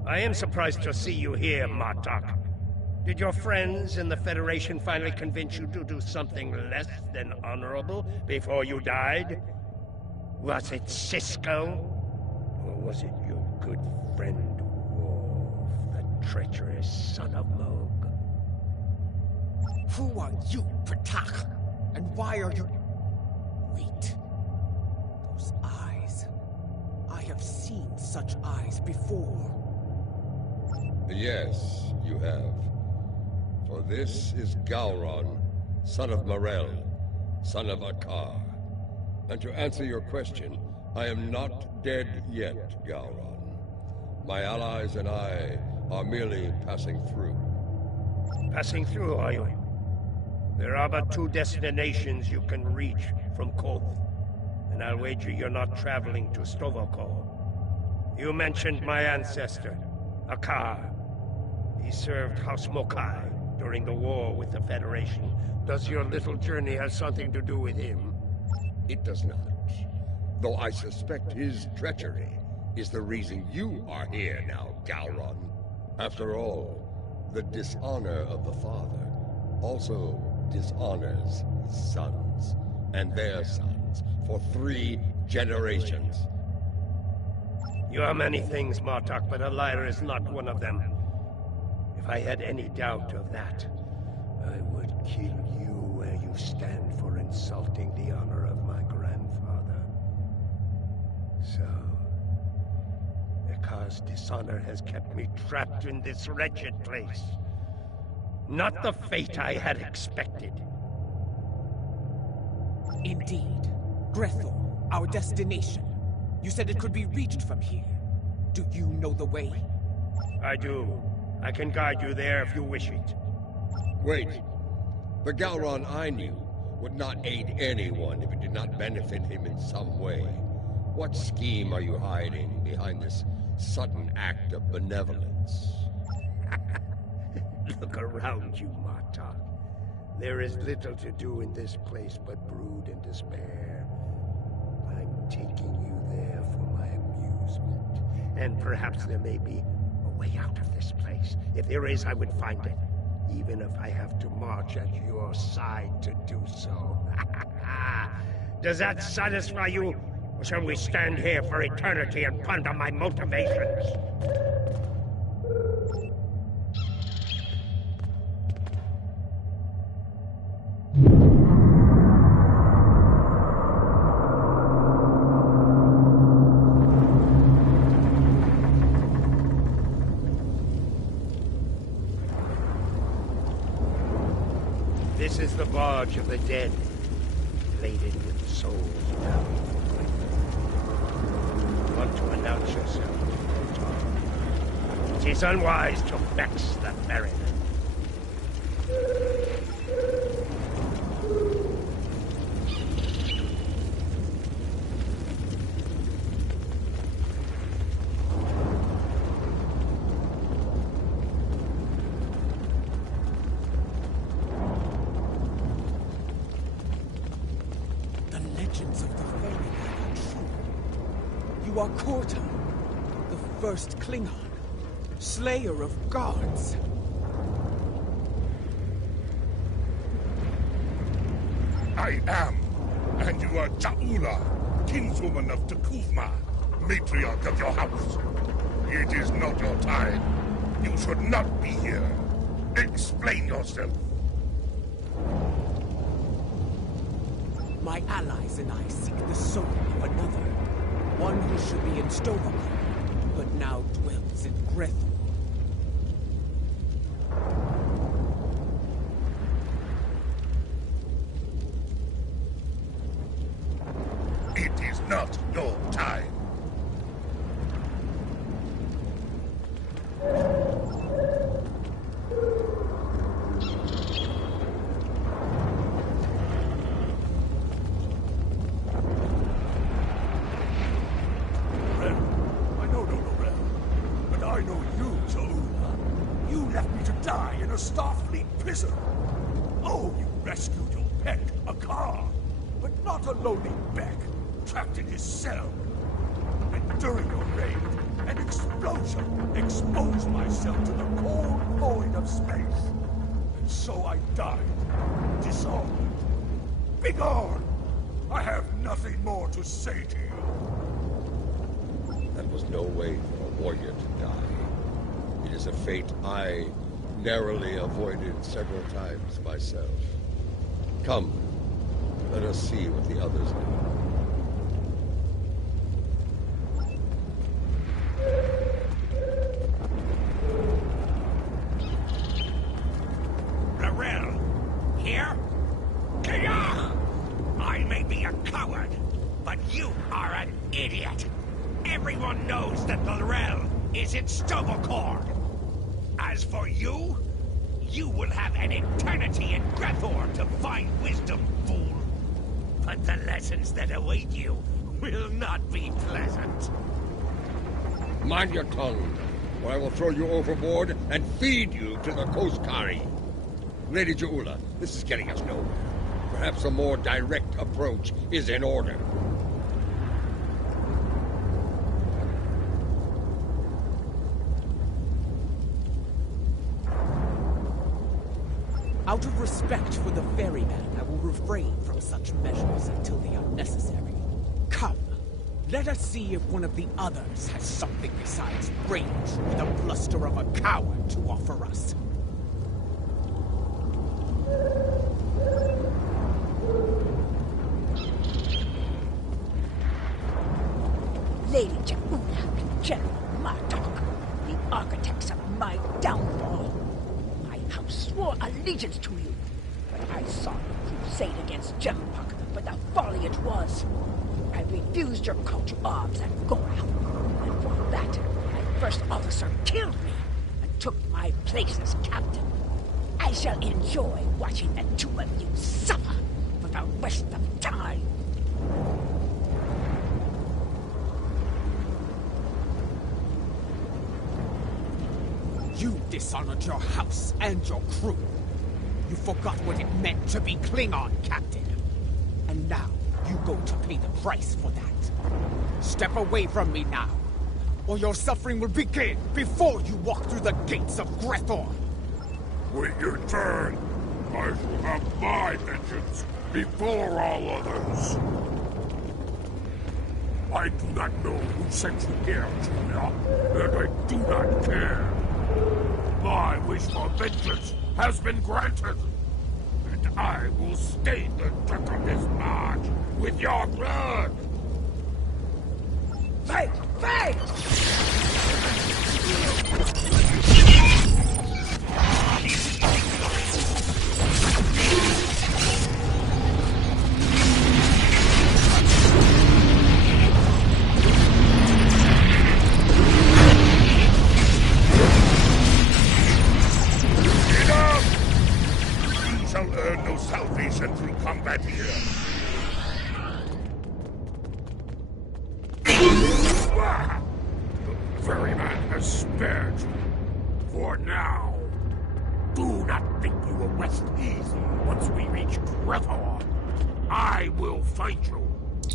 I am surprised to see you here, Martok. Did your friends in the Federation finally convince you to do something less than honorable before you died? Was it Cisco? Or was it your good friend Worf, the treacherous son of Moog? Who are you, Pratak? And why are you... Wait. Those eyes. I have seen such eyes before. Yes, you have. For this is Gowron, son of Morel, son of Akar. And to answer your question, I am not dead yet, Gowron. My allies and I are merely passing through. Passing through, are you? There are but 2 destinations you can reach from Koth, and I'll wager you're not traveling to Stovokol. You mentioned my ancestor, Akar. He served House Mokai during the war with the Federation. Does your little journey have something to do with him? It does not. Though I suspect his treachery is the reason you are here now, Gowron. After all, the dishonor of the father also dishonors his sons and their sons for 3 generations. You are many things, Martok, but a liar is not one of them. If I had any doubt of that, I would kill you where you stand for insulting the honor of my grandfather. So, Akar's dishonor has kept me trapped in this wretched place. Not the fate I had expected. Indeed. Grethor, our destination. You said it could be reached from here. Do you know the way? I do. I can guide you there if you wish it. Wait. The Gowron I knew would not aid anyone if it did not benefit him in some way. What scheme are you hiding behind this sudden act of benevolence? Look around you, Martok. There is little to do in this place but brood and despair. I'm taking you there for my amusement. And perhaps there may be a way out of this place. If there is, I would find it. Even if I have to march at your side to do so. Does that satisfy you? Or shall we stand here for eternity and ponder my motivations? This is the barge of the dead, laden with the souls of our want to announce yourself, Kotar. It is unwise to vex the ferryman. You are Korta, the first Klingon, slayer of gods. I am, and you are Jaula, kinswoman of Takuvma, matriarch of your house. It is not your time. You should not be here. Explain yourself. My allies and I seek the soul of another. One who should be in Stovokol, but now dwells in Grethor. It is not your time. a Starfleet prison. Oh, you rescued your pet, a car, but not a lowly Beck, trapped in his cell. And during your raid, an explosion exposed myself to the cold void of space. And so I died, disarmed. Begone! I have nothing more to say to you. That was no way for a warrior to die. It is a fate I narrowly avoided several times myself. Come, let us see what the others do. Rarel, here? Kayah! I may be a coward, but you are an idiot. Everyone knows that Lorel is in Stovokor. As for you, You will have an eternity in Grethor to find wisdom, fool. But the lessons that await you will not be pleasant. Mind your tongue, or I will throw you overboard and feed you to the Koskari. Lady Jaula, this is getting us nowhere. Perhaps a more direct approach is in order. Out of respect for the ferryman, I will refrain from such measures until they are necessary. Come, let us see if one of the others has something besides rage or the bluster of a coward to offer us. Lady Jaula and General Martok, the architects of my downfall. My house swore allegiance to you, but I saw you crusade against Jempok, but the folly it was. I refused your call to arms at Gorath, and for that, my first officer killed me and took my place as captain. I shall enjoy watching the two of you suffer for the rest of time. You dishonored your house and your crew. You forgot what it meant to be Klingon, Captain. And now, you go to pay the price for that. Step away from me now, or your suffering will begin before you walk through the gates of Grethor. Wait your turn. I shall have my vengeance before all others. I do not know who sent you here, Julia, and I do not care. My wish for vengeance has been granted, and I will stain the dirt of this march with your blood. Fight! Fight! You shall earn no salvation through combat here. The ferryman has spared you. For now. Do not think you will rest easy once we reach Grethor. I will find you,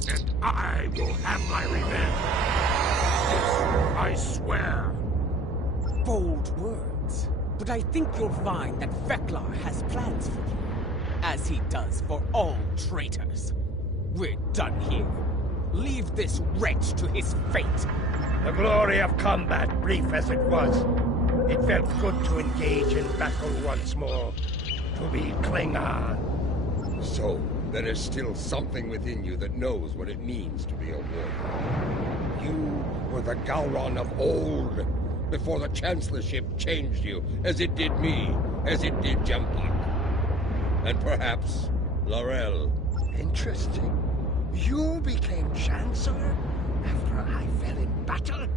and I will have my revenge. This I swear. Bold words. But I think you'll find that Veklar has plans for you, as he does for all traitors. We're done here. Leave this wretch to his fate. The glory of combat, brief as it was. It felt good to engage in battle once more. To be Klingon. So, there is still something within you that knows what it means to be a warrior. You were the Gowron of old, before the Chancellorship changed you, as it did me, as it did Jempok. And perhaps Laurel. Interesting. You became Chancellor after I fell in battle?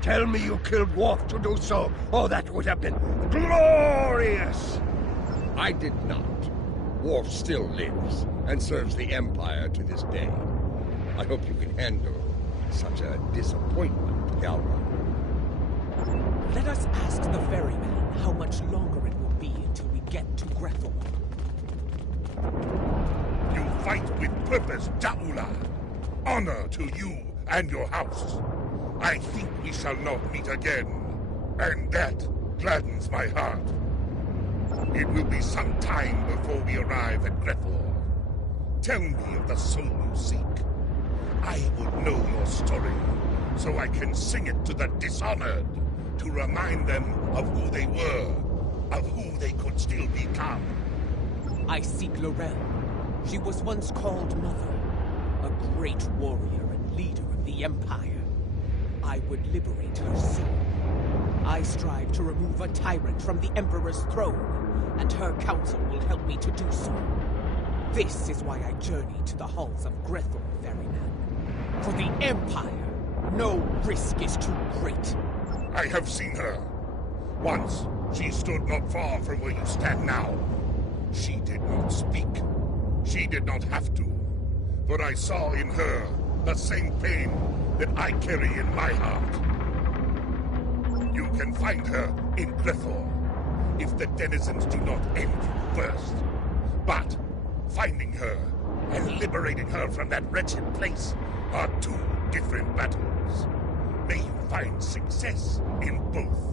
Tell me you killed Worf to do so. Oh, that would have been glorious! I did not. Worf still lives, and serves the Empire to this day. I hope you can handle such a disappointment, Galron. Let us ask the ferryman how much longer it will be until we get to Grethor. You fight with purpose, Jaula. Honor to you and your house. I think we shall not meet again, and that gladdens my heart. It will be some time before we arrive at Grethor. Tell me of the soul you seek. I would know your story, so I can sing it to the dishonored, to remind them of who they were, of who they could still become. I seek Laurel. She was once called Mother, a great warrior and leader of the Empire. I would liberate her soon. I strive to remove a tyrant from the Emperor's throne, and her council will help me to do so. This is why I journey to the halls of Grethor, ferryman. For the Empire, no risk is too great. I have seen her. Once, She stood not far from where you stand now. She did not speak. She did not have to. For I saw in her the same pain that I carry in my heart. You can find her in Grethor, if the denizens do not end you first. But finding her and liberating her from that wretched place are two different battles. May you find success in both.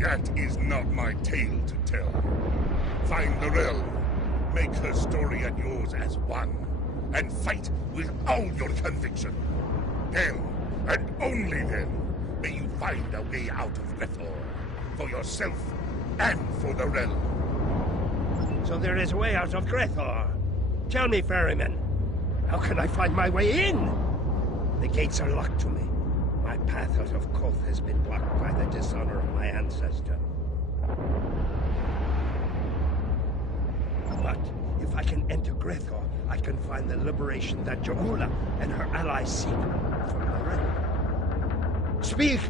That is not my tale to tell. Find the realm, make her story and yours as one, and fight with all your conviction. Then, and only then, may you find a way out of Grethor, for yourself and for the realm. So there is a way out of Grethor. Tell me, ferryman, how can I find my way in? The gates are locked to me. My path out of Koth has been blocked by the dishonor of my ancestor. But if I can enter Grethor, I can find the liberation that Jaula and her allies seek from the realm. Speak!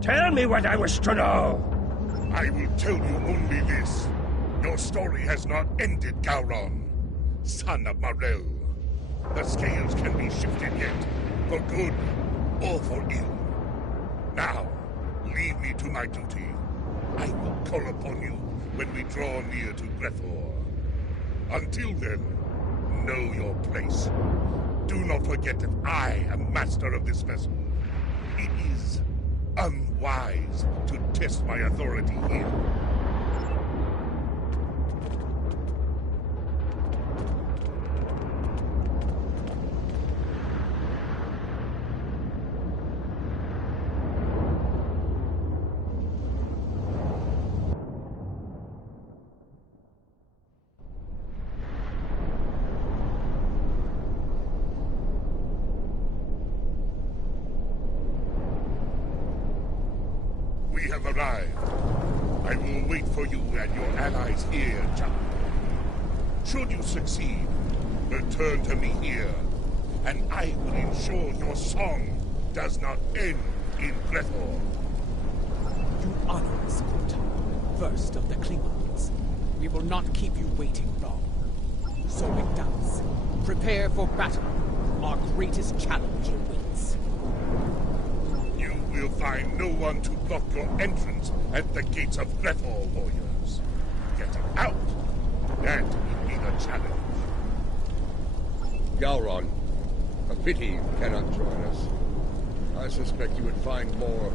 Tell me what I wish to know! I will tell you only this. Your story has not ended, Gowron, son of Marell. The scales can be shifted yet, for good or for ill. Now, leave me to my duty. I will call upon you when we draw near to Grethor. Until then, know your place. Do not forget that I am master of this vessel. It is unwise to test my authority here. We have arrived. I will wait for you and your allies here, John. Should you succeed, return to me here, and I will ensure your song does not end in Grethor. You honor us, Kortar, first of the Klingons. We will not keep you waiting long. So it does. Prepare for battle. Our greatest challenge awaits. You will find no one to block your entrance at the gates of Grethor, warriors. Getting out, that will be the challenge. Gowron, a pity you cannot join us. I suspect you would find more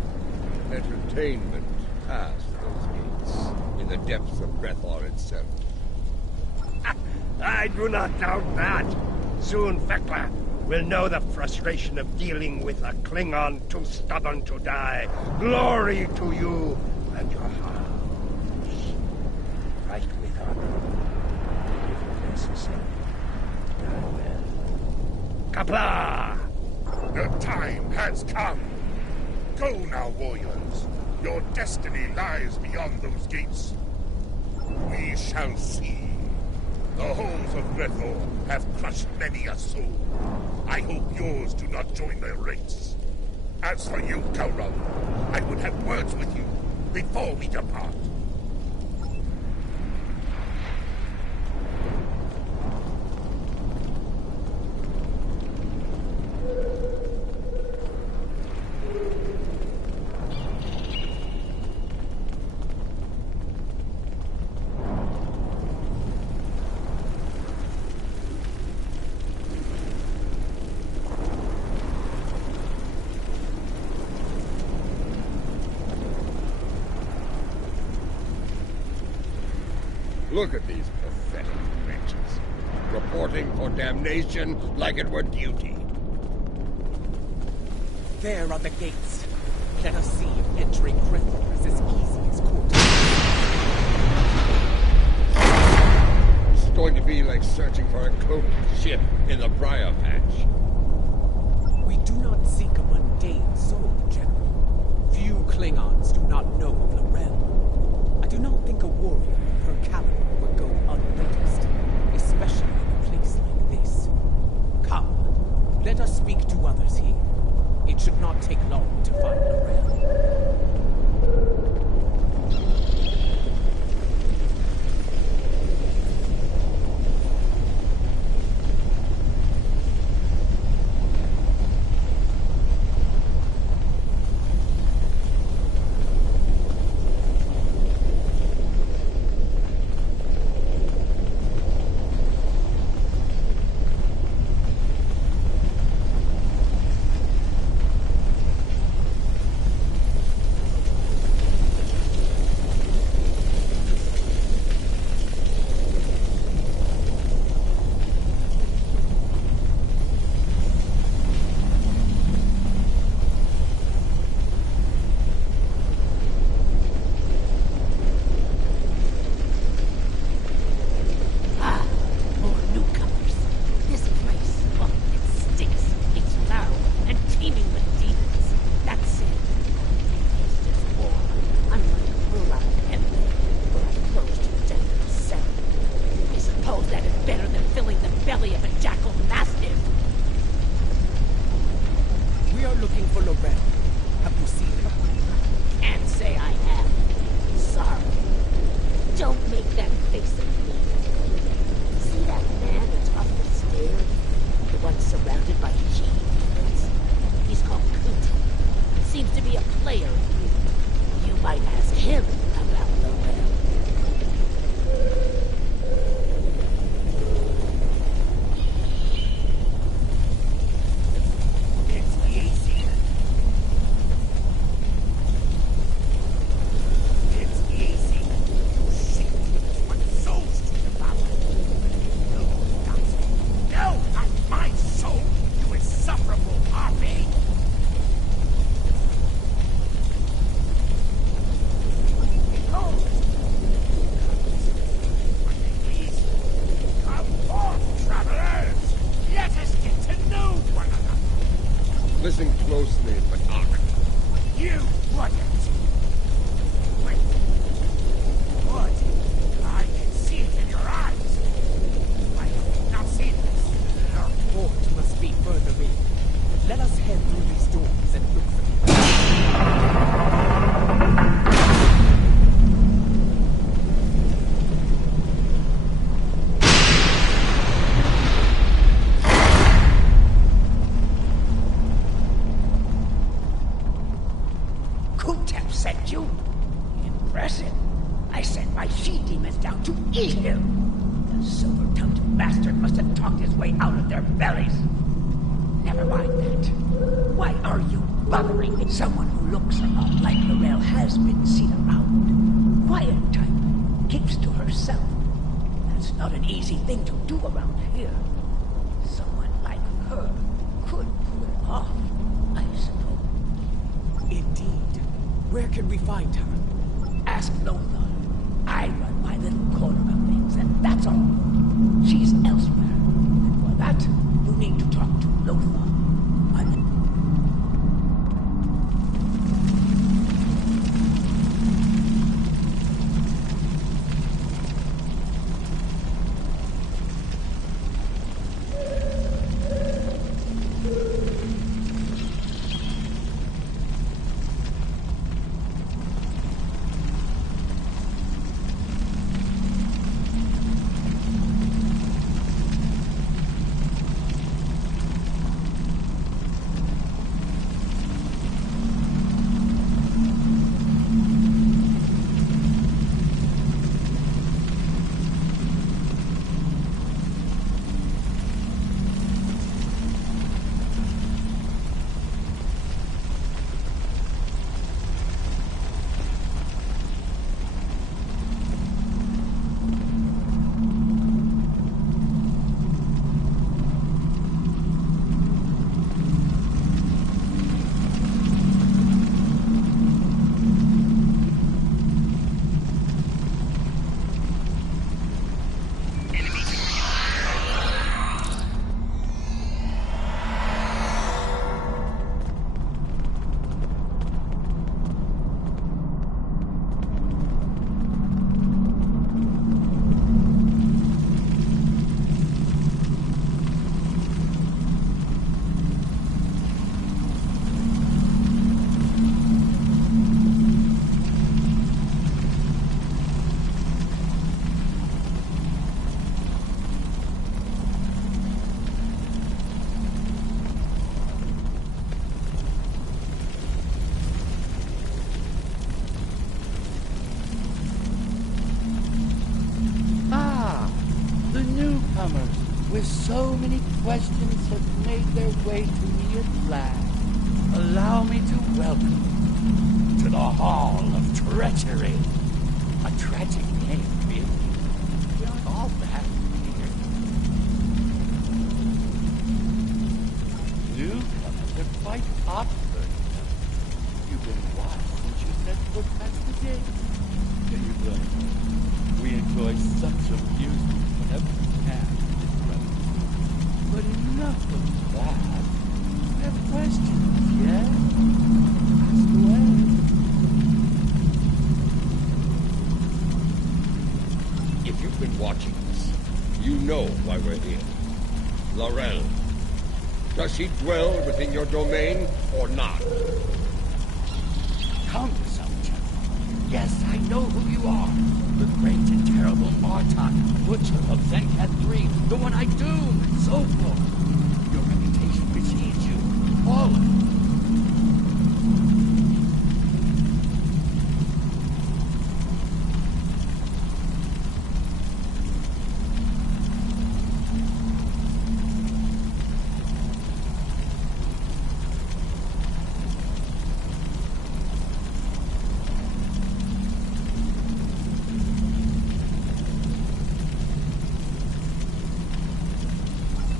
entertainment past those gates, in the depths of Grethor itself. I do not doubt that. Soon Fekla will know the frustration of dealing with a Klingon too stubborn to die. Glory to you and your house. Fight with honor, if necessary. I will. Kapla! The time has come. Go now, warriors. Your destiny lies beyond those gates. We shall see. The halls of Grethor have crushed many a soul. I hope yours do not join their ranks. As for you, Gowron, I would have words with you before we depart. Look at these pathetic wretches, reporting for damnation like it were duty. There are the gates. Let us see if entering Grethor is as easy as Kortar. It's going to be like searching for a cloaked ship in the briar patch. We do not seek a mundane soul, General. Few Klingons do not know of the realm. I do not think a warrior of her caliber would go unnoticed, especially in a place like this. Come, let us speak to others here. It should not take long to find the realm. looking for Lorel. Have you seen her? Can't say I have. Sorry. Don't make that face at me. See that man atop the stairs? The one surrounded by G-demons? He's called Kuta. Seems to be a player in here. You might ask him about Lorel. Listen closely, Batak. You wouldn't. Wait. What? I can see it in your eyes. I have not seen this. Our port must be further in. Let us head through these doors and look for him. Kutep sent you? Impressive. I sent my she-demons down to eat him. The silver-tongued bastard must have talked his way out of their bellies. Never mind that. Why are you bothering me? Someone who looks a lot like Lorel has been seen around. Quiet type. Keeps to herself. That's not an easy thing to do around here. Someone like her could pull it off, I suppose. Indeed. Where can we find her? Ask Lothar. I run my little corner of things, and that's all. She's elsewhere. And for that, you need to talk to Lothar. With so many questions have made their way to me at last. Allow me to welcome you to the Hall of Treachery. A tragic name, really. Beyond all that here. Newcomers are quite popular. You've been watched since you set foot past the gate. Can you blame me? We enjoy such amusement whenever we can. But enough of that. I have questions, yeah? Ask away. If you've been watching us, you know why we're here. Laurel. Does he dwell within your domain or not? Calm yourself, General. Yes, I know who you are. The great and terrible Artok, Butcher of Zencat 3, the one I doomed, and so forth. Your reputation precedes you. All of it.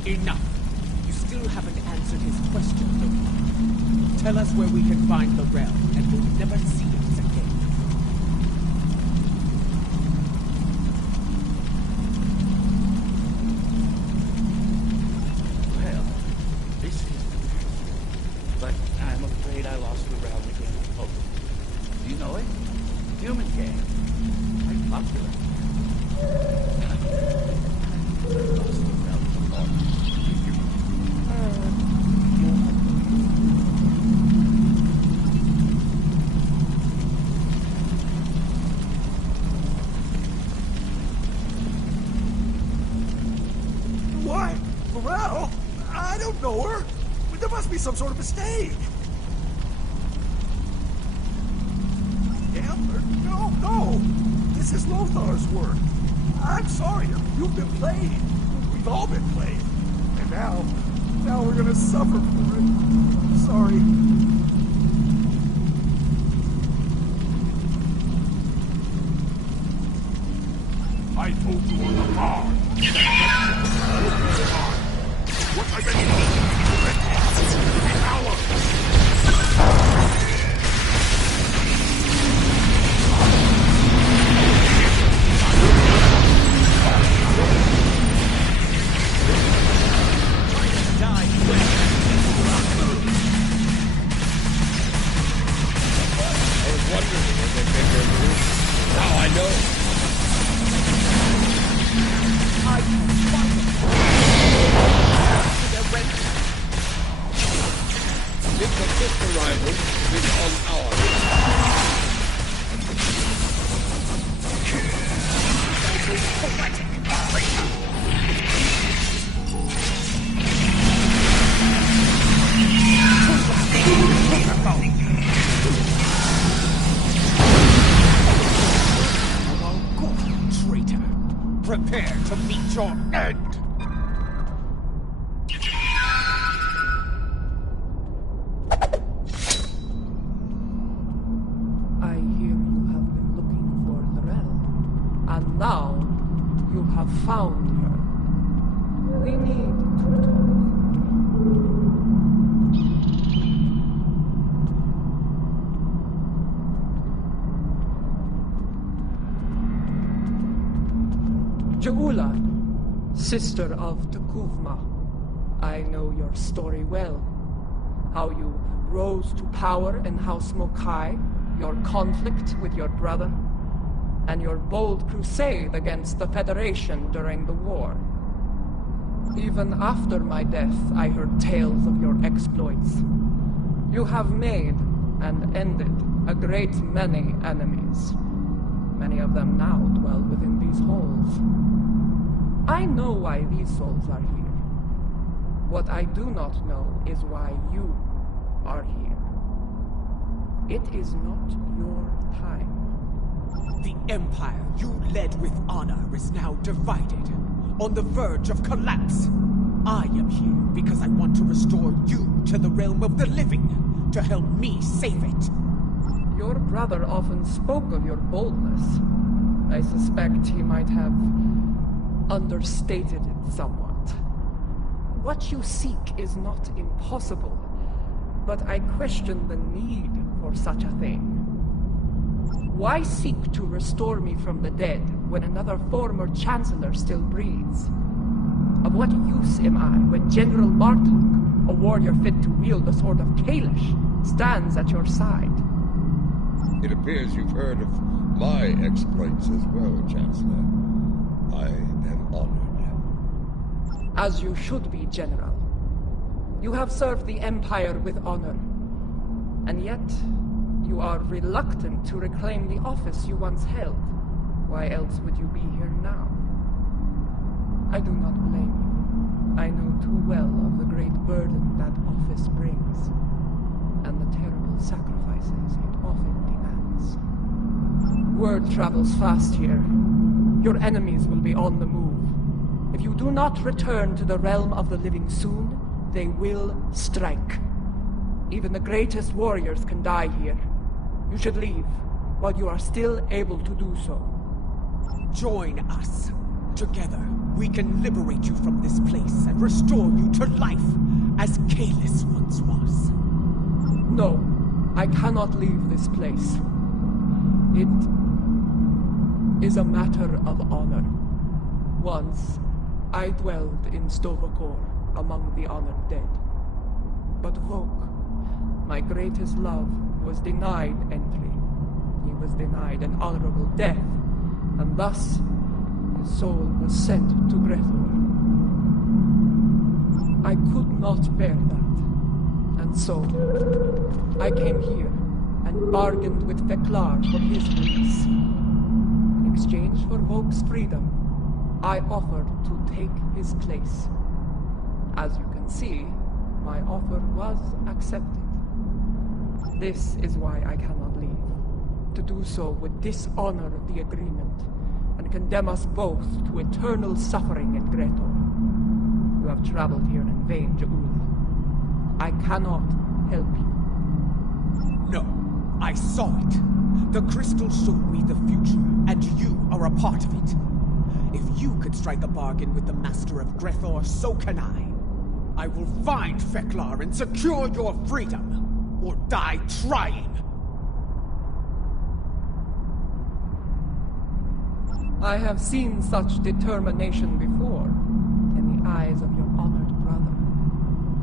Enough. You still haven't answered his question, though. Tell us where we can find the realm, and we'll never see us again. Well, this is the truth. But I'm afraid I lost the realm again. Oh, do you know it? Human game. Quite popular. I lost the realm to Lord. What? Morel? I don't know her. There must be some sort of mistake. Gambler? No. This is Lothar's work. I'm sorry. You've been played. We've all been played. And now we're gonna suffer for it. Sorry. I told you on the farm. What I meant Prepare to meet your end! I hear you have been looking for the realm, and now you have found her. We need to talk. Jaula, sister of Takuvma, I know your story well. How you rose to power in House Mokai, your conflict with your brother, and your bold crusade against the Federation during the war. Even after my death, I heard tales of your exploits. You have made and ended a great many enemies. Many of them now dwell within these halls. I know why these souls are here. What I do not know is why you are here. It is not your time. The empire you led with honor is now divided, on the verge of collapse. I am here because I want to restore you to the realm of the living, to help me save it. Your brother often spoke of your boldness. I suspect he might have understated it somewhat. What you seek is not impossible, but I question the need for such a thing. Why seek to restore me from the dead when another former Chancellor still breathes? Of what use am I when General Martok, a warrior fit to wield the sword of Kalish, stands at your side? It appears you've heard of my exploits as well, Chancellor. I am honored. As you should be, General. You have served the Empire with honor, and yet you are reluctant to reclaim the office you once held. Why else would you be here now? I do not blame you. I know too well of the great burden that office brings, and the terrible sacrifices it often demands. Word travels fast here. Your enemies will be on the move. If you do not return to the realm of the living soon, they will strike. Even the greatest warriors can die here. You should leave while you are still able to do so. Join us. Together, we can liberate you from this place and restore you to life, as Kalis once was. No, I cannot leave this place. It is a matter of honor. Once, I dwelled in Stovakor among the honored dead. But Vok, my greatest love, was denied entry. He was denied an honorable death, and thus his soul was sent to Grethor. I could not bear that, and so I came here and bargained with Feklar for his release. In exchange for Vok's freedom, I offered to take his place. As you can see, my offer was accepted. This is why I cannot leave. To do so would dishonor the agreement and condemn us both to eternal suffering in Gretor. You have traveled here in vain, Ja'ula. I cannot help you. No, I saw it. The crystal showed me the future, and you are a part of it. If you could strike a bargain with the Master of Grethor, so can I. I will find Feklar and secure your freedom, or die trying. I have seen such determination before, in the eyes of your honored brother.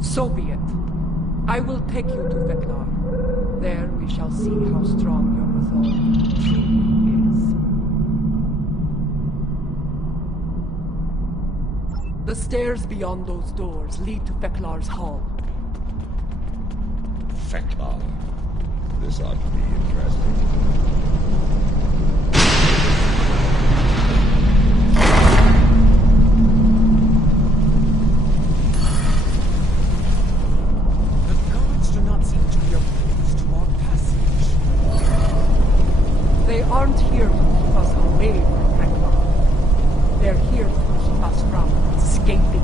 So be it. I will take you to Feklar. There we shall see how strong your resolve truly is. The stairs beyond those doors lead to Feklar's hall. Feklar. This ought to be interesting. They aren't here to keep us away from Feklar. They're here to keep us from escaping.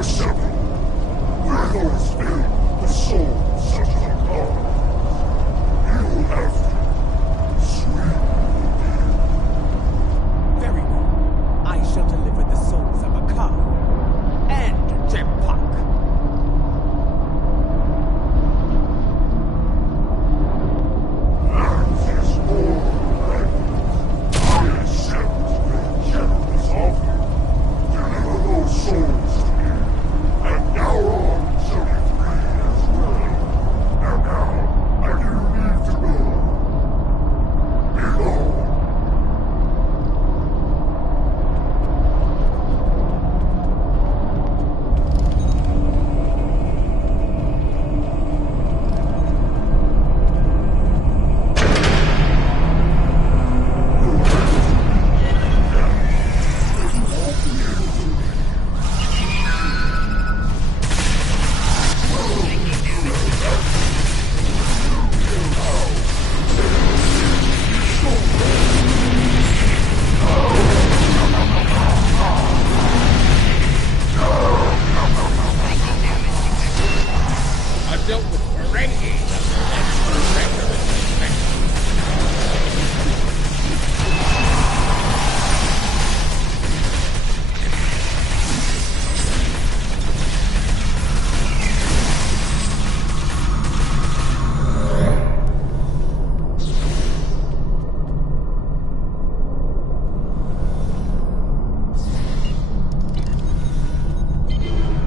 Prepare several. Where those filled with souls such as a god, you will have to swim again. Very well. I shall deliver the souls of Akar and Jempak. And this more I accept the generous offer. Deliver those souls to me, and now on shall be free as well. And now I give you leave to go. Begone. I've dealt with Ferengi.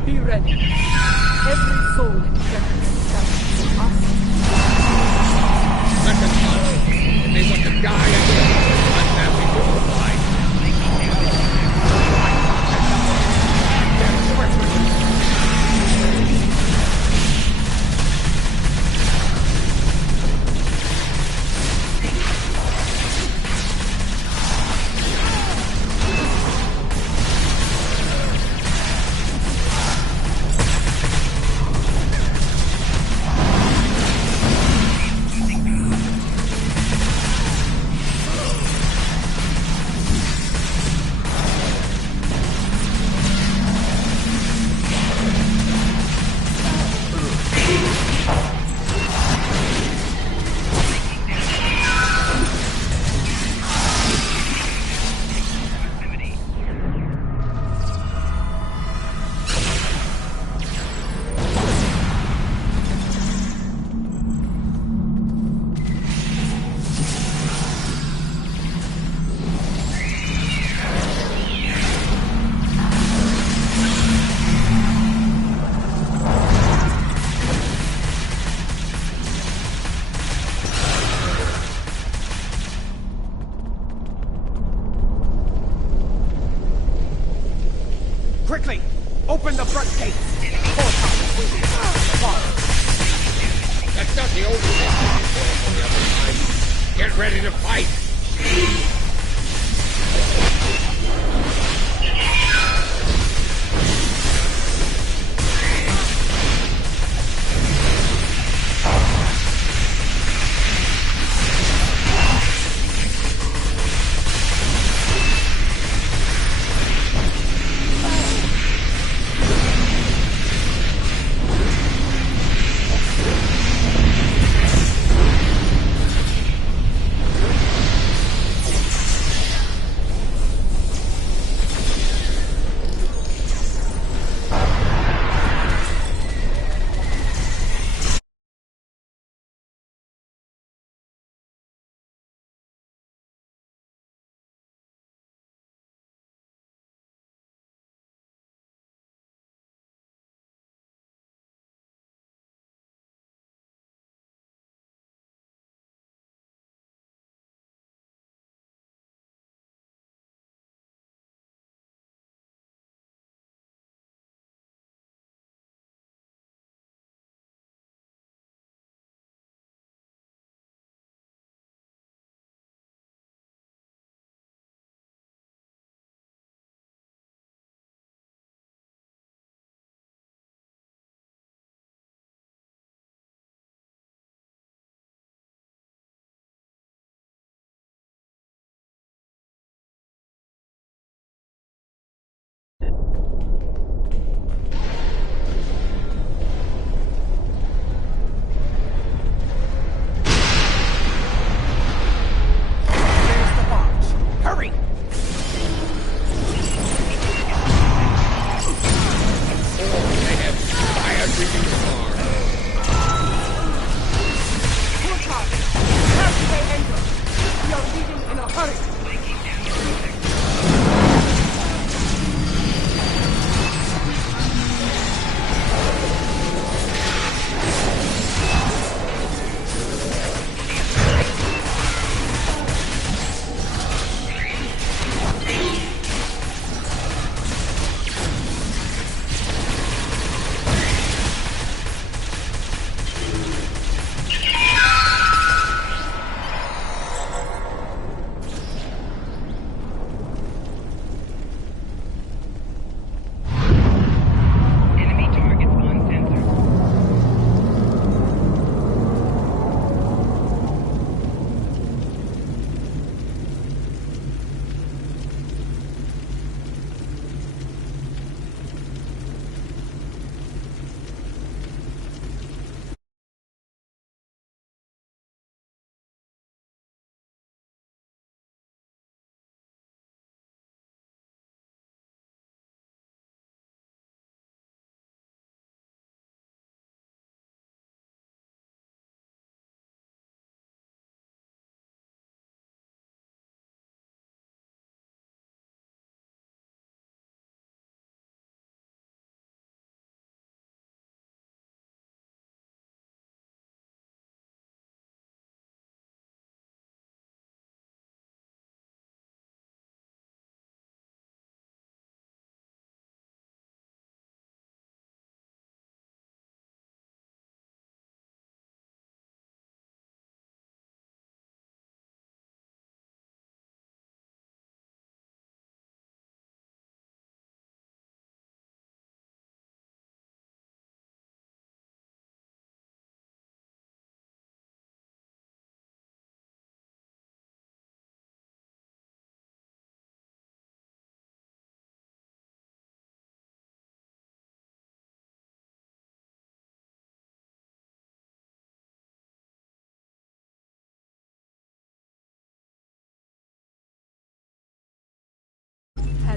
Be ready. Every soul in Jempak shall us. Let them come. If they want to die again, I'm happy to oblige. Quickly! Open the front gates! That's not the old one on the other side. Get ready to fight.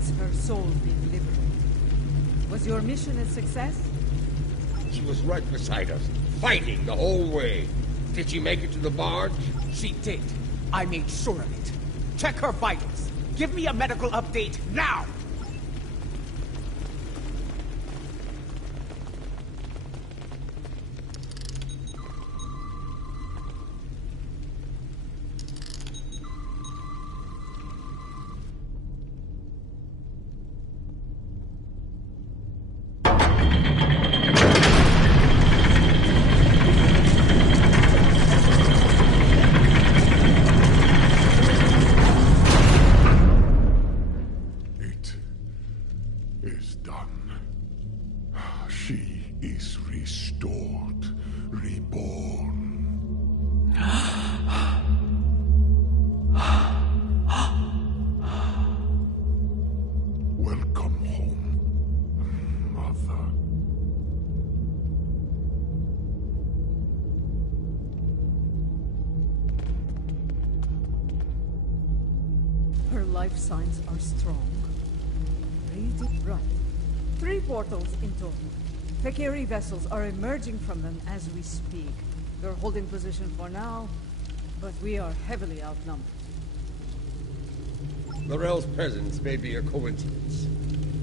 was her soul being liberated. Was your mission a success? She was right beside us, fighting the whole way. Did she make it to the barge? She did. I made sure of it. Check her vitals. Give me a medical update now! Is done. She is restored, reborn. Welcome home, Mother. Her life signs are strong. Read it right. 3 portals in total. Fakiri vessels are emerging from them as we speak. They're holding position for now, but we are heavily outnumbered. Lorel's presence may be a coincidence.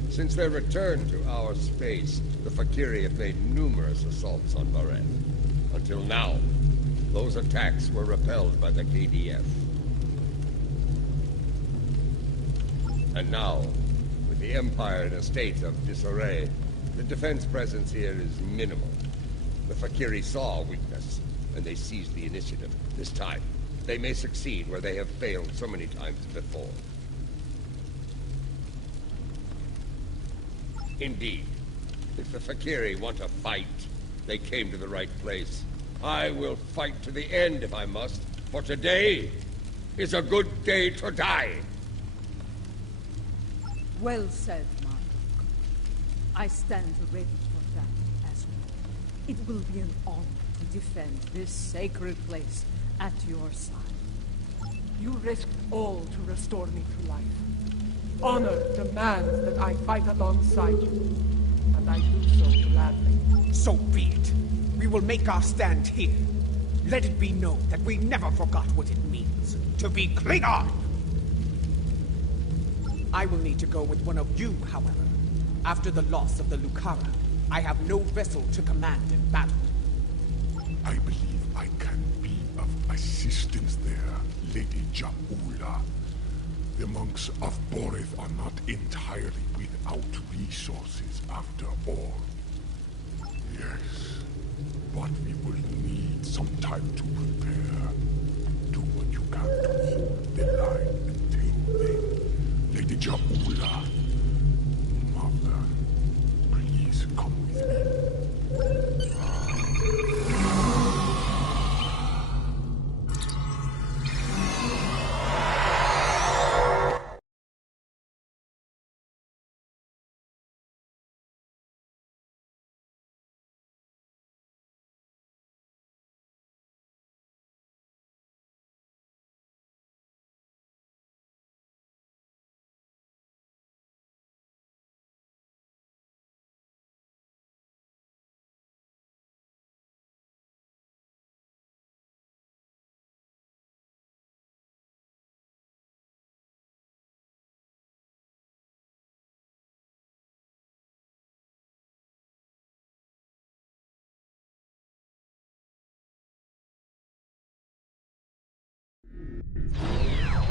Since their return to our space, the Fakiri have made numerous assaults on Vareth. Until now, those attacks were repelled by the KDF. And now, with the Empire in a state of disarray, the defense presence here is minimal. The Fakiri saw weakness, and they seized the initiative. This time, they may succeed where they have failed so many times before. Indeed, if the Fakiri want to fight, they came to the right place. I will fight to the end if I must, for today is a good day to die. Well said, Mark. I stand ready for that as well. It will be an honor to defend this sacred place at your side. You risked all to restore me to life. Honor demands that I fight alongside you, and I do so gladly. So be it. We will make our stand here. Let it be known that we never forgot what it means to be Klingon! I will need to go with one of you, however. After the loss of the Lucara, I have no vessel to command in battle. I believe I can be of assistance there, Lady Jaula. The monks of Boreth are not entirely without resources after all. Yes, but we will need some time to prepare. Do what you can to hold the line until then. Lady Jaula, Mother, please come with me.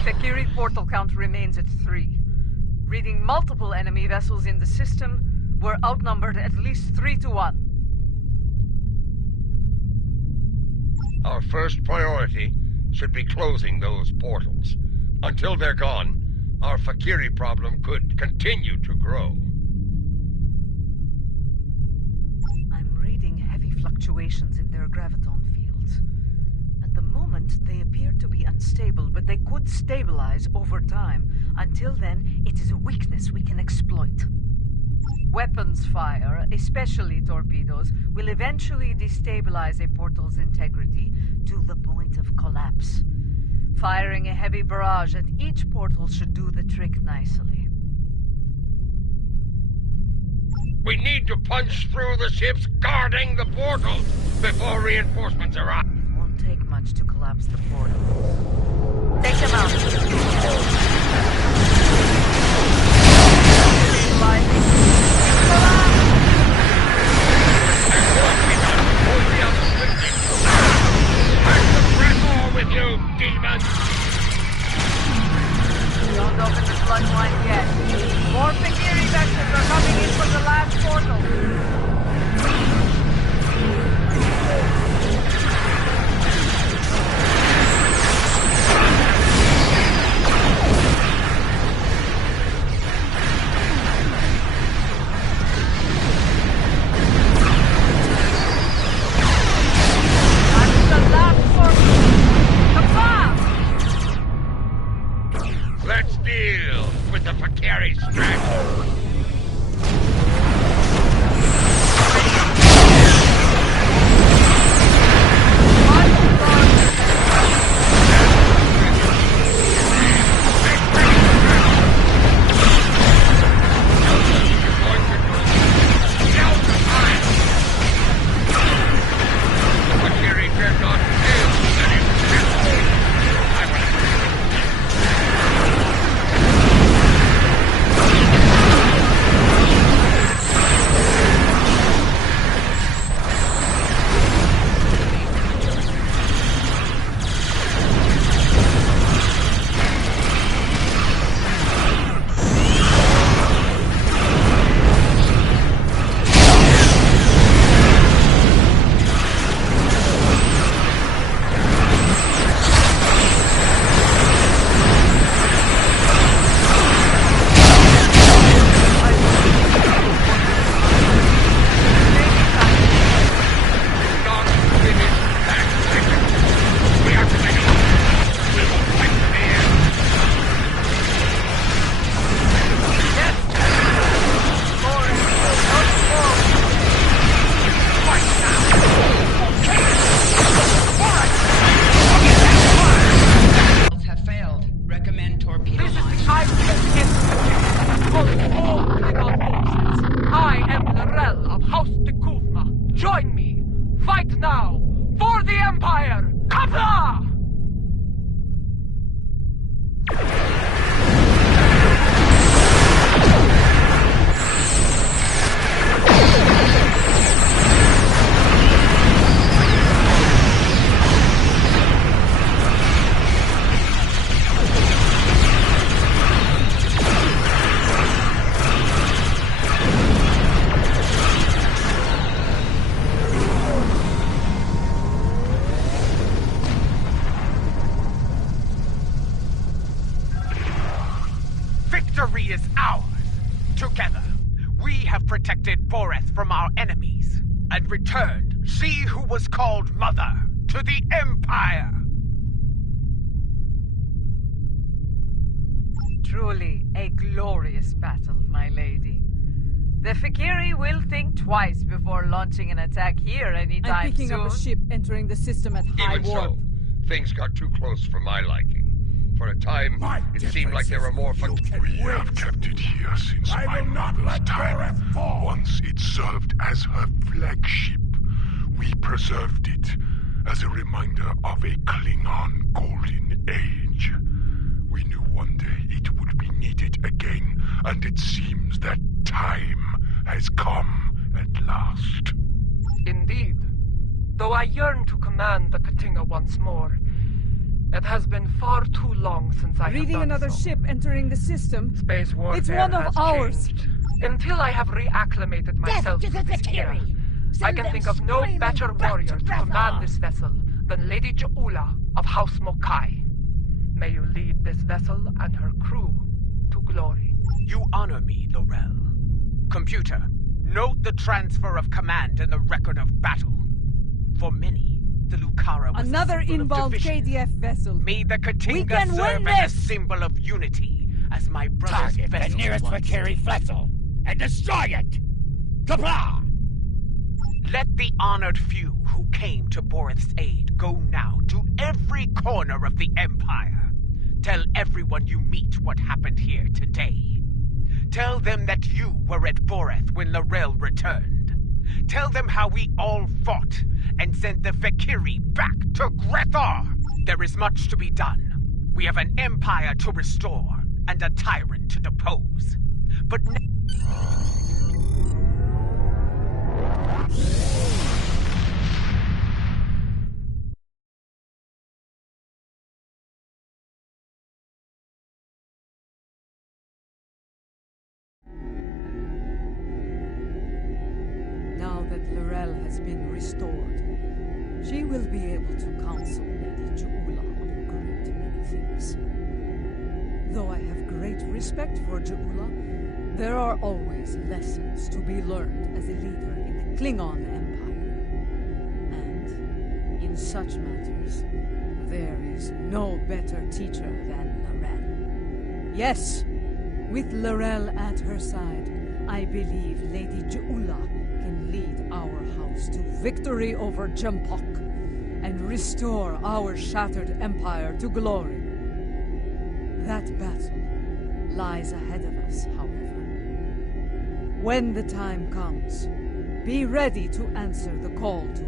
Fakiri portal count remains at 3. Reading multiple enemy vessels in the system, we're outnumbered at least 3 to 1. Our first priority should be closing those portals. Until they're gone, our Fakiri problem could continue to grow. I'm reading heavy fluctuations in their graviton fields. At the moment, they appear to be unstable, but they could stabilize over time. Until then, it is a weakness we can exploit. Weapons fire, especially torpedoes, will eventually destabilize a portal's integrity to the point of collapse. Firing a heavy barrage at each portal should do the trick nicely. We need to punch through the ships guarding the portals before reinforcements arrive. Won't take much to collapse the portal. Take them out. With you, demons! Don't open the bloodline yet. More Fakiri vectors are coming in from the last portal. Let's deal with the Fakiri strategy. Join me! Fight now! For the Empire! Kapla! Victory is ours! Together, we have protected Boreth from our enemies and returned she who was called Mother to the Empire! Truly a glorious battle, my lady. The Fakiri will think twice before launching an attack here anytime I'm picking soon. up a ship entering the system at high Even warp. so, things got too close for my liking. For a time, it seemed like there were more We have kept it here since my mother's time. Once it served as her flagship. We preserved it as a reminder of a Klingon golden age. We knew one day it would be needed again, and it seems that time has come at last. Indeed. Though I yearn to command the Katinga once more, it has been far too long since I have Reading done another so. ship entering the system. Space warfare It's one of has ours. changed. Until I have reacclimated myself to to the this Fakiri! era, I Send can them think of no screaming better back warrior to to command Revlon. this vessel than Lady Jaula of House Mokai. May you lead this vessel and her crew to glory. You honor me, Laurel. Computer, note the transfer of command in the record of battle. For many, the Lucara was Another a symbol involved of division. KDF vessel. May the We Katinga can serve win as a this! symbol of unity, as my brother's Target the vessel nearest was. Fakiri vessel and destroy it! Kapla! Let the honored few who came to Boreth's aid go now to every corner of the Empire. Tell everyone you meet what happened here today. Tell them that you were at Boreth when Lorel returned. Tell them how we all fought and sent the Fekiri back to Grethar. There is much to be done. We have an empire to restore and a tyrant to depose. But now that Lorel has been restored, she will be able to counsel Lady Jaula on a great many things. Though I have great respect for Jaula, there are always lessons to be learned as a leader in the Klingon Empire. And in such matters, there is no better teacher than Lorel. Yes, with Lorel at her side, I believe Lady Jaula can lead our house to victory over Jempok and restore our shattered empire to glory. That battle lies ahead of us, however. When the time comes, be ready to answer the call to